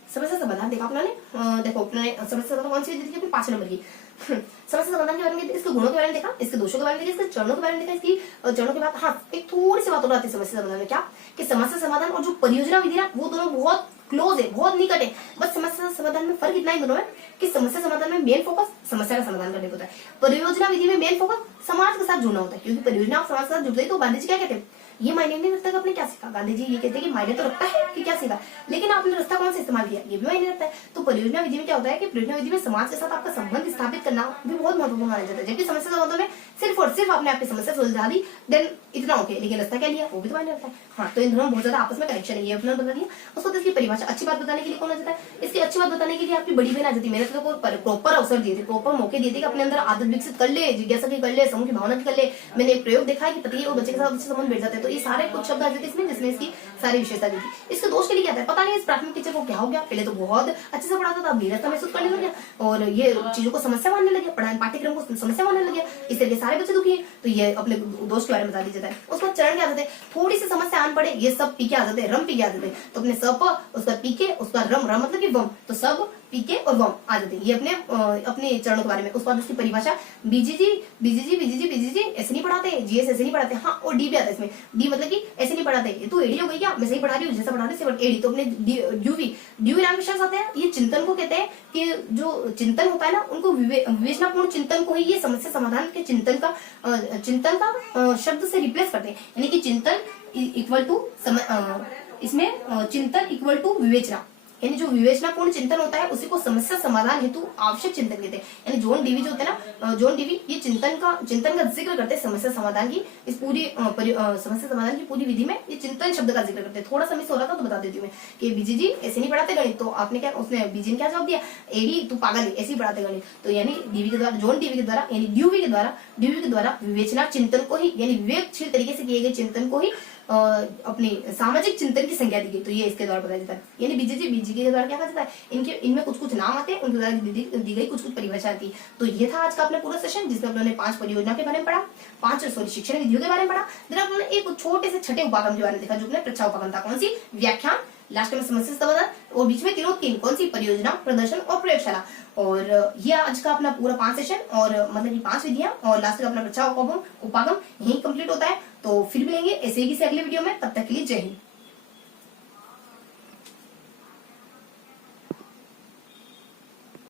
समस्या समाधान देखा आपने। देखो अपने समस्या समाधान कौन सी देखी अपनी 5 नंबर की समस्या समाधान के बारे में, इसके गुणों के बारे में देखा, इसके दोषों के बारे में देखा, इसके चरणों के बारे में देखा। इसकी चरणों के बाद हाँ एक थोड़ी सी बात और आती है समस्या समाधान में, क्या कि समस्या समाधान और जो परियोजना विधि ना वो दोनों बहुत क्लोज है, बहुत निकट है। बस समस्या समाधान में फर्क इतना ही दोनों है कि समस्या समाधान में मेन फोकस समस्या का समाधान करने को होता है, परियोजना विधि में मेन फोकस समाज के साथ जुड़ना होता है, क्योंकि परियोजना आप समाज के साथ जुड़ते हैं। तो गांधी जी क्या कहते हैं, ये मायने नहीं रखता कि आपने क्या सीखा। गांधी जी ये कहते हैं कि मायने तो रखता है कि क्या सीखा, लेकिन आपने रास्ता कौन सा इस्तेमाल किया ये भी मायने रखता है। तो परियोजना विधि में क्या होता है कि परियोजना विधि में समाज के साथ आपका संबंध स्थापित करना भी बहुत महत्वपूर्ण माना जाता है। जबकि समस्या समाधान में सिर्फ और सिर्फ आपने आपकी समस्या सुलझा दी, देन इतना ओके, लेकिन रास्ता क्या लिया वो भी तो मायने रखता है। हाँ, तो इन दोनों बहुत ज्यादा आपस में कनेक्शन है, ये अपना बता दिया। उसको तो इसकी परिभाषा अच्छी बात बताने के लिए कौन आ जाता है, इसकी अच्छी बात बताने के लिए आपकी बड़ी बहन आ जाती है। मैंने तो प्रॉपर अवसर दिए थे, प्रॉपर मौके दिए थे कि अपने अंदर आदत विकसित कर ले, जिज्ञासा की कर ले, समूह की भावना की कर ले। मैंने एक प्रयोग देखा है कि पति और बच्चे के साथ अच्छे संबंध बैठ जाते हैं। तो ये सारे कुछ शब्द आ जाते हैं इसमें, जिसमें इसकी सारी विशेषता दी थी। इसके दोष के लिए क्या था पता नहीं, इस प्राथमिक टीचर को क्या हो गया, पहले तो बहुत अच्छे से पढ़ाता था, बेरस्ता महसूस करने लग गया और ये चीजों को समस्या मानने लगे, पढ़ाई पाठ्यक्रम को समस्या मानने लग गया, इस तरह सारे बच्चे दुखी है। तो ये अपने दोष के बारे में बता दिया जाता है। उसके बाद चरण क्या आते हैं, थोड़ी सी समस्या आन पड़े, ये सब पीके आ जाते हैं, रम पीके आ जाते हैं। तो अपने सब उसका पीके, उसका रम, रम मतलब कि वम, तो सब पीके और वम आ जाते हैं। ये अपने चरणों के बारे में। उसके बाद उसकी परिभाषा, बीजीजी बीजीजी बीजीजी बीजीजी ऐसे नहीं पढ़ाते, जीएस ऐसे नहीं पढ़ाते। हाँ, और डी भी आता है इसमें, डी मतलब कि ऐसे नहीं पढ़ाते। तू एडी हो गई क्या, मैं सही पढ़ा रही हूँ, जैसा पढ़ा रही हूँ एडी। तो अपने ड्यूवी नाम के शब्द आते हैं। ये चिंतन को कहते हैं कि जो चिंतन होता है ना, उनको विवेचनापूर्ण चिंतन को ही ये समस्या समाधान के चिंतन का शब्द से रिप्लेस करते हैं। यानी कि चिंतन इक्वल टू इसमें चिंतन इक्वल टू विवेचना, यानी जो विवेचनापूर्ण चिंतन होता है उसी को समस्या समाधान हेतु आवश्यक चिंतन कहते हैं। यानी जॉन डीवी जो होते हैं ना, जॉन डीवी ये चिंतन का जिक्र करते हैं समस्या समाधान की, इस पूरी समस्या समाधान की पूरी विधि में ये चिंतन शब्द का जिक्र करते हैं। थोड़ा सा मिस हो रहा था तो बता देती हूँ मैं कि बीजीजी ऐसे नहीं पढ़ाते गणित। तो आपने क्या, उसने बीजी ने क्या जवाब दिया, एडी तू पागल है, ऐसे ही पढ़ाते गणित। तो यानी डीवी के द्वारा, जॉन डीवी के द्वारा, यानी ड्यूवी के द्वारा विवेचना चिंतन को ही, यानी विवेकशील तरीके से किए गए चिंतन को ही अपनी सामाजिक चिंतन की संज्ञा दी गई। तो ये इसके द्वारा बताया जाता है। यानी बीजी के द्वारा क्या कहा जाता है, इनमें कुछ नाम आते हैं, उनके द्वारा दी गई कुछ परिभाषा आती है। तो ये था आज का अपना पूरा सेशन, जिसमें अपने 5 परियोजना के बारे में पढ़ा, 5 शिक्षण विधियों के बारे में पढ़ा। फिर अपने एक छोटे से छठे उपागम के बारे में देखा, जो अपने प्रच्छा उपागम था। कौन सी, व्याख्यान, लास्ट में समस्या समाधान, और बीच में तीन कौन सी, परियोजना, प्रदर्शन और प्रयोगशाला। और ये आज का अपना पूरा 5 सेशन, और मतलब कि 5 विधियां, और लास्ट का अपना प्रच्छा उपागम यही कंप्लीट होता है। तो फिर मिलेंगे ऐसे ही किसी अगले वीडियो में, तब तक के लिए जय हिंद।